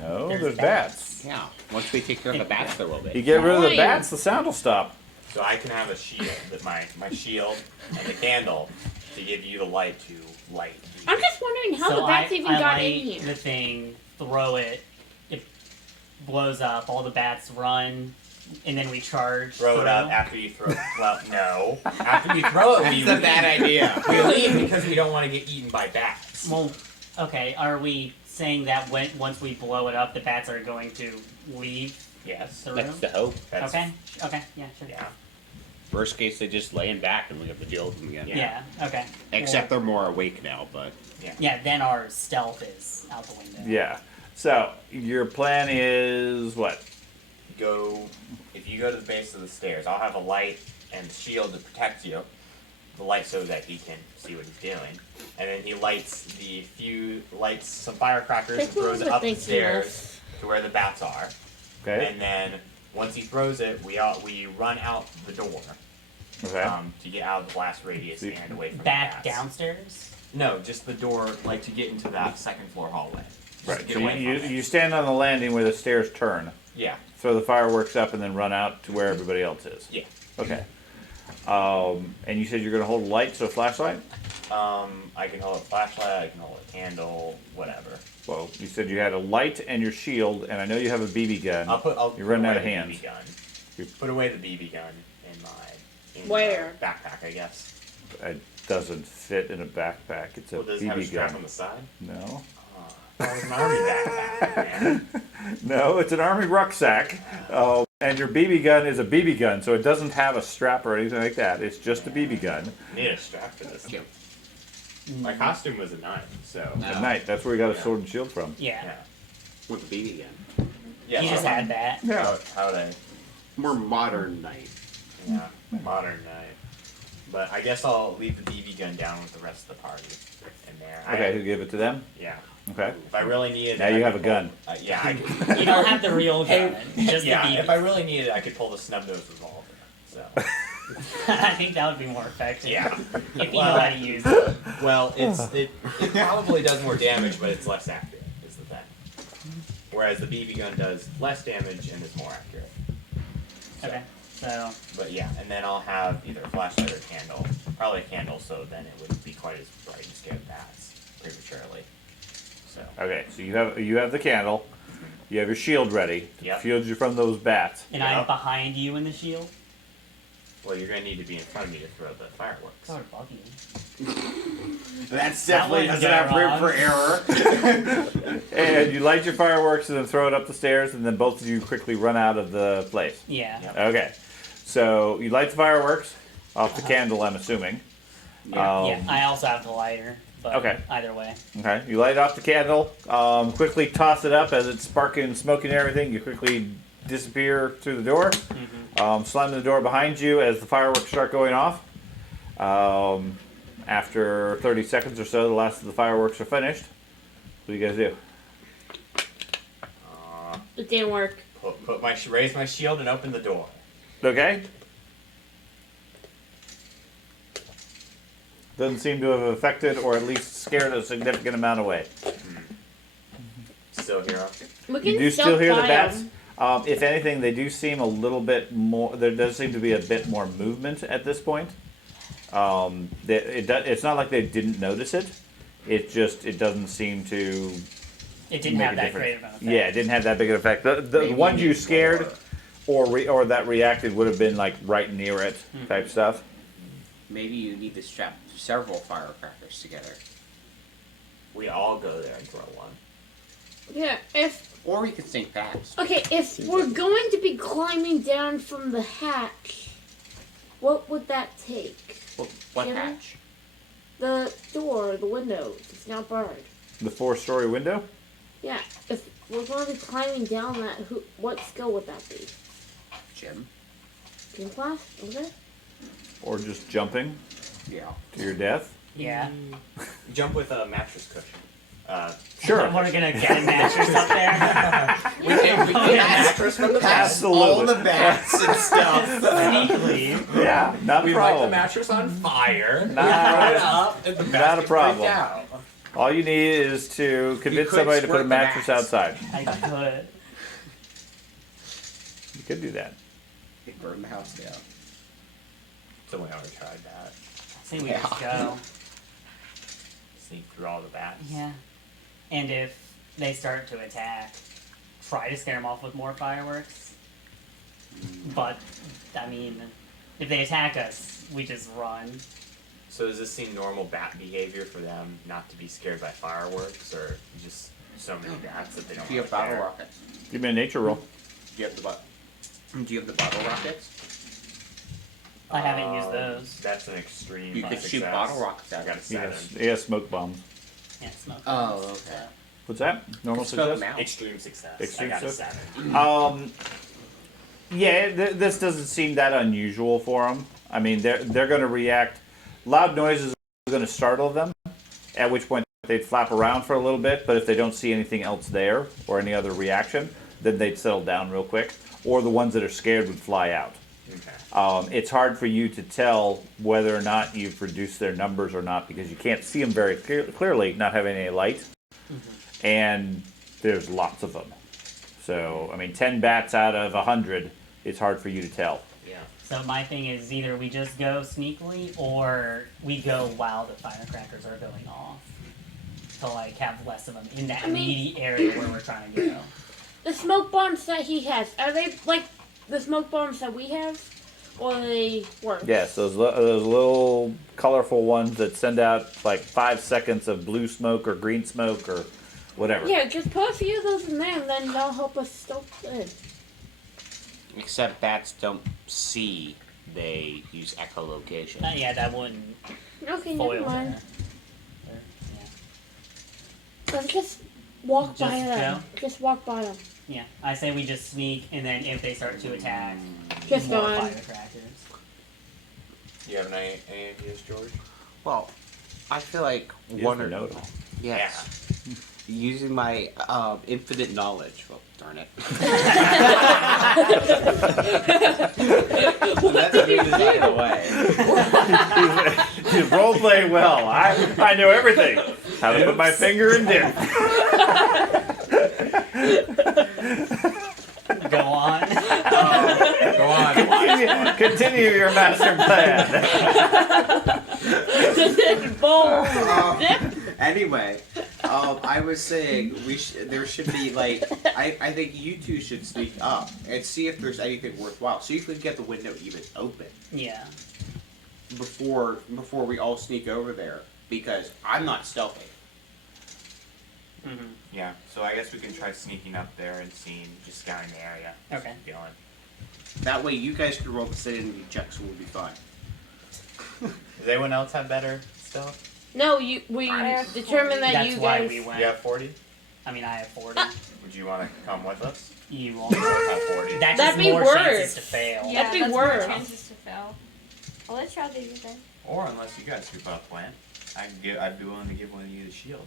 No, There's there's bats. Yeah. Once we take care of the bats, there will You be. get rid of the Fine. bats, the sound will stop. So I can have a shield, with my shield and the candle to give you the light to light. the- I'm just wondering how so the bats I even got light in here. the thing, throw it, it blows up. All the bats run, and then we charge. Throw it up through. after you throw. Well, no. After you throw it, we That's a bad idea. We leave because we don't want to get eaten by bats. Well, okay. Are we saying that once we blow it up, the bats are going to leave Yes. the That's room? the hope. That's, Okay. Okay. Yeah. Sure. Yeah. Worst case, they just laying back and we have to deal with them again. Yeah. Okay. Except they're more awake now, but Yeah. Then our stealth is out the window. Yeah. So your plan is what? If you go to the base of the stairs, I'll have a light and shield to protect you. The light so that he can see what he's doing, and then he lights some firecrackers and throws it up the stairs to where the bats are. Okay. And then once he throws it, we run out the door Okay. to get out of the blast radius and away from Back the bats. downstairs. No, just the door, like to get into that second floor hallway. Just to Right. get So away you from it. you stand on the landing where the stairs turn, Yeah. throw the fireworks up, and then run out to where everybody else is. Yeah. Okay. And you said you're going to hold a light, so a flashlight? I can hold a flashlight, I can hold a candle, whatever. Well, you said you had a light and your shield, and I know you have a BB gun. I'll You're put running away out of the hands. BB gun. You- Put away the BB gun in my Where? backpack, I guess. It doesn't fit in a backpack. It's a Well, does it have a BB strap gun. on the side? No. That was an army backpack, man. No, it's an army rucksack. And your BB gun is a BB gun, so it doesn't have a strap or anything like that. It's just a BB gun. I need a strap for this. My costume was a knife, so. At night, that's where you got a sword and shield from. Yeah. Yeah. with the BB gun. Yeah. You so just had that. how would I? More modern knife. Yeah, modern knife. But I guess I'll leave the BB gun down with the rest of the party in there. Okay, who give it to them? Yeah. Okay. If I really need it, Now I you could have a pull- gun. Yeah, I could. You don't have the real gun, just Yeah, the if I BB. really needed it, I could pull the snub nose revolver. So. I think that would be more effective. Yeah. If you know how to use it. Well, it probably does more damage, but it's less accurate. Is the thing. Whereas the BB gun does less damage and is more accurate. Okay. So But yeah, and then I'll have either a flashlight or candle. Probably a candle, so then it would be quite as bright and scared of bats prematurely. So Okay, so you have the candle. You have your shield ready to Yep. shield you from those bats. And I'm behind you in the shield. well, you're gonna need to be in front of me to throw the fireworks. Or above you. That's That definitely wouldn't doesn't have go room wrong. for error. And you light your fireworks and then throw it up the stairs, and then both of you quickly run out of the place. Yeah. Yep. Okay, so you light the fireworks off the candle, I'm assuming. Yeah, I also have the lighter. But Okay. either way. Okay, you light off the candle, quickly toss it up as it's sparking, smoking, and everything. You quickly disappear through the door, slam the door behind you as the fireworks start going off. After 30 seconds or so, the last of the fireworks are finished. What do you guys do? It didn't work. Raise my shield and open the door. Okay. Doesn't seem to have affected or at least scared a significant amount away. Still here. We can You do still hear the buy bats. 'em. If anything, they do seem a little bit more. There does seem to be a bit more movement at this point. It's not like they didn't notice it. It doesn't seem to. It didn't make have a that difference. great of an effect. Yeah, it didn't have that big an effect. The Maybe ones you need scared more. or that reacted would have been like right near it type stuff. Maybe you need to strap several firecrackers together. We all go there and throw one. Yeah, Or we could think fast. if we're going to be climbing down from the hatch, what would that take? What Jimmy? hatch? The door, the window, it's now barred. The 4-story window, Yeah, if we're going to be climbing down that, what skill would that be? Jim? Gym class? Okay. or just jumping Yeah. to your death. Yeah. Jump with a mattress cushion. Sure. We're gonna get a mattress up there. We can get a mattress from the past. Absolutely. All the bats and stuff. Sneakily. Yeah, not a We light the problem. mattress on fire. Nah. we throw it up, and the bats Not a get problem. freaked out. All you need is to convince could somebody to put a squirt the mattress bats. outside. I could. You could do that. They burn the house down. So we never tried that. I think we just go. Sneak through all the bats. Yeah. And if they start to attack, try to scare them off with more fireworks. But, I mean, if they attack us, we just run. So does this seem normal bat behavior for them not to be scared by fireworks, or just so many bats that they don't Do you have really bottle care? rockets? Give me a nature roll. Do you have the bottle rockets? I haven't used those. That's an extreme. You could success. shoot bottle rockets I at got a them. 7. Yeah, smoke bombs. Yeah, smoke. Oh, bombs, okay. so. What's that? Normal Smoke success? them out. Extreme success. Extreme I got success? a 7. Yeah, this doesn't seem that unusual for them. I mean, they're going to react. Loud noises are going to startle them, at which point they'd flap around for a little bit, but if they don't see anything else there or any other reaction, then they'd settle down real quick. Or the ones that are scared would fly out. Okay. It's hard for you to tell whether or not you've reduced their numbers or not because you can't see them very clearly, not having any light. And there's lots of them. So, I mean, 10 bats out of 100, it's hard for you to tell. Yeah. So my thing is either we just go sneakily or we go while the firecrackers are going off. To like have less of them in that immediate area where we're trying to go. The smoke bombs that he has, are they like the smoke bombs that we have? Or are they worse? Yes, those little colorful ones that send out like 5 seconds of blue smoke or green smoke or whatever. Yeah, just put a few of those in there and then they'll help us stoke in. Except bats don't see. They use echolocation. Yeah, that wouldn't Okay, foil never mind. there. Let's just walk by Just them. go? Just walk by them. Yeah, I say we just sneak, and then if they start to attack, Just more go in. firecrackers. You have any ideas, George? Well, I feel like Yes one or or no? yes. Using my infinite knowledge. Well, darn it. That's a good design away. You role play well. I know everything. How to put my finger in dip. Go on. Go on. Continue your master plan. Boom. Anyway, I was saying there should be like I think you two should sneak up and see if there's anything worthwhile, so you can get the window even open Yeah. before we all sneak over there, because I'm not stealthy. Mm-hmm. Yeah, so I guess we can try sneaking up there and seeing, just scouting the area. Okay. Feeling. That way you guys can roll the sanity checks and we'll be fine. Does anyone else have better stuff? No, we I have determined that That's you why guys. we went. You have 40? I mean, I have 40. Would you want to come with us? You We won't. both have 40. That's That'd just be more worse. chances to fail. Yeah, That'd be that's more worse. chances to fail. I'll let y'all do your thing. Or unless you guys scoop out a plan, I'd be willing to give one of you the shield.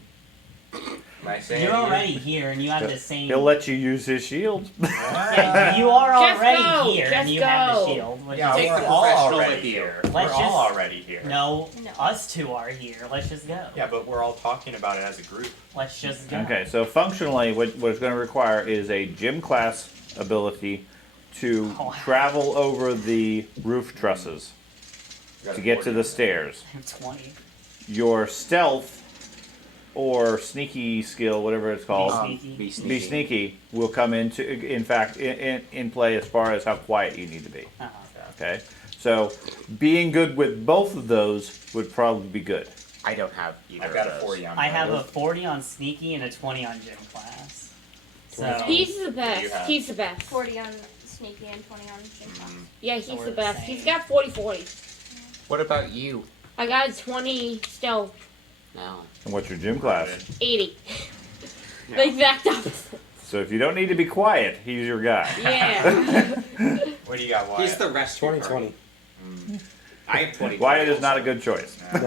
Nice saying You're already here, and you have the same. He'll let you use his shield. Yeah, you are Just already go, here, just and you have the go. shield. Which Yeah, is- Take we're the all professional already with you. here. Let's We're all just- already here. No, No. us two are here. Let's just go. Yeah, but we're all talking about it as a group. Let's just go. Okay, so functionally, what it's going to require is a gym class ability to Oh. travel over the roof trusses You got to a get to 40. the stairs. 20. Your stealth or sneaky skill, whatever it's called, Sneaky. Be sneaky. be sneaky, will come into, in fact, in play as far as how quiet you need to be. Uh-huh. Okay, so being good with both of those would probably be good. I don't have either I've got a of those. 40 on I have a both. 40 on sneaky and a 20 on gym class. So He's the You best. have- He's the best. 40 on sneaky and 20 on gym class. Yeah, So he's we're the the best. same. He's got 40-40. What about you? I got a 20 stealth, No. And what's your gym class? 80. The exact opposite. So if you don't need to be quiet, he's your guy. Yeah. What do you got, Wyatt? He's the rescue 2020. I have 20. Wyatt is not a good choice. No.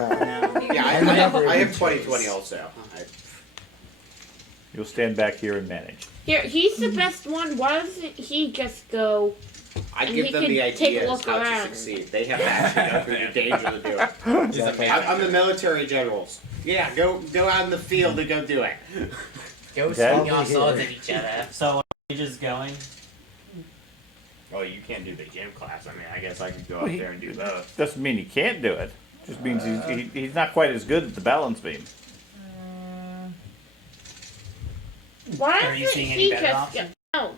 Yeah, I I'm never have a good 20/20 choice. also. You'll stand back here and manage. Here, he's the best one. Why doesn't he just go? I And give he them could the take a ideas look how around. to succeed. They have to actually go through the danger to do it. Exactly. I'm the military generals. Yeah, go out in the field and go do it. go Okay. swing your swords at each other. So are we just going? Well, you can't do the gym class. I mean, I guess I could go Well, up he- there and do both. Doesn't mean he can't do it. Just means he's not quite as good at the balance beam. Why Are you doesn't seeing he any better just options? go?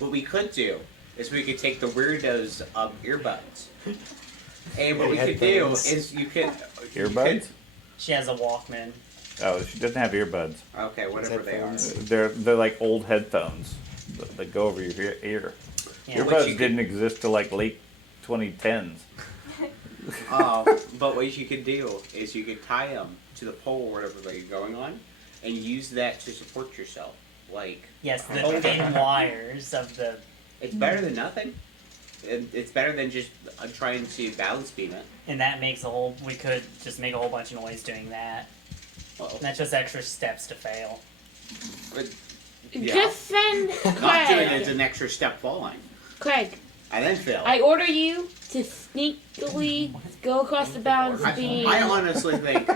What we could do is we could take the weirdos earbuds. And what we could do Headphones. is you could Earbuds? She has a Walkman. Oh, she doesn't have earbuds. Okay, whatever they are. Headphones. They're like old headphones that go over your ear. Yeah. What Earbuds you could- didn't exist till like late 2010s. But what you could do is you could tie them to the pole or whatever that you're going on, and use that to support yourself. Like, Yes, the Hold thin on. wires of the. it's better than nothing. It's better than just trying to balance beam it. And that makes a whole. We could just make a whole bunch of noise doing that. Uh-oh. And that's just extra steps to fail. But, yeah. Just send Not doing it is Craig. an extra step falling. Craig, And then fail. I order you to sneakily go across the balance beam. I honestly think,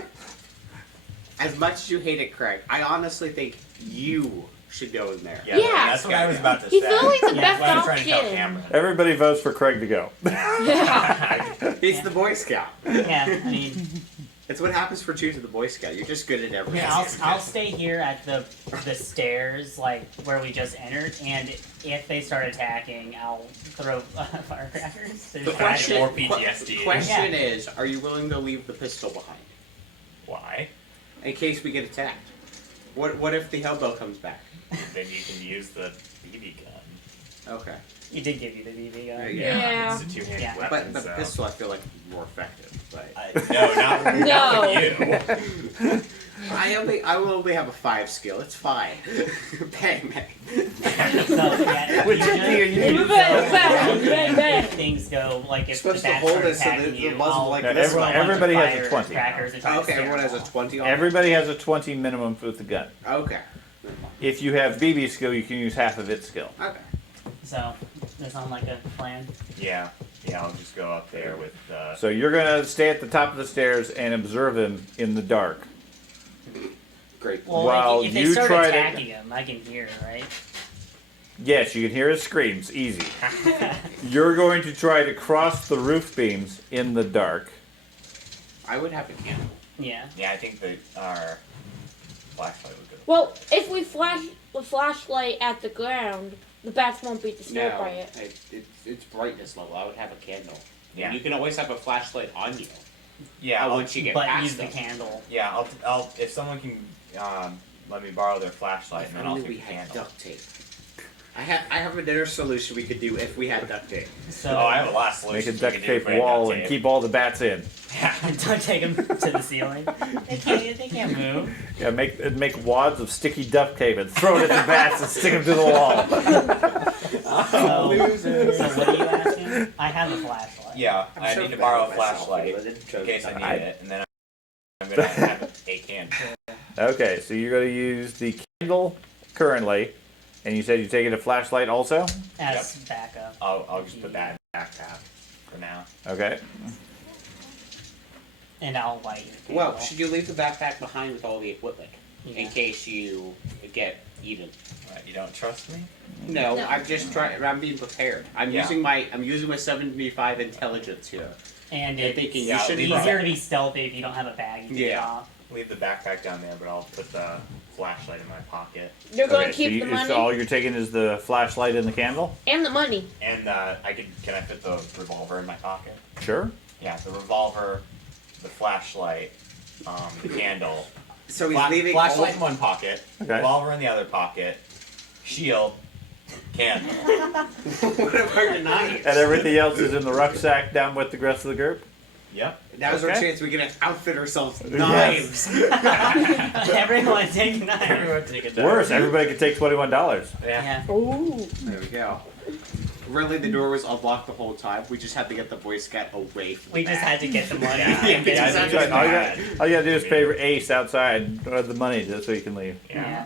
as much as you hate it, Craig, I honestly think you should go in there. Yeah, Yeah. that's what I was about to He's say. always the Yeah, best What I'm trying to tell option. Cameron. Everybody votes for Craig to go. Yeah. He's the Boy Scout. Yeah, I mean, It's what happens for choosing the Boy Scout. You're just good at everything. yeah, I'll stay here at the stairs, like where we just entered, and if they start attacking, I'll throw firecrackers. The There's question, more PTSD. question Yeah. is, are you willing to leave the pistol behind Why? in case we get attacked? What if the hobo comes back? Then you can use the BB gun. Okay, He did give you the BB gun. Yeah. It's a two-handed Yeah. weapon, but the so. pistol I feel like is more effective. But No, not with you. I will only have a 5 skill. It's fine. Bang bang. So, yeah, Which you would just- be a Bang, huge bang, bang, bang. if things go like if You're the supposed to bats hold start it so that attacking the you, muzzle I'll like Yeah, this. throw a bunch of everybody has a 20 now. firecrackers and try to Okay, scare everyone has a them off. 20 on Everybody has a 20 minimum with the gun. Okay. If you have BB skill, you can use half of its skill. Okay. So, does that sound like a plan? Yeah, I'll just go up there with. So you're gonna stay at the top of the stairs and observe him in the dark. Great. Well, While like, if they you start try to- attacking him, I can hear, right? Yes, you can hear his screams. Easy. You're going to try to cross the roof beams in the dark. I would have a candle. Yeah. Yeah, I think that our flashlight would go. Well, if we flash the flashlight at the ground, the bats won't be disturbed No, by it. it's brightness level. I would have a candle. Yeah. And you can always have a flashlight on you. Yeah, I'll, Once you get But past use the them. candle. yeah, I'll if someone can let me borrow their flashlight, and then I'll Only take we the had candle. duct tape. I have another solution we could do if we had duct tape. So Oh, I have a lot of Make a solutions. duct tape wall and keep all the bats in. don't take them to the ceiling. They can't move. Yeah, make wads of sticky duct tape and throw it at the bats and stick them to the wall. So what are you asking? I have a flashlight. Yeah, I'm I so need to proud borrow of a myself, flashlight but it in case I need I- it, and then I'm gonna have a candle. Okay, so you're going to use the candle currently, and you said you're taking a flashlight also? As backup. I'll just put that in the backpack for now. Okay. And I'll light your candle. Well, should you leave the backpack behind with all the equipment Yeah. in case you get eaten? What, you don't trust me? No, No. I'm just trying. I'm being prepared. I'm Yeah. using my 75 intelligence here. And You're it's thinking yeah, you should easier to be stealthy if you don't have a bag. You can get Yeah. off. Leave the backpack down there, but I'll put the flashlight in my pocket. You're going Okay, to keep the so money all you're taking is the flashlight and the candle? and the money. And can I fit the revolver in my pocket? Sure. Yeah, the revolver, the flashlight, the candle. So he's leaving flashlight all- in one pocket, Okay. revolver in the other pocket, shield, candle. What about your knives? And everything else is in the rucksack down with the rest of the group? Yep. Now's our Okay. chance. We can outfit ourselves with knives. Everyone take a knife. Everyone take a dive. Worse, everybody could take $21. Yeah. Yeah. Ooh. There we go. Really, the door was unlocked the whole time. We just had to get the Boy Scout away from We the just bag. had to get the money. Yeah. Yeah, Yeah, just I had think to- All it's you, bad. all you gotta do is pay Ace outside the money just so you can leave. Yeah.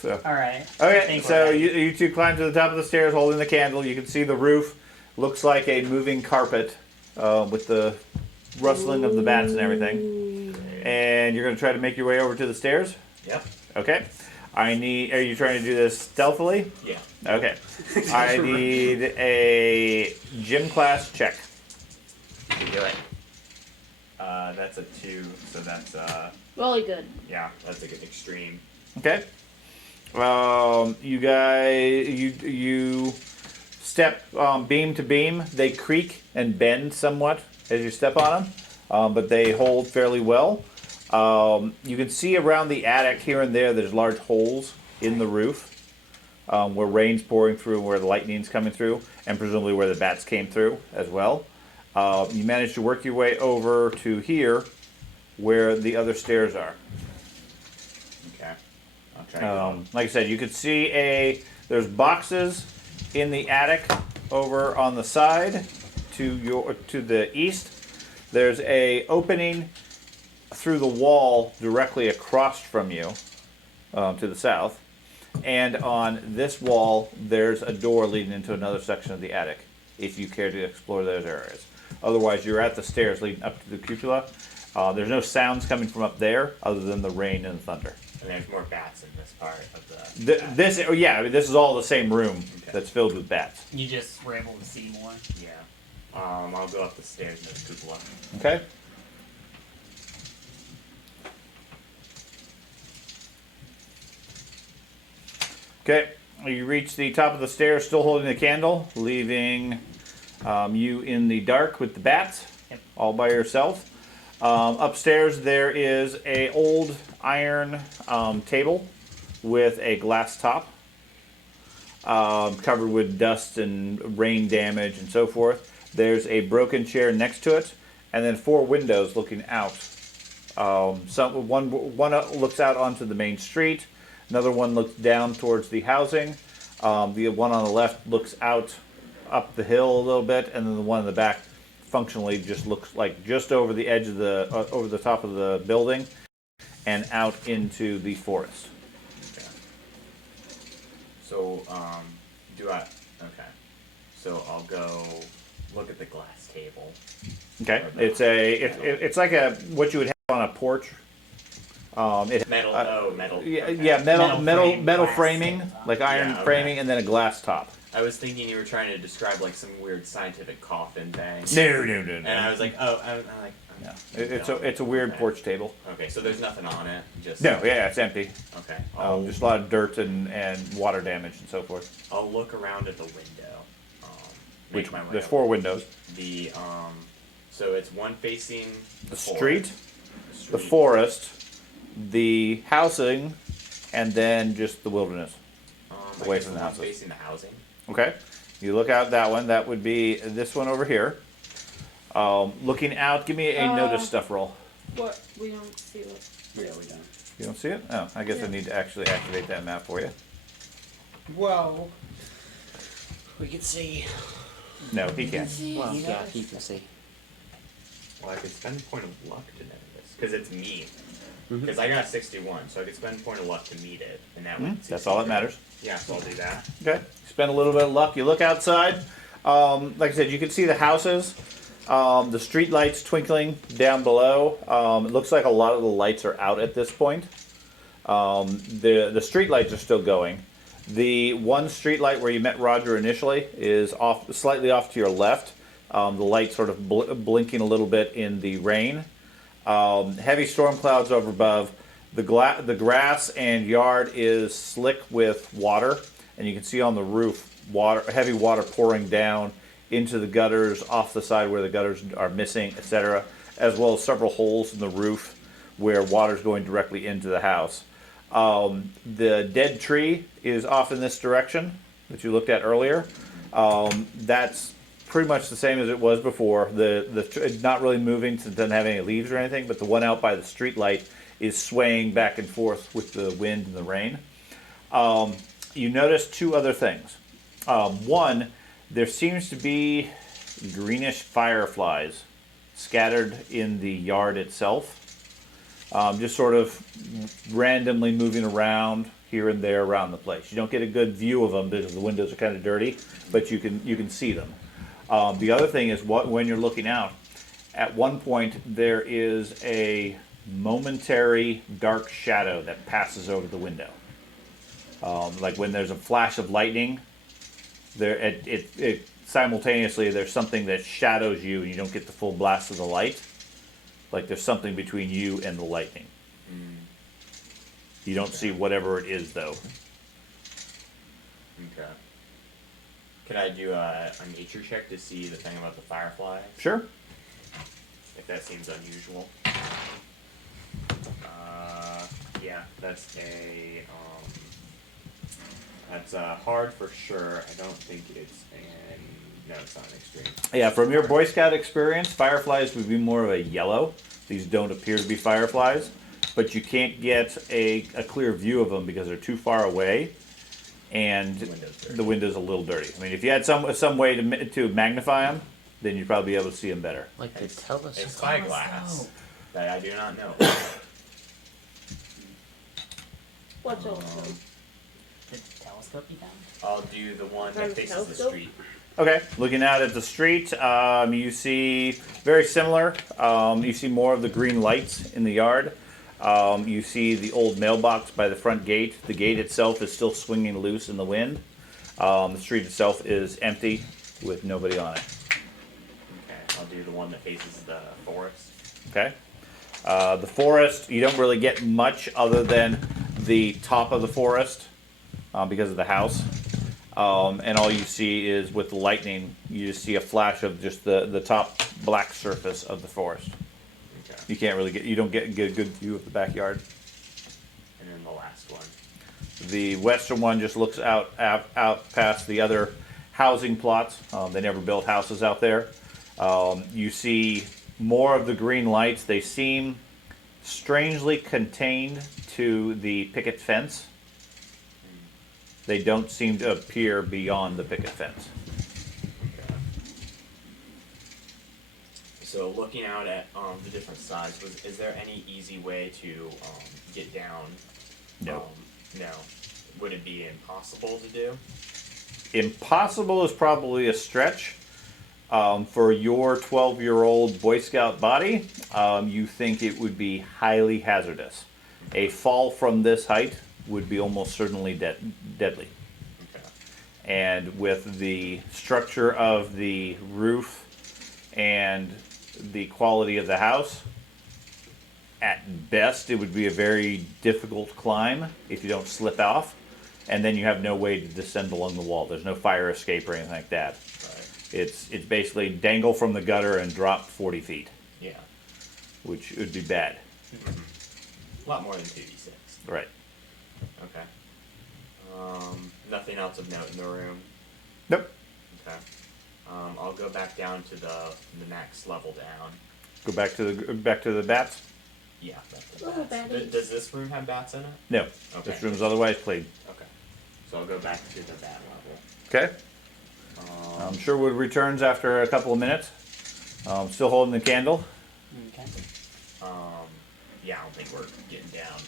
So. All right. Okay, Think so we're you two climb to the top of the stairs holding the candle. You can see the roof. Looks like a moving carpet with the rustling of the bats and everything. And you're going to try to make your way over to the stairs? Yep. Okay. Are you trying to do this stealthily? Yeah. Okay. I need a gym class check. You do it. That's a 2, so that's Really good. yeah, that's a good extreme. Okay. You guys, you step beam to beam. They creak and bend somewhat as you step on them, but they hold fairly well. You can see around the attic here and there. There's large holes in the roof where rain's pouring through, where the lightning's coming through, and presumably where the bats came through as well. You managed to work your way over to here, where the other stairs are. Okay. I'll try. And Like I said, you could see there's boxes in the attic over on the side to the east. There's a opening through the wall directly across from you to the south, and on this wall there's a door leading into another section of the attic. If you care to explore those areas, otherwise you're at the stairs leading up to the cupola. There's no sounds coming from up there other than the rain and the thunder. and there's more bats in this part of the. This is all the same room Okay. that's filled with bats. You just were able to see more. Yeah. I'll go up the stairs to the cupola. Okay. Okay, you reach the top of the stairs, still holding the candle, leaving you in the dark with the bats, Yep. all by yourself. Upstairs, there is a old iron table with a glass top, covered with dust and rain damage and so forth. There's a broken chair next to it, and then 4 windows looking out. One looks out onto the main street. Another one looks down towards the housing. The one on the left looks out up the hill a little bit, and then the one in the back functionally just looks like just over the edge of the over the top of the building and out into the forest. Okay. So, okay. So I'll go look at the glass table. Okay, it's like what you would have on a porch. Metal. Metal. Yeah, okay. yeah, metal glass framing, tabletop. like iron Yeah, okay. framing, and then a glass top. I was thinking you were trying to describe like some weird scientific coffin thing. No. And I was like, oh, I'm like, No. It's a weird Okay. porch table. Okay, so there's nothing on it. Just No, yeah, it's empty. Okay. I'll Just a lot of dirt and water damage and so forth. I'll look around at the window. Make Which my way there's up. 4 windows. The so it's one facing The forest, street, the street. forest, the housing, and then just the wilderness. I away guess from the one houses. facing the housing. Okay, you look out that one. That would be this one over here. Looking out, give me a notice stuff roll. What? We don't see what. Yeah, we don't. You don't see it? Oh, I guess I need to actually activate that map for you. Well, we can see. No, he can't. Well, yeah, he can see. Well, I could spend a point of luck to know this because it's me. Mhm. Because I got 61, so I could spend a point of luck to meet it, and that would. That's all that matters. Yeah, so I'll do that. Okay, spend a little bit of luck. You look outside. Like I said, you can see the houses, the street lights twinkling down below. It looks like a lot of the lights are out at this point. The street lights are still going. The one street light where you met Roger initially is off, slightly off to your left. The light sort of blinking a little bit in the rain. Heavy storm clouds over above. The grass and yard is slick with water, and you can see on the roof heavy water pouring down into the gutters off the side where the gutters are missing, etc., as well as several holes in the roof where water's going directly into the house. The dead tree is off in this direction that you looked at earlier. That's pretty much the same as it was before. It's not really moving since it doesn't have any leaves or anything, but the one out by the street light is swaying back and forth with the wind and the rain. You notice 2 other things. One, there seems to be greenish fireflies scattered in the yard itself. Just sort of randomly moving around here and there around the place. You don't get a good view of them because the windows are kind of dirty, but you can see them. The other thing is when you're looking out, at one point there is a momentary dark shadow that passes over the window. Like when there's a flash of lightning, it simultaneously there's something that shadows you and you don't get the full blast of the light. Like there's something between you and the lightning. You don't see whatever it is though. Okay. Could I do a nature check to see the thing about the fireflies? Sure. If that seems unusual. Yeah, that's hard for sure. I don't think it's no, it's not an extreme. Yeah, from your Boy Scout experience, fireflies would be more of a yellow. These don't appear to be fireflies, but you can't get a clear view of them because they're too far away, and the window's a little dirty. I mean, if you had some way to magnify them, then you'd probably be able to see them better. Like the telescope. A spyglass that I do not know. What's over? The telescope you found? I'll do the one that faces the Telescope? street. Okay, looking out at the street, you see very similar. You see more of the green lights in the yard. You see the old mailbox by the front gate. The gate itself is still swinging loose in the wind. The street itself is empty with nobody on it. Okay, I'll do the one that faces the forest. Okay. The forest, you don't really get much other than the top of the forest because of the house. And all you see is with the lightning, you just see a flash of just the top black surface of the forest. Okay. You don't get a good view of the backyard. And then the last one. The western one just looks out past the other housing plots. They never built houses out there. You see more of the green lights. They seem strangely contained to the picket fence. They don't seem to appear beyond the picket fence. Okay. So looking out at the different sides, is there any easy way to get down? No. No. Would it be impossible to do? Impossible is probably a stretch. For your 12-year-old Boy Scout body, you think it would be highly hazardous. A fall from this height would be almost certainly deadly. Okay. And with the structure of the roof and the quality of the house. At best, it would be a very difficult climb if you don't slip off, and then you have no way to descend along the wall. There's no fire escape or anything like that. Right. It's basically dangle from the gutter and drop 40 feet, Yeah. which would be bad. A lot more than 2d6. Right. Okay. Nothing else of note in the room. Nope. Okay. I'll go back down to the next level down. Go back to the bats. Yeah. Back to Little bats. batties. Does this room have bats in it? No, Okay. this room's otherwise clean. Okay. So I'll go back to the bat level. Okay. Sherwood returns after a couple of minutes. Still holding the candle. Okay. Yeah, I don't think we're getting down.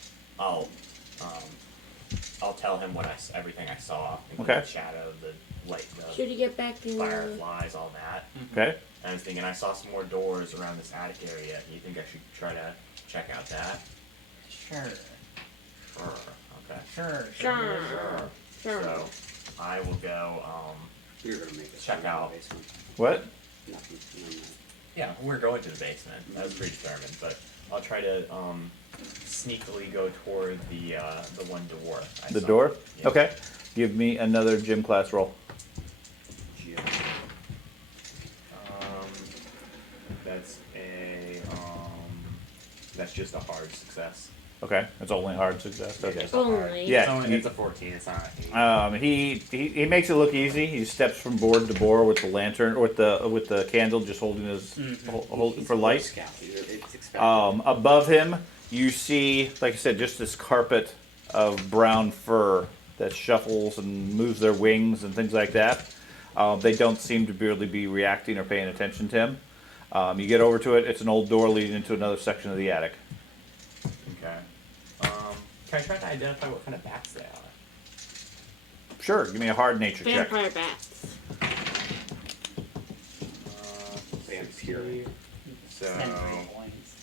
I'll tell him everything I saw. Including Okay. The shadow, the light, Should you get back in the... fireflies, all that. Okay. And I was thinking I saw some more doors around this attic area. Do you think I should try to check out that? Sure. Sure. Okay. Sure. Sure. Sure. So I will go. You're gonna make us Check go in the out. basement. What? Nothing. Never mind. Yeah, we're going to the basement. That was predetermined, but I'll try to sneakily go toward the one door. The saw. door? Yeah. Okay. Give me another gym class roll. Gee, That's a that's just a hard success. Okay. It's only hard success. Okay. Just a hard. Only. Yeah. It's a 14. It's not an 8. He makes it look easy. He steps from board to board with the lantern or with the candle, just holding his hold he's for a Boy light. Scout. It's expected. Above him, you see, like I said, just this carpet of brown fur that shuffles and moves their wings and things like that. They don't seem to really be reacting or paying attention to him. You get over to it. It's an old door leading into another section of the attic. Okay. Can I try to identify what kind of bats they are? Sure. Give me a hard nature check. Vampire bats. Vampire. So, 10 points.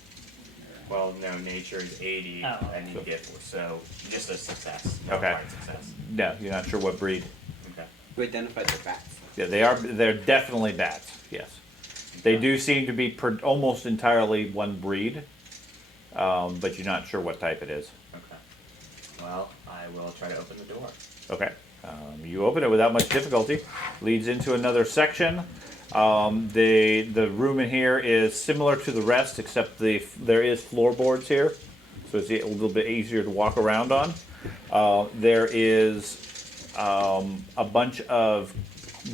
well, no, nature is 80, Oh, and you okay. get so just a success. No Okay. hard success. No, you're not sure what breed. Okay. Who identified the bats? Yeah, they are. They're definitely bats. Yes, they do seem to be almost entirely one breed, but you're not sure what type it is. Okay. Well, I will try to open the door. Okay. You open it without much difficulty. Leads into another section. The room in here is similar to the rest, except there is floorboards here, so it's a little bit easier to walk around on. There is a bunch of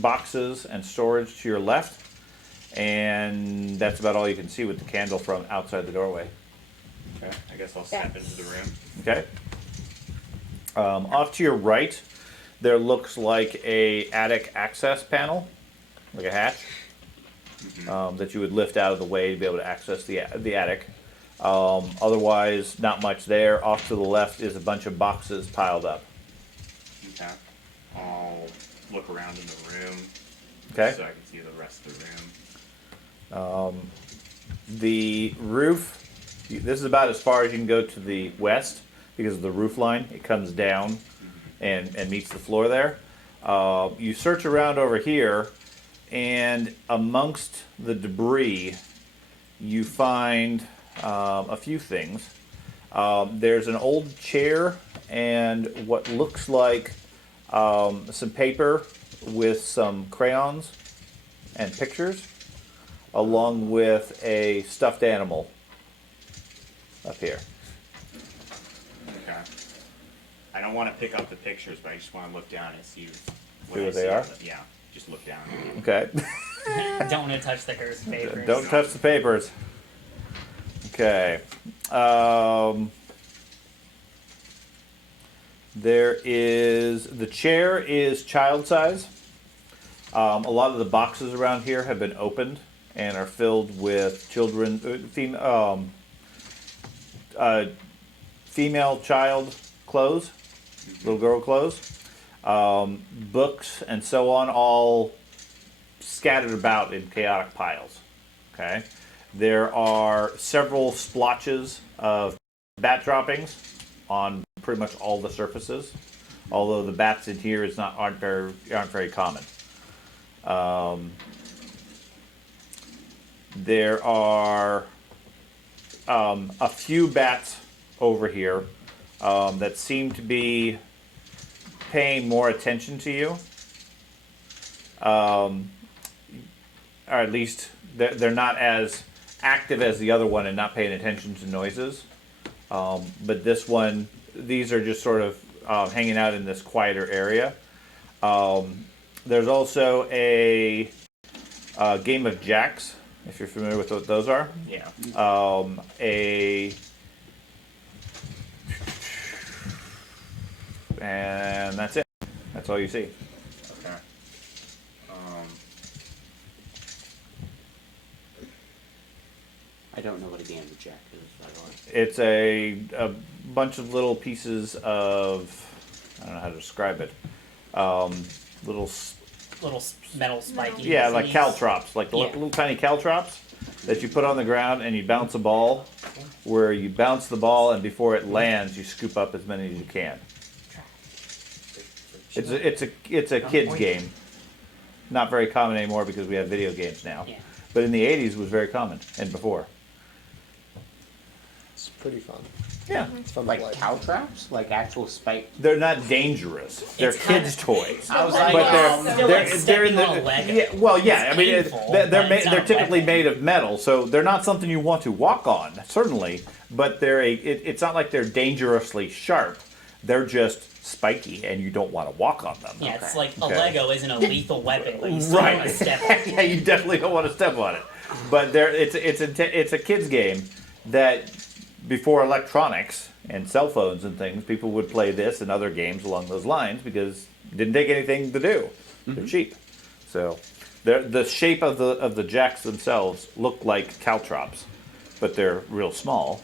boxes and storage to your left, and that's about all you can see with the candle from outside the doorway. Okay. I guess I'll step into the room. Okay. Off to your right, there looks like a attic access panel, like a hatch, that you would lift out of the way to be able to access the attic. Otherwise, not much there. Off to the left is a bunch of boxes piled up. Okay. I'll look around in the room. Okay. So I can see the rest of the room. The roof, this is about as far as you can go to the west because of the roof line. It comes down and meets the floor there. You search around over here, and amongst the debris, you find a few things. There's an old chair and what looks like some paper with some crayons and pictures, along with a stuffed animal up here. Okay. I don't want to pick up the pictures, but I just want to look down and see See what I they see. are? Yeah. Just look down. Okay. Don't want to touch the cursed papers. Don't touch the papers. Okay. The chair is child size. A lot of the boxes around here have been opened and are filled with children, female child clothes, little girl clothes, books, and so on, all scattered about in chaotic piles. Okay. There are several splotches of bat droppings on pretty much all the surfaces, although the bats in here aren't very common. There are a few bats over here that seem to be paying more attention to you. Or at least they're not as active as the other one and not paying attention to noises. But this one, these are just sort of hanging out in this quieter area. There's also a game of jacks, if you're familiar with what those are. Yeah. And that's it. That's all you see. Okay. I don't know what a game of jack is, by the way. It's a bunch of little pieces of, I don't know how to describe it. Little, Little metal spiky. yeah, like thingies. caltrops, like the Yeah. little tiny caltrops that you put on the ground and you bounce a ball. Where you bounce the ball and before it lands, you scoop up as many as you can. It's a kid's game. Not very common anymore because we have video games now. Yeah. But in the 80s it was very common and before. It's pretty fun. Yeah. It's fun to Like play. cow traps? Like actual spike? They're not dangerous. They're It's kinda- kids' toys. I was But like, they're they're in stepping on a leg. yeah, well, yeah. I mean, painful, they're but it's not they're a typically weapon. made of metal, so they're not something you want to walk on, certainly. But it's not like they're dangerously sharp. They're just spiky, and you don't want to walk on them. Yeah, it's like a Okay. Lego isn't a lethal weapon, but you still Right. want to step on it. Yeah, you definitely don't want to step on it. But it's a kids game that before electronics and cell phones and things, people would play this and other games along those lines because it didn't take anything to do. They're cheap. So the shape of the jacks themselves look like caltrops, but they're real small.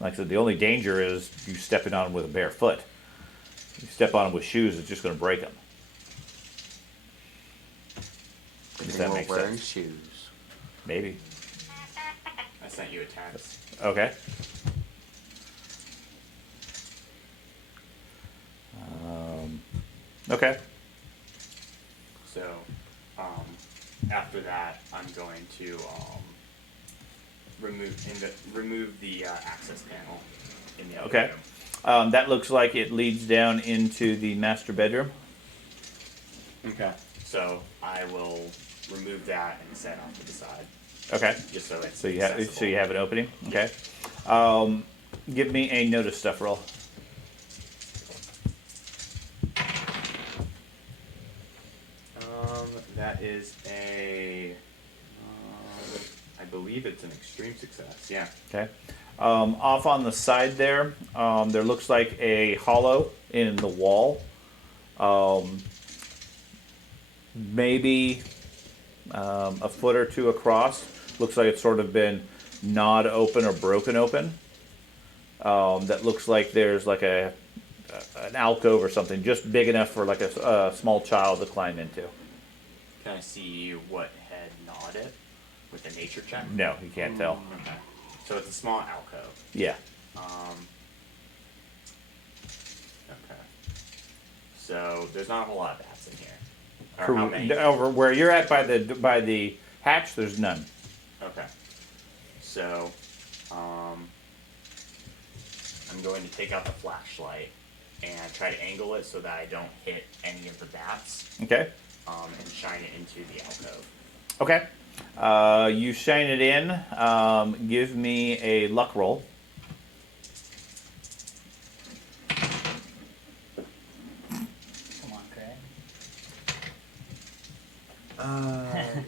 Like I said, the only danger is you stepping on them with a bare foot. You step on them with shoes, it's just going to break them. Does that We're make wearing sense? shoes. Maybe. I sent you a text. Okay. Okay. So, after that, I'm going to remove the access panel in the other Okay. room. That looks like it leads down into the master bedroom. Okay. So I will remove that and set off to the side, Okay. just so it's So you accessible. have an opening. Okay. Give me a notice stuff roll. That is I believe it's an extreme success. Yeah. Okay. Off on the side there, there looks like a hollow in the wall. Maybe a foot or two across. Looks like it's sort of been gnawed open or broken open. That looks like there's like an alcove or something, just big enough for like a small child to climb into. Can I see what had gnawed it with a nature check? No, you can't tell. Okay. So it's a small alcove. Yeah. Okay. So there's not a whole lot of bats in here. Or how many? Over where you're at by the hatch, there's none. Okay. So, I'm going to take out the flashlight and try to angle it so that I don't hit any of the bats, Okay. and shine it into the alcove. Okay. You shine it in. Give me a luck roll. Come on, Craig.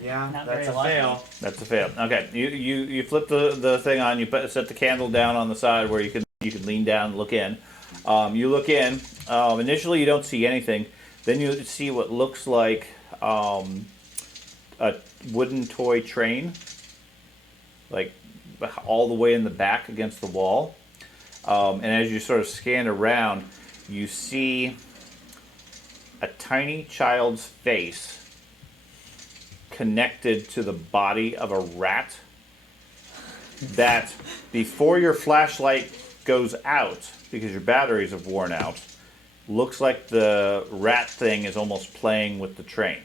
Yeah, Not that's very a lucky. fail. That's a fail. Okay. You flip the thing on. You set the candle down on the side where you can lean down and look in. You look in. Initially, you don't see anything. Then you see what looks like a wooden toy train, like all the way in the back against the wall. And as you sort of scan around, you see a tiny child's face connected to the body of a rat that, before your flashlight goes out, because your batteries have worn out, looks like the rat thing is almost playing with the train.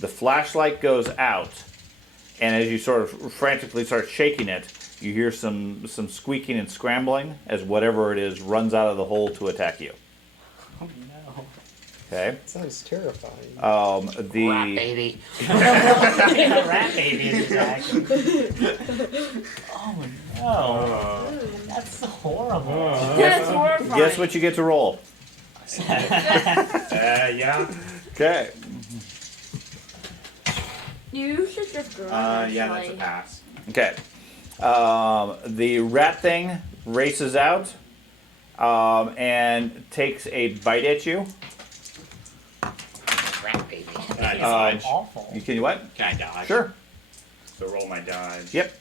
The flashlight goes out, and as you sort of frantically start shaking it, you hear some squeaking and scrambling as whatever it is runs out of the hole to attack you. Oh no. Okay. Sounds terrifying. Rat The baby. The rat baby is attacking. Oh no. That's horrible. That's horrifying. guess what you get to roll. Yeah. Okay. You should just go. Yeah, that's a pass. Okay. The rat thing races out and takes a bite at you. Rat baby. Can I dodge? Awful. You can what? Can I dodge? Sure. So roll my dodge. Yep.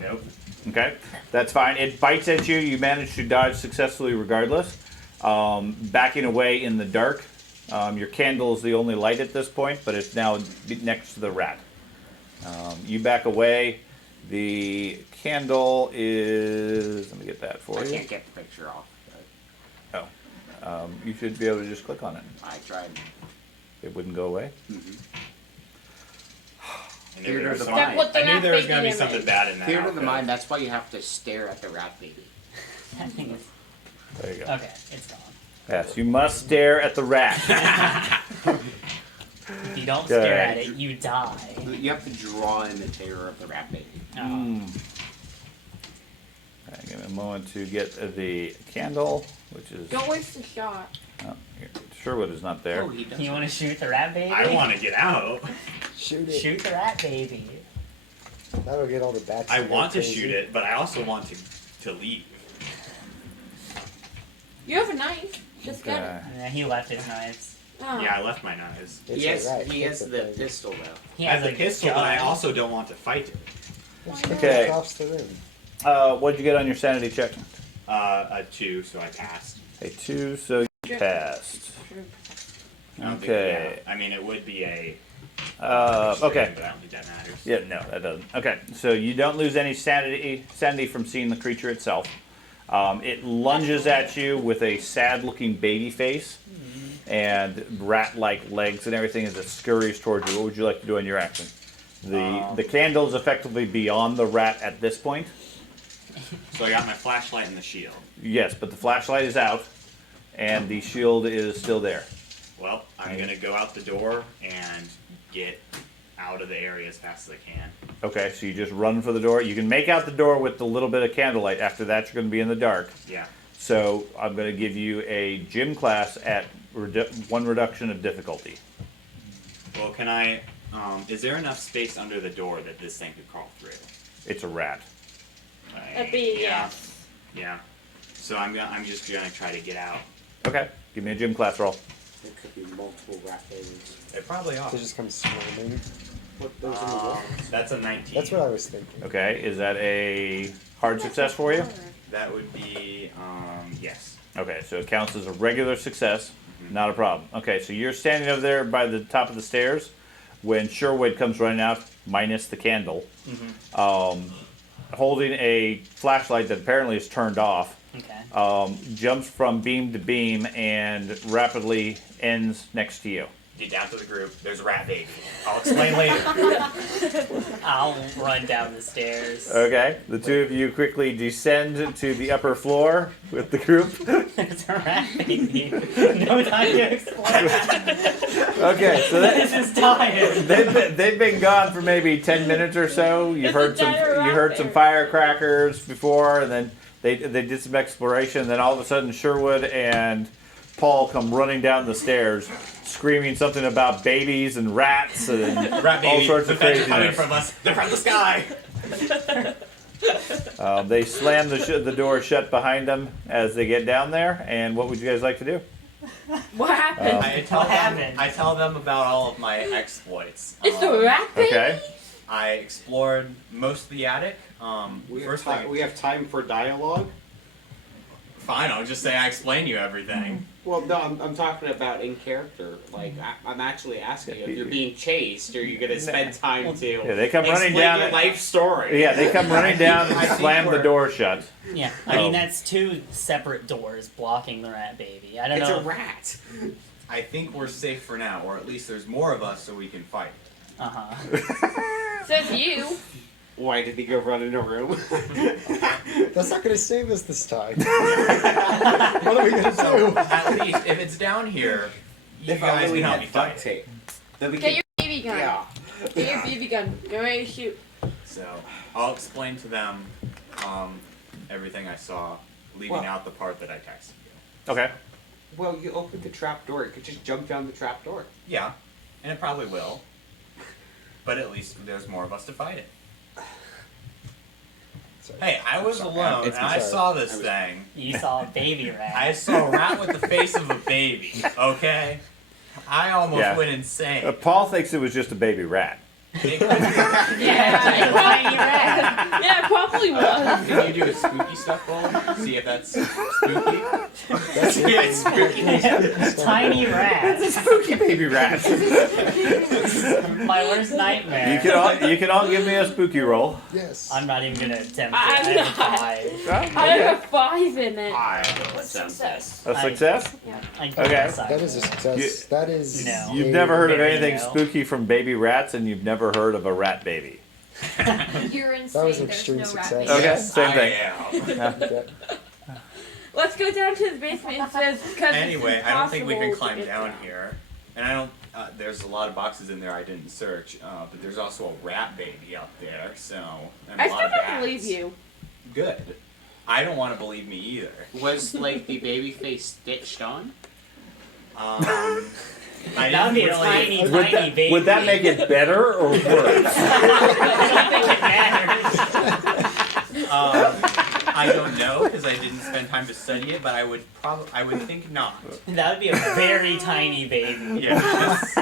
Nope. Okay. That's fine. It bites at you. You manage to dodge successfully regardless. Backing away in the dark. Your candle is the only light at this point, but it's now next to the rat. You back away. The candle is... Let me get that for I you. can't get the picture off. But You should be able to just click on it. I tried. It wouldn't go away. I knew there was Theater of the something- mind. What the I knew rat there was baby gonna be image. something bad in that. Theater of the outfit. mind, that's why you have to stare at the rat baby. That thing is. There you go. Okay, it's gone. Yes, you must stare at the rat. If you don't Good. stare at it, you die. You have to draw in the terror of the rat baby. Oh. Okay, give me a moment to get the candle, which is... Don't waste the shot. Oh, here. Sherwood is not there. Oh, he does. You want to shoot the rat baby? I want to get out. Shoot it. Shoot the rat baby. That'll get all the bats. I to go want to crazy. shoot it, but I also want to leave. You have a knife. Just get it. Okay. Yeah, he left his knives. Oh. Yeah, I left my knives. It's He has, alright, he it's has a the thing. pistol though. He I has have the pistol, but I gun. also don't want to fight it. Just get Okay. it across the room. What'd you get on your sanity check? A 2, so I passed. A 2, so you passed. I don't think- Okay. yeah. I mean, it would be a. Okay. But I don't think that matters. Yeah, no, that doesn't. Okay, so you don't lose any sanity from seeing the creature itself. It lunges at you with a sad-looking baby face and rat-like legs and everything as it scurries towards you. What would you like to do on your action? The candle is effectively beyond the rat at this point. So I got my flashlight and the shield. Yes, but the flashlight is out, and the shield is still there. Well, I'm gonna go out the door and get out of the area as fast as I can. Okay, so you just run for the door. You can make out the door with the little bit of candlelight. After that, you're going to be in the dark. Yeah. So I'm going to give you a gym class at 1 reduction of difficulty. Well, can I? Is there enough space under the door that this thing could crawl through? It's a rat. That'd be Yeah. Yeah. So I'm just gonna try to get out. Okay, give me a gym class roll. There could be multiple rat babies. They probably are. They just come swarming. What those in the wall? That's a 19. That's what I was thinking. Okay, is that a hard success for you? That would be yes. Okay, so it counts as a regular success. Not a problem. Okay, so you're standing over there by the top of the stairs when Sherwood comes running out, minus the candle, holding a flashlight that apparently is turned off. Okay. Jumps from beam to beam and rapidly ends next to you. Get down to the group. There's a rat baby. I'll explain later. I'll run down the stairs. Okay, the two of you quickly descend to the upper floor with the group. There's a rat baby. No time to explain. Okay, so This is tired. they've been gone for maybe 10 minutes or so. You've It's heard a some giant you heard rat some bear. firecrackers before, and then they did some exploration. And then all of a sudden, Sherwood and Paul come running down the stairs, screaming something about babies and rats and Rat baby. all sorts of Defense coming craziness. from us. They're from the sky. They slam the door shut behind them as they get down there. And what would you guys like to do? What happened? What happened? I tell them about all of my exploits. It's a rat baby? Okay. I explored most of the attic. We have time for dialogue. Fine, I'll just say I explain you everything. Well, no, I'm talking about in character. Like, I'm actually asking you if you're being chased, or you're gonna spend time to Yeah, they come running explain down your it. life story. Yeah, they come running down I and think slam the we're- door shut. Yeah, I mean Oh. that's two separate doors blocking the rat baby. I don't It's know. a rat. I think we're safe for now, or at least there's more of us so we can fight. Says you. Why did he go run in a room? That's not gonna save us this time. What are we gonna do? At least if it's down here, you If I guys really can help had me duct fight. tape, then we Get could. your BB gun. Yeah. Get your BB gun. Get ready to shoot. So I'll explain to them everything I saw, leaving Well- out the part that I texted you. Okay. Well, you opened the trap door. You could just jump down the trap door. Yeah, and it probably will. But at least there's more of us to fight it. Sorry. Hey, I was alone and I sorry. saw this thing. You saw a baby rat. I saw a rat with the face of a baby, okay? I almost Yeah. went insane. Paul thinks it was just a baby rat. It could be- Yeah, tiny rat. Yeah, it probably was. Can you do a spooky stuff roll? See if that's spooky? That's Yeah, it's spooky. Tiny rat. Spooky baby rat. My worst nightmare. You can all give me a spooky roll. Yes. I'm not even gonna attempt it. I'm I have a not. 5. I have a 5 in it. Success. A success? I Okay. guess I That is a will. success. That is. No. You've a- never heard of Very anything no. spooky from baby rats, and you've never heard of a rat baby. You're insane. That was an There's extreme no success. rat Okay, Yes, same I thing. am. Okay. Let's go down to the basement and says because Anyway, I don't think we can impossible climb to get down here. And I don't, there's a lot of boxes in there I didn't search, but there's also a rat baby up there, so. And a I lot still of don't bats. believe you. Good. I don't want to believe me either. Was like the baby face stitched on? I That would be a didn't really- tiny, tiny baby. Would that make it better or worse? I don't think it matters. I don't know because I didn't spend time to study it, but I would think not. That would be a very tiny baby. Yes.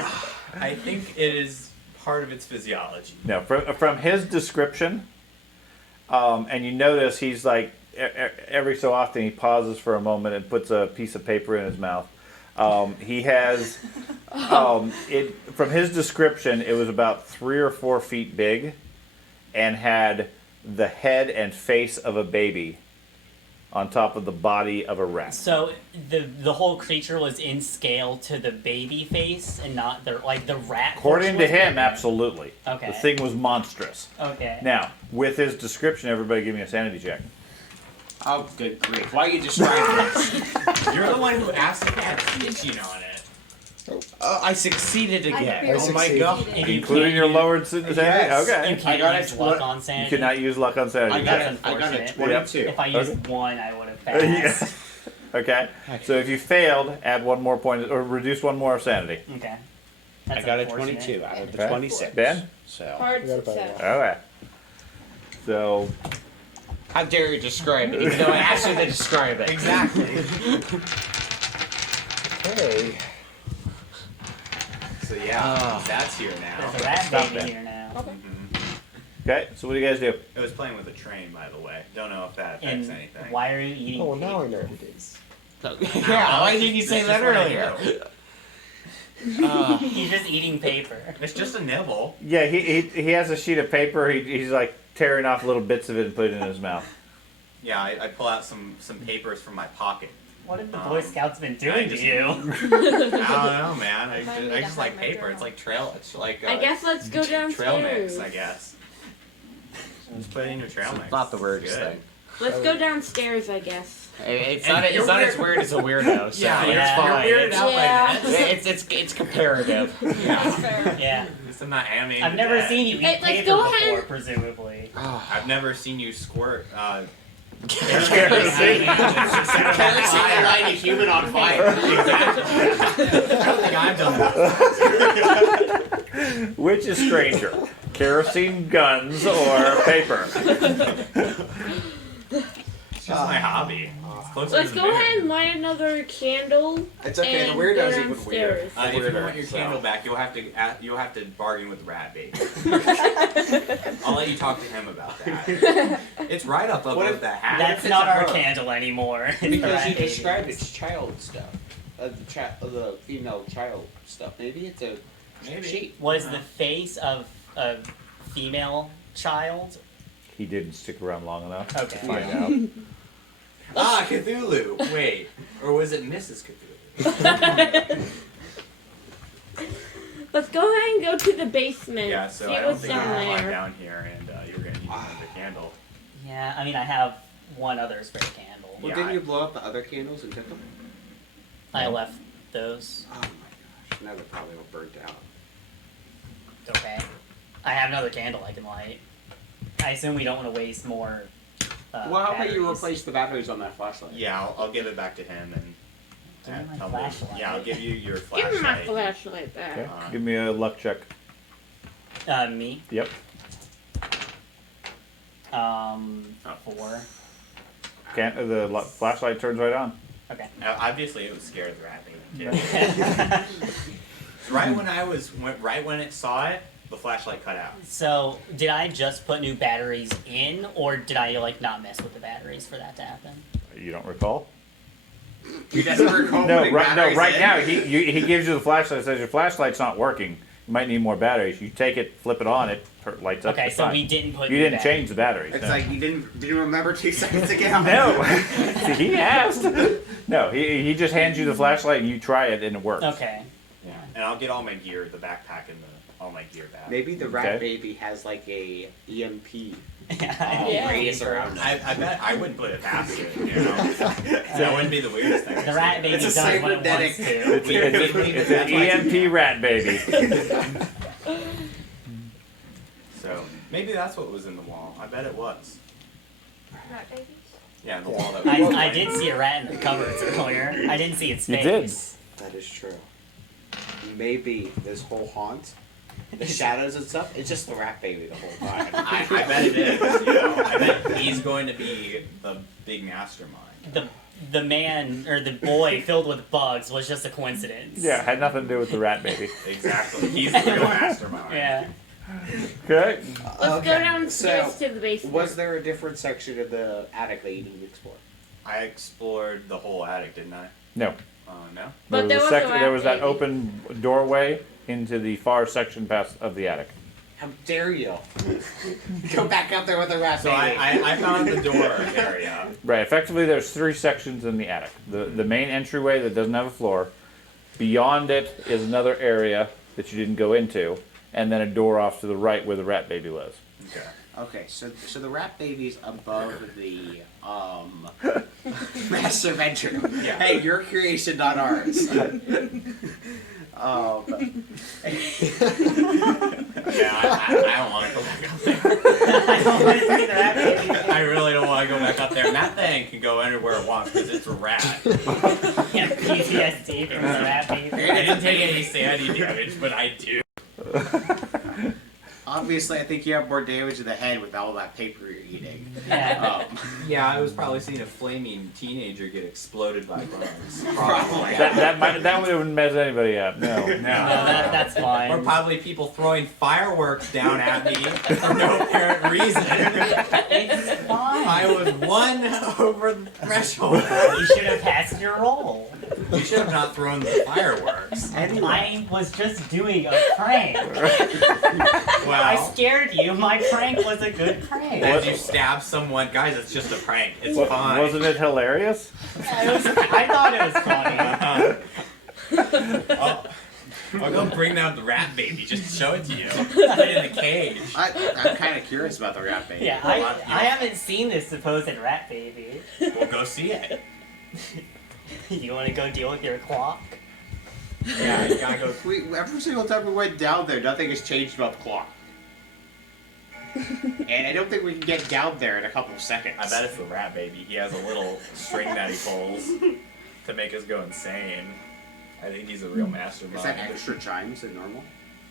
I think it is part of its physiology. No, from his description, and you notice he's like every so often he pauses for a moment and puts a piece of paper in his mouth. He has it from his description. It was about 3 or 4 feet big, and had the head and face of a baby on top of the body of a rat. So the whole creature was in scale to the baby face and not the rat. According to portion was him, bigger? absolutely. Okay. The thing was monstrous. Okay. Now, with his description, everybody give me a sanity check. Oh, good grief! Why are you describing this? You're the one who asked if it had stitching on it. I succeeded again. I Oh my succeeded. god! And you Including can't your use- lowered sanity? Yes. You Okay. can't I got use it. luck on You sanity. cannot use luck on sanity. I got That's it. I got a unfortunate. 22. If I used 1, I would have Yeah. passed. Okay. So if you failed, add 1 more point or reduce 1 more of sanity. Okay. I That's got a unfortunate. 22 out of the Okay. 26. Ben? So Hard We got about success. Okay. So how dare you describe it? Even though I asked you to describe it. Exactly. Okay. So yeah, that's here now. There's a rat Stop baby that. here now. okay. So what do you guys do? It was playing with a train, by the way. Don't know if that affects And anything. why are you eating? Oh, well, now I paper? know what it is. Yeah, why didn't you say That's that just what I earlier? know. He's just eating paper. It's just a nibble. Yeah, he has a sheet of paper. He's like tearing off little bits of it and putting it in his mouth. Yeah, I pull out some papers from my pocket. What have the Boy Scouts been I doing to just- you? I don't know, man. Remind me I to just hide like my paper. journal. It's like trail. It's like I guess let's go trail downstairs. mix. I guess. Just put it in your trail mix. Not the It's weirdest good. thing. Let's go downstairs, I guess. It's And not. It's you're not weird- as weird as a weirdo. So Yeah, Yeah. it's fine. you're weirded out Yeah. by this. It's comparative. Yeah. Fair. Yeah. I'm not animated. I've never that. seen you eat Hey, let's paper go before, ahead. presumably. I've never seen you squirt. Kerosene light a human on fire. I don't think I've done that. Which is stranger, kerosene guns or paper? It's just my hobby. It's closer Let's to the go bear. ahead and light another candle. It's okay. and The weirdo's go even weird. downstairs. If you Weirder, want your so. candle back, you'll have to bargain with the rat baby. I'll let you talk to him about that. It's right up above What if- the hat. That's it's not a our her? candle anymore. It's the Because rat you baby. described its child stuff. The female child stuff. Maybe it's a Maybe. sheep. Was the face of a female child? He didn't stick around long enough to Okay. find out. Ah, Cthulhu. Wait, or was it Mrs. Cthulhu? Let's go ahead and go to the basement. Yeah, so see I don't what's think you're down gonna lie there. down here, and you're gonna need another candle. Yeah, I mean, I have one other spare candle. Well, Yeah, didn't you blow up the other candles and took them? I left those. Oh my gosh, now they're probably all burnt out. Okay. I have another candle I can light. I assume we don't want to waste more. Well, how about you batteries. replace the batteries on that flashlight? Yeah, I'll give it back to him and. Give me my tell flashlight. Yeah, I'll give you your Give flashlight. me my flashlight back. Okay. Give me a luck check. Me. Yep. 4. Flashlight turns right on. Okay. Now, obviously, it was scared of the rat baby. Right when it saw it, the flashlight cut out. So, did I just put new batteries in, or did I like not mess with the batteries for that to happen? You don't recall? You doesn't recall No, putting right batteries in? now he gives you the flashlight. Says your flashlight's not working. You might need more batteries. You take it, flip it on, it lights up. Okay, it's so fine. we didn't put. You new didn't batteries. change the batteries. It's no. like you didn't remember 2 seconds ago. No, he asked. No, he just hands you the flashlight and you try it and it works. Okay. Yeah. And I'll get all my gear, the backpack, and all my gear back. Maybe the rat Okay. baby has like a EMP Yeah. radius around it. I bet I wouldn't put it past it. You know, that wouldn't be the weirdest thing. The rat baby It's a does what it wants cybernetic- to. It's an EMP rat baby. So maybe that's what was in the wall. I bet it was. Rat babies? Yeah, the wall that. was I did see a rat in the cupboards earlier. I didn't see its You face. did. That is true. Maybe this whole haunt, the shadows and stuff, it's just the rat baby the whole time. I bet it is. You know, I bet he's going to be the big mastermind. The man or the boy filled with bugs was just a coincidence. Yeah, had nothing to do with the rat baby. Exactly. He's the real mastermind. Yeah. Okay. Let's go downstairs to the basement. Was there a different section of the attic that you didn't explore? I explored the whole attic, didn't I? No. No. But there was a there was that rat baby. open doorway into the far section past of the attic. How dare you? Go back out there with the rat So baby. I found the door area. Right. Effectively, there's 3 sections in the attic. The main entryway that doesn't have a floor. Beyond it is another area that you didn't go into, and then a door off to the right where the rat baby lives. Okay. Okay, so the rat baby's above the master bedroom. Yeah. Hey, your creation, not ours. Yeah, I don't want to go back up there. I don't want to see the rat baby. I really don't want to go back up there. And that thing can go anywhere it wants because it's a rat. Yeah, PTSD from the rat baby. I didn't take any sanity damage, but I do. Obviously, I think you have more damage to the head with all that paper you're eating. Yeah. Yeah, I was probably seeing a flaming teenager get exploded by bugs. Probably. That wouldn't mess anybody up. No. No, that's fine. Or probably people throwing fireworks down at me for no apparent reason. It's fine. I was 1 over the threshold. You should have passed your roll. You should have not thrown the fireworks. I was just doing a prank. I Well, scared you. My prank was a good prank. as you stab someone, guys, it's just a prank. It's fine. Wasn't it hilarious? I thought it was funny. I'll go bring down the rat baby. Just show it to you. Put it in a cage. I'm kind of curious about the rat baby. Yeah, I haven't seen this supposed rat baby. We'll go see it. You want to go deal with your clock? Yeah, you gotta go. Every single time we went down there, nothing has changed about the clock. And I don't think we can get down there in a couple of seconds. I bet it's the rat baby. He has a little string that he pulls to make us go insane. I think he's a real mastermind. Is that extra chimes than normal?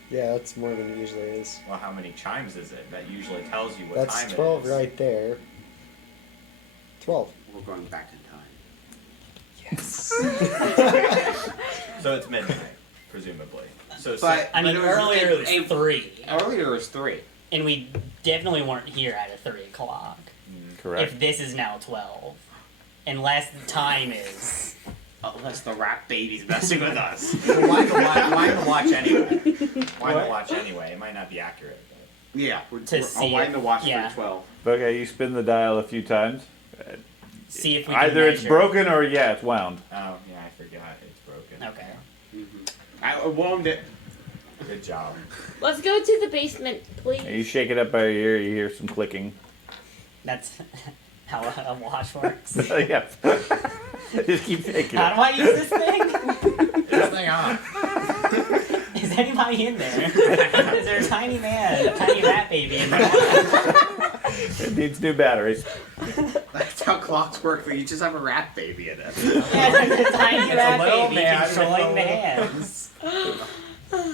Yeah, that's more than it usually is. Well, how many chimes is it? That usually tells you what That's time 12 it is. right there. 12. We're going back in time. Yes. So it's midnight, presumably. So But I mean, but it was- earlier it was 3. Earlier it was 3. And we definitely weren't here at 3 o'clock. Correct. If this is now 12. Unless the time is... Unless the rat baby's messing with us. Well, why the watch anyway? Why the watch anyway? It might not be accurate. But... Yeah, To see I'll wind the watch yeah. for 12. Okay, you spin the dial a few times. See if we can Either it's measure. broken or it's wound. Oh, yeah, I forgot. It's broken. Okay. I wound it. Good job. Let's go to the basement, please. You shake it up by your ear, you hear some clicking. That's how a watch works. Yeah. Just keep shaking How it. do I use this thing? This thing on. Is anybody in there? Is there a tiny man, a tiny rat baby in there? It needs new batteries. That's how clocks work. You just have a rat baby in it. Yeah, there's a tiny It's a rat little baby man with controlling a the little- hands.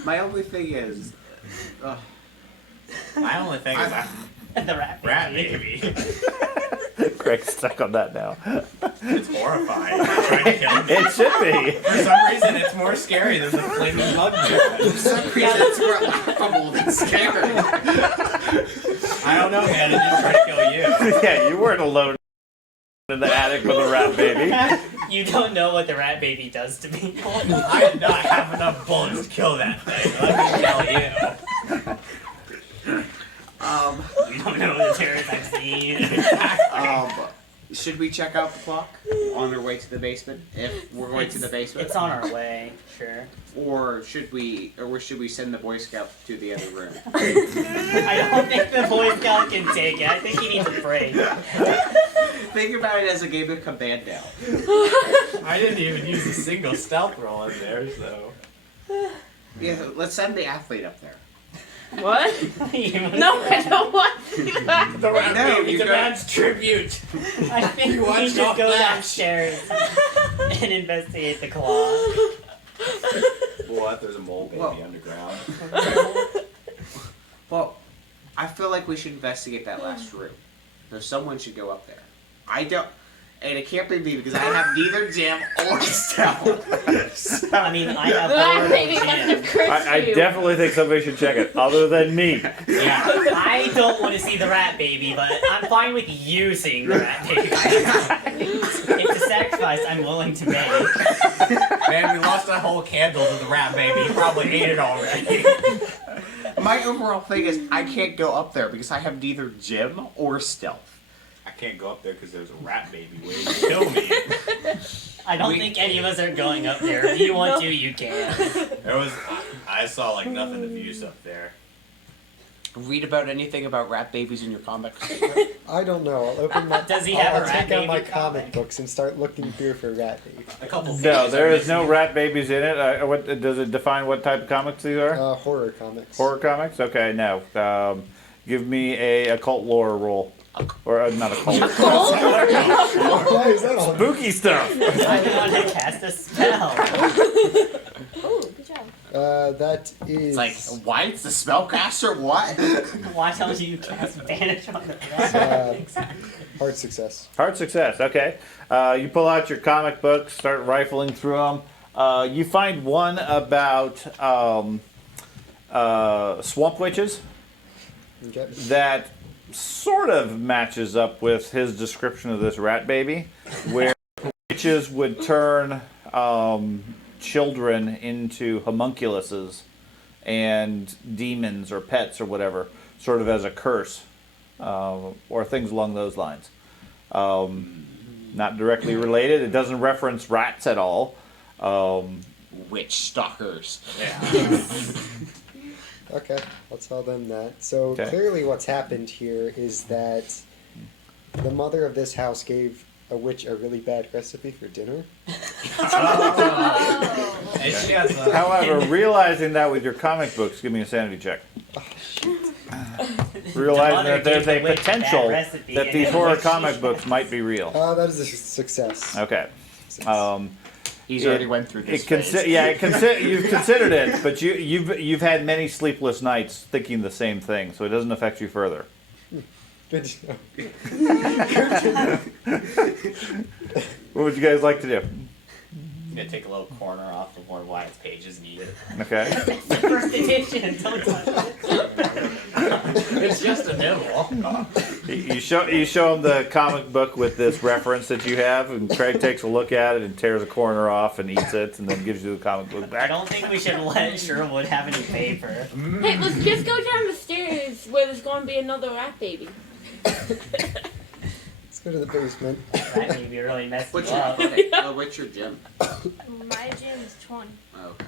My only thing is, My only thing is that The rat baby. rat baby. Craig's stuck on that now. It's horrifying. It's trying to kill me. It should be. For some reason, it's more scary than the flaming bug man. for some reason, it's more laughable than scary. I don't know, man. It just tried to kill you. Yeah, you weren't alone in the attic with a rat baby. You don't know what the rat baby does to people. I did not have enough bullets to kill that thing. Let me tell you. You don't know the terrors I've seen. Should we check out the clock on our way to the basement? If we're going to the basement, It's on our way, sure. or should we send the Boy Scout to the other room? I don't think the Boy Scout can take it. I think he needs a break. Think about it as a game of Commando. I didn't even use a single stealth roll in there, so. Yeah, let's send the athlete up there. What? No, I don't want that. The rat No, baby you got- demands tribute. I think You we watched should off go that. downstairs and investigate the clock. What? There's a mole baby Whoa. underground. Well, I feel like we should investigate that last room. So someone should go up there. I don't, and it can't be me because I have neither jam or stealth. I mean, I have The rat horrible baby must have jam. cursed I you. definitely think somebody should check it, other than me. Yeah, I don't want to see the rat baby, but I'm fine with you seeing the rat baby. It's a sacrifice I'm willing to make. Man, we lost a whole candle to the rat baby. He probably ate it already. My overall thing is I can't go up there because I have neither gym or stealth. I can't go up there because there's a rat baby waiting to kill me. I don't think any of us are going up there. If you want to, you can. There was, I saw like nothing of use up there. Read about anything about rat babies in your comics. I don't know. I'll open my. Does he have I'll a rat take out my baby comic comic? books and start looking through for rat baby. A couple. No, pages there are is no missing. rat babies in it. What does it define? What type of comics these are? Horror comics. Horror comics? Okay, no. Give me a occult lore roll, or not occult. Why is that on? Spooky stuff. I want to cast a spell. Ooh, good job. That is. It's like, why it's the spellcaster? What? Why don't you cast Vanish on the rat? Hard success. Hard success. Okay. You pull out your comic books, start rifling through them. You find one about swamp witches Okay. that sort of matches up with his description of this rat baby, where witches would turn children into homunculuses and demons or pets or whatever, sort of as a curse, or things along those lines. Not directly related. It doesn't reference rats at all. Witch stalkers. Yeah. Okay, I'll tell them that. So Okay. clearly, what's happened here is that the mother of this house gave a witch a really bad recipe for dinner. And she has a, However, realizing that with your comic books, give me a sanity check. Realizing mother that there's gave a the witch that potential recipe that and these the horror witch- comic books might be real. That is a success. Okay. Success. He's already went through this phase. You've considered it, but you've had many sleepless nights thinking the same thing, so it doesn't affect you further. Good to know. What would you guys like to do? I'm gonna take a little corner off of one of Wyatt's pages and eat it. Okay. It's the first edition. Don't touch it. It's just a nibble. You show him the comic book with this reference that you have, and Craig takes a look at it and tears a corner off and eats it, and then gives you the comic book I back. don't think we should let Sherwood have any paper. Hey, let's just go down the stairs where there's going to be another rat baby. Let's go to the basement. That maybe really messed What's you your, up. okay, what's your gym? My gym is 20. Oh, okay.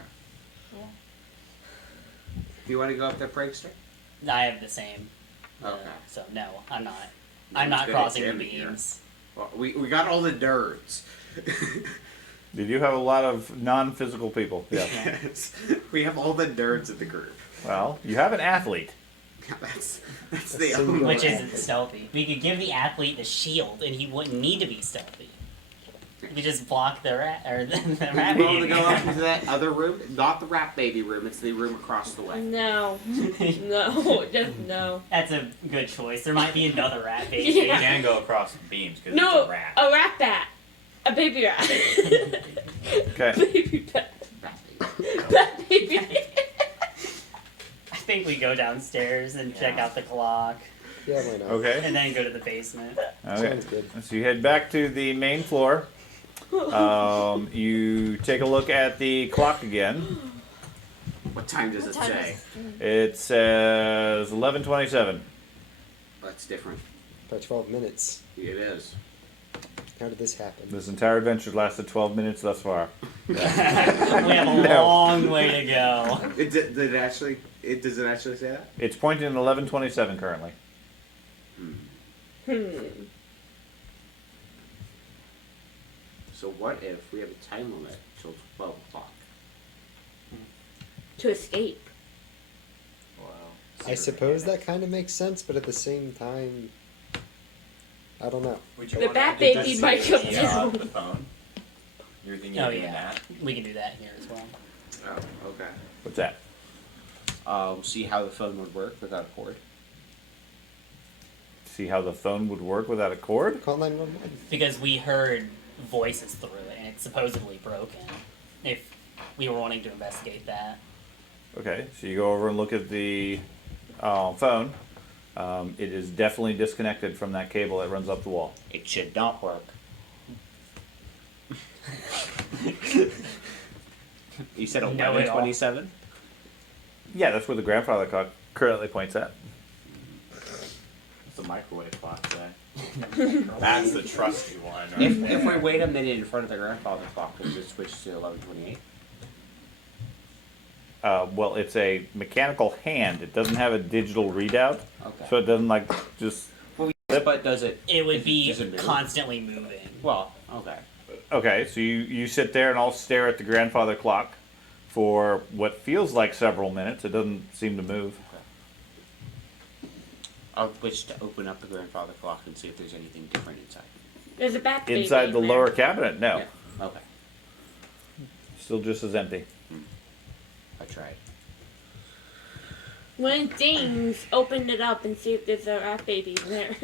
Do you want to go up there, Prankster? I have the same. Okay. So no, I'm not. No I'm one's not good at crossing the jamming here. beams. Well, we got all the nerds. You do have a lot of non-physical people. Yeah. Yes. We have all the nerds in the group. Well, you have an athlete. That's the So only you Which don't- isn't stealthy. We could give the athlete the shield, and he wouldn't need to be stealthy. We could just block the rat or the rat. You want to go up into that other room? Not the rat baby room. It's the room across the way. No. No. Just no. That's a good choice. There might be another rat baby. You Yeah. can go across the beams because No. it's a rat. A rat bat. A baby rat. Okay. Baby bat. Rat baby. Bat baby. I think we go downstairs and check Yeah. out the clock, Yeah, why not? Okay. and then go to the basement. Okay. Sounds good. So you head back to the main floor. You take a look at the clock again. What time does it What time say? It says 11:27. That's different. By 12 minutes. It is. How did this happen? This entire adventure lasted 12 minutes thus far. We have a No. long way to go. Does it actually say that? It's pointing at 11:27 currently. So what if we have a time limit till 12 o'clock? To escape. Wow. I suppose that kind of makes sense, but at the same time, I don't know. Would you The wanna bat do baby this might via come down. the phone? You're thinking Oh of doing yeah, that? we can do that here as well. Oh, okay. What's that? See how the phone would work without a cord. See how the phone would work without a cord? Call 911. Because we heard voices through it, and it's supposedly broken. If we were wanting to investigate that. Okay, so you go over and look at the phone. It is definitely disconnected from that cable that runs up the wall. It should not work. You said Know it all. 11:27? Yeah, that's where the grandfather clock currently points at. It's a microwave clock, That's the trusty one. Right If there. we wait a minute in front of the grandfather clock, does it switch to 11:28? Well, it's a mechanical hand. It doesn't have a digital readout, Okay. so it doesn't like just. But does it? It would be Does it move? constantly moving. Well, okay. Okay, so you sit there and I'll stare at the grandfather clock for what feels like several minutes. It doesn't seem to move. I'll wish to open up the grandfather clock and see if there's anything different inside. There's a bat baby. Inside the in lower there. cabinet, no. Yeah. Okay. Still just as empty. I tried. When it dings, open it up and see if there's a rat baby in there.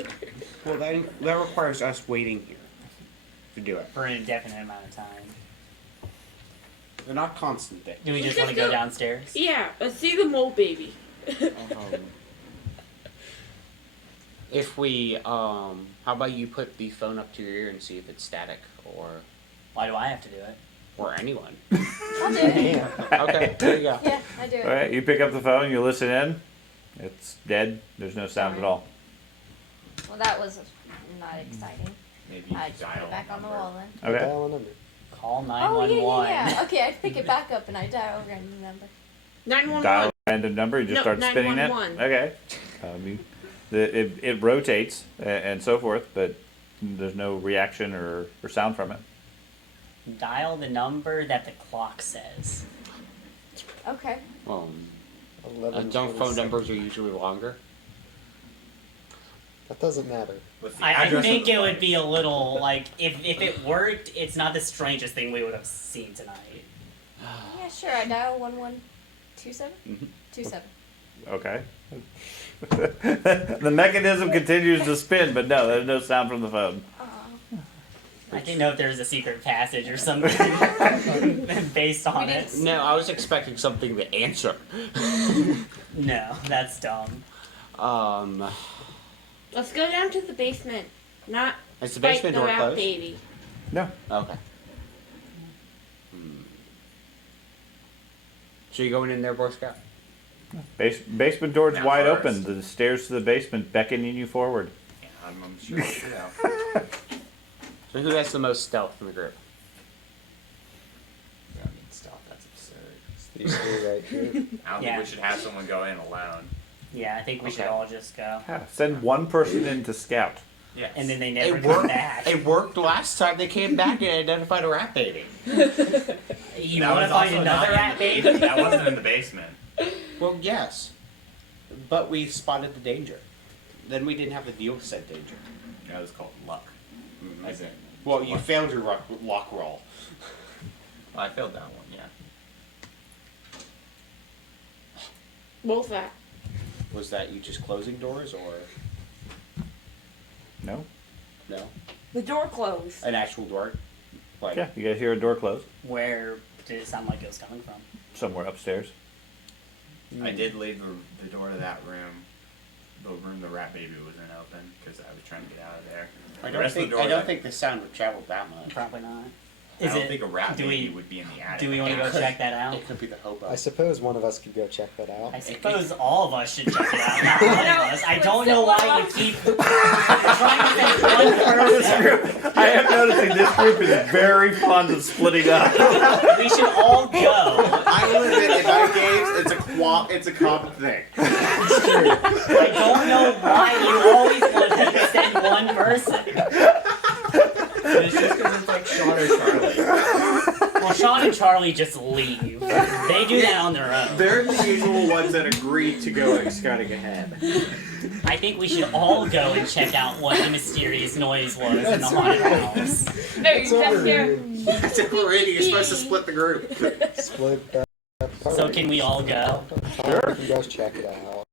Well, that requires us waiting here to do it. For an indefinite amount of time. They're not constant things. Do we just Let's want to just go go- downstairs? Yeah, let's see the mole baby. If we, how about you put the phone up to your ear and see if it's static, Why do I have to do it? or anyone. I'll do it. Okay, there you go. Yeah, I do it. All right, you pick up the phone, you listen in. It's dead. There's no sound at all. Well, that was not exciting. Maybe you I could just put dial it back a on the number. wall then. Okay. Dial a number. Call Oh, 911. yeah. Okay, I pick it back up and I dial a random number. 911. Dial a random number. You just No, start spinning it. 911. Okay. It rotates and so forth, but there's no reaction or sound from it. Dial the number that the clock says. Okay. Well, 11. don't phone numbers are usually longer. That doesn't matter. With the I address think of the it would place. be a little like if it worked, it's not the strangest thing we would have seen tonight. Yeah, sure. I dial 1127. Mhm. 27. Okay. The mechanism continues to spin, but no, there's no sound from the phone. I didn't know if there was a secret passage or something based on We it. didn't- No, I was expecting something to answer. No, that's dumb. Let's go down to the basement. Not Is the fight basement the door rat closed? baby. No. Okay. So you going in there, Boy Scout? Basement door's Now wide first. open. The stairs to the basement beckoning you forward. Yeah, I'm sure. Yeah. So who has the most stealth in the group? I mean, stealth. That's absurd. You stay right here. I don't Yeah. think we should have someone go in alone. Yeah, I think we should Okay. all just go. Yeah, send one person in to scout. Yes. And then they never It come worked. back. It worked last time they came back and identified a rat baby. You That want to was find also another not rat in baby? the, That wasn't in the basement. Well, yes, but we spotted the danger. Then we didn't have to deal with said danger. That was called luck. As in, Well, you failed your luck roll. well, I failed that one. Yeah. Both that. Was that you just closing doors or No? no? The door closed. An actual door? Like Yeah, you guys hear a door close Where did it sound like it was coming from? somewhere upstairs. I did leave the door to that room. The room the rat baby was in open because I was trying to get out of there. I The don't rest of think the doors I don't think the sound would travel that much. Probably not. I Is don't it? think a rat do baby we- would be in the attic. Do we want to go check that out? It could be the hobo. I suppose one of us could go check that out. I suppose all of us should check it out. Not one of us. I don't know why you keep trying to pick one person. I am noticing this group is very fond of splitting up. We should all go. I will admit, in my games, it's a common thing. I don't know why you always want to send one person. It's just because it's like Sean or Charlie. Well, Sean and Charlie just leave. They do that on their own. They're the usual ones that agree to go scouting ahead. I think we should all go and check out what the mysterious noise was in the haunted house. No, you just hear. That's it, already. You're supposed to split the group. Split that apart. So can we all go? Sure. We can go check it out.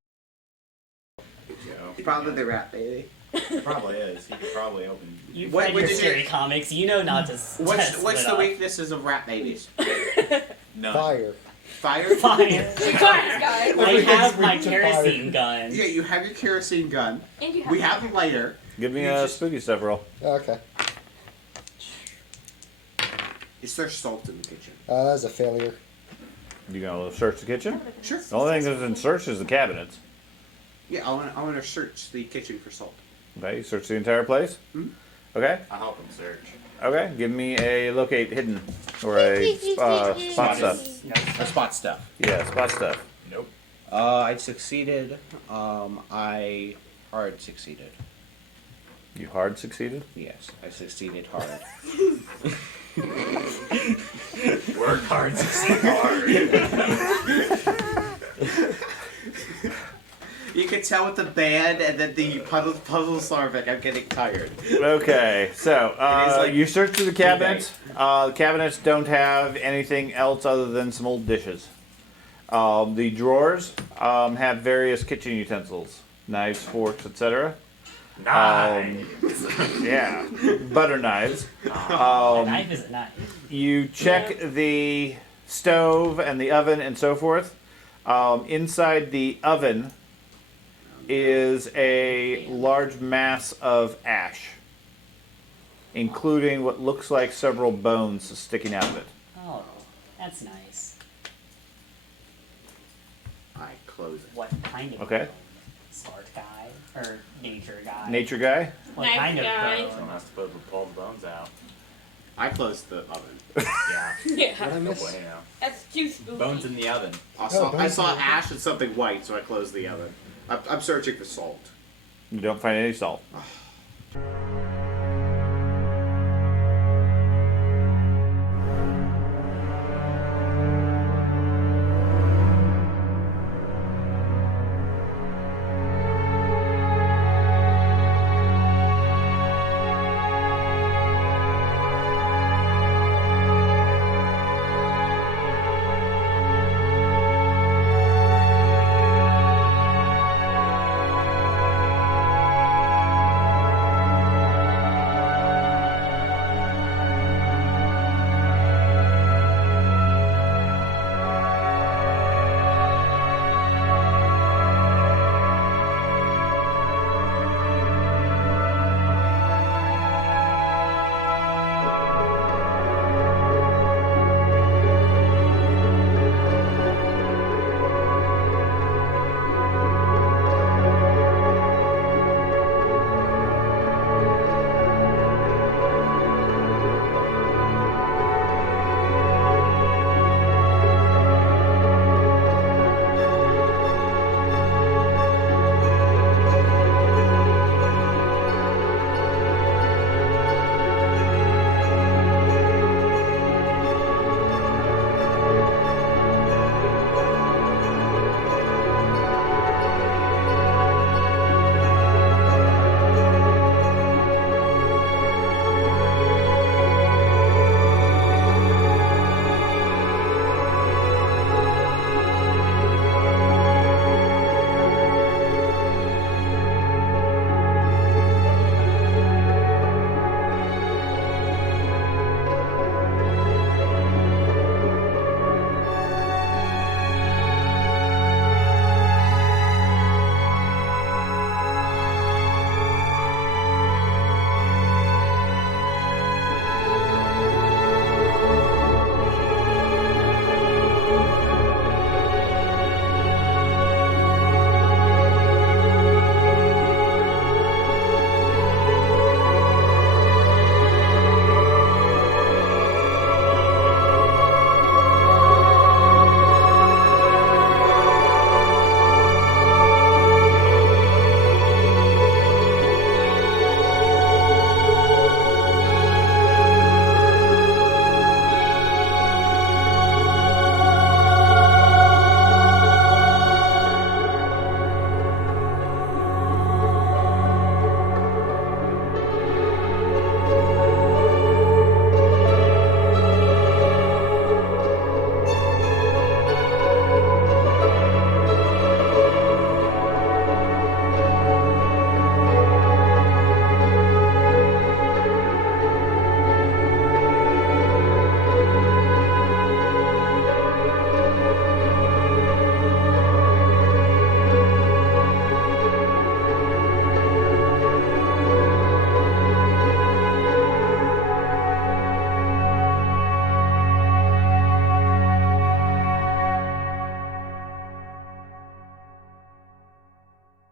Probably the rat baby. Probably is. He could probably open. You've What- read what your did you- scary comics. You know not to What's split the up. weaknesses of rat babies? None. Fire. Fire? Fire. Guys, guys. I Everything's have my weak to kerosene fire. gun. Yeah, you have your kerosene gun. And you have We have a lighter. Give me You a just- spooky stuff roll. Okay. Is there salt in the kitchen? That's a failure. You gonna search the kitchen? Sure. The only thing that's in search is the cabinets. Yeah, I want to search the kitchen for salt. Okay, you search the entire place. Mhm. Okay. I'll help him search. Okay. Give me a locate hidden or a spot stuff. Or spot stuff. Yeah, spot stuff. Nope. I succeeded. I hard succeeded. You hard succeeded. Yes, I succeeded hard. Work hard, succeed hard. You can tell with the band and then the puzzles are like I'm getting tired. Okay, so It is like you search through the cabinets. The cabinets don't have anything else other than some old dishes. The drawers have various kitchen utensils, knives, forks, etc. Nice. Yeah, butter knives. A knife is a knife. You check the stove and the oven and so forth. Inside the oven is a large mass of ash, including what looks like several bones sticking out of it. Oh, that's nice. I close it. What kind of Okay. bone? Smart guy or nature guy? Nature guy? What Nice kind guy. of Someone bone? has to pull the bones out. I closed the oven. Yeah. What Yeah, I No miss? bueno. that's too spooky. Bones in the oven. I saw bones in the ash oven. and something white, so I closed the oven. I'm searching for salt. You don't find any salt.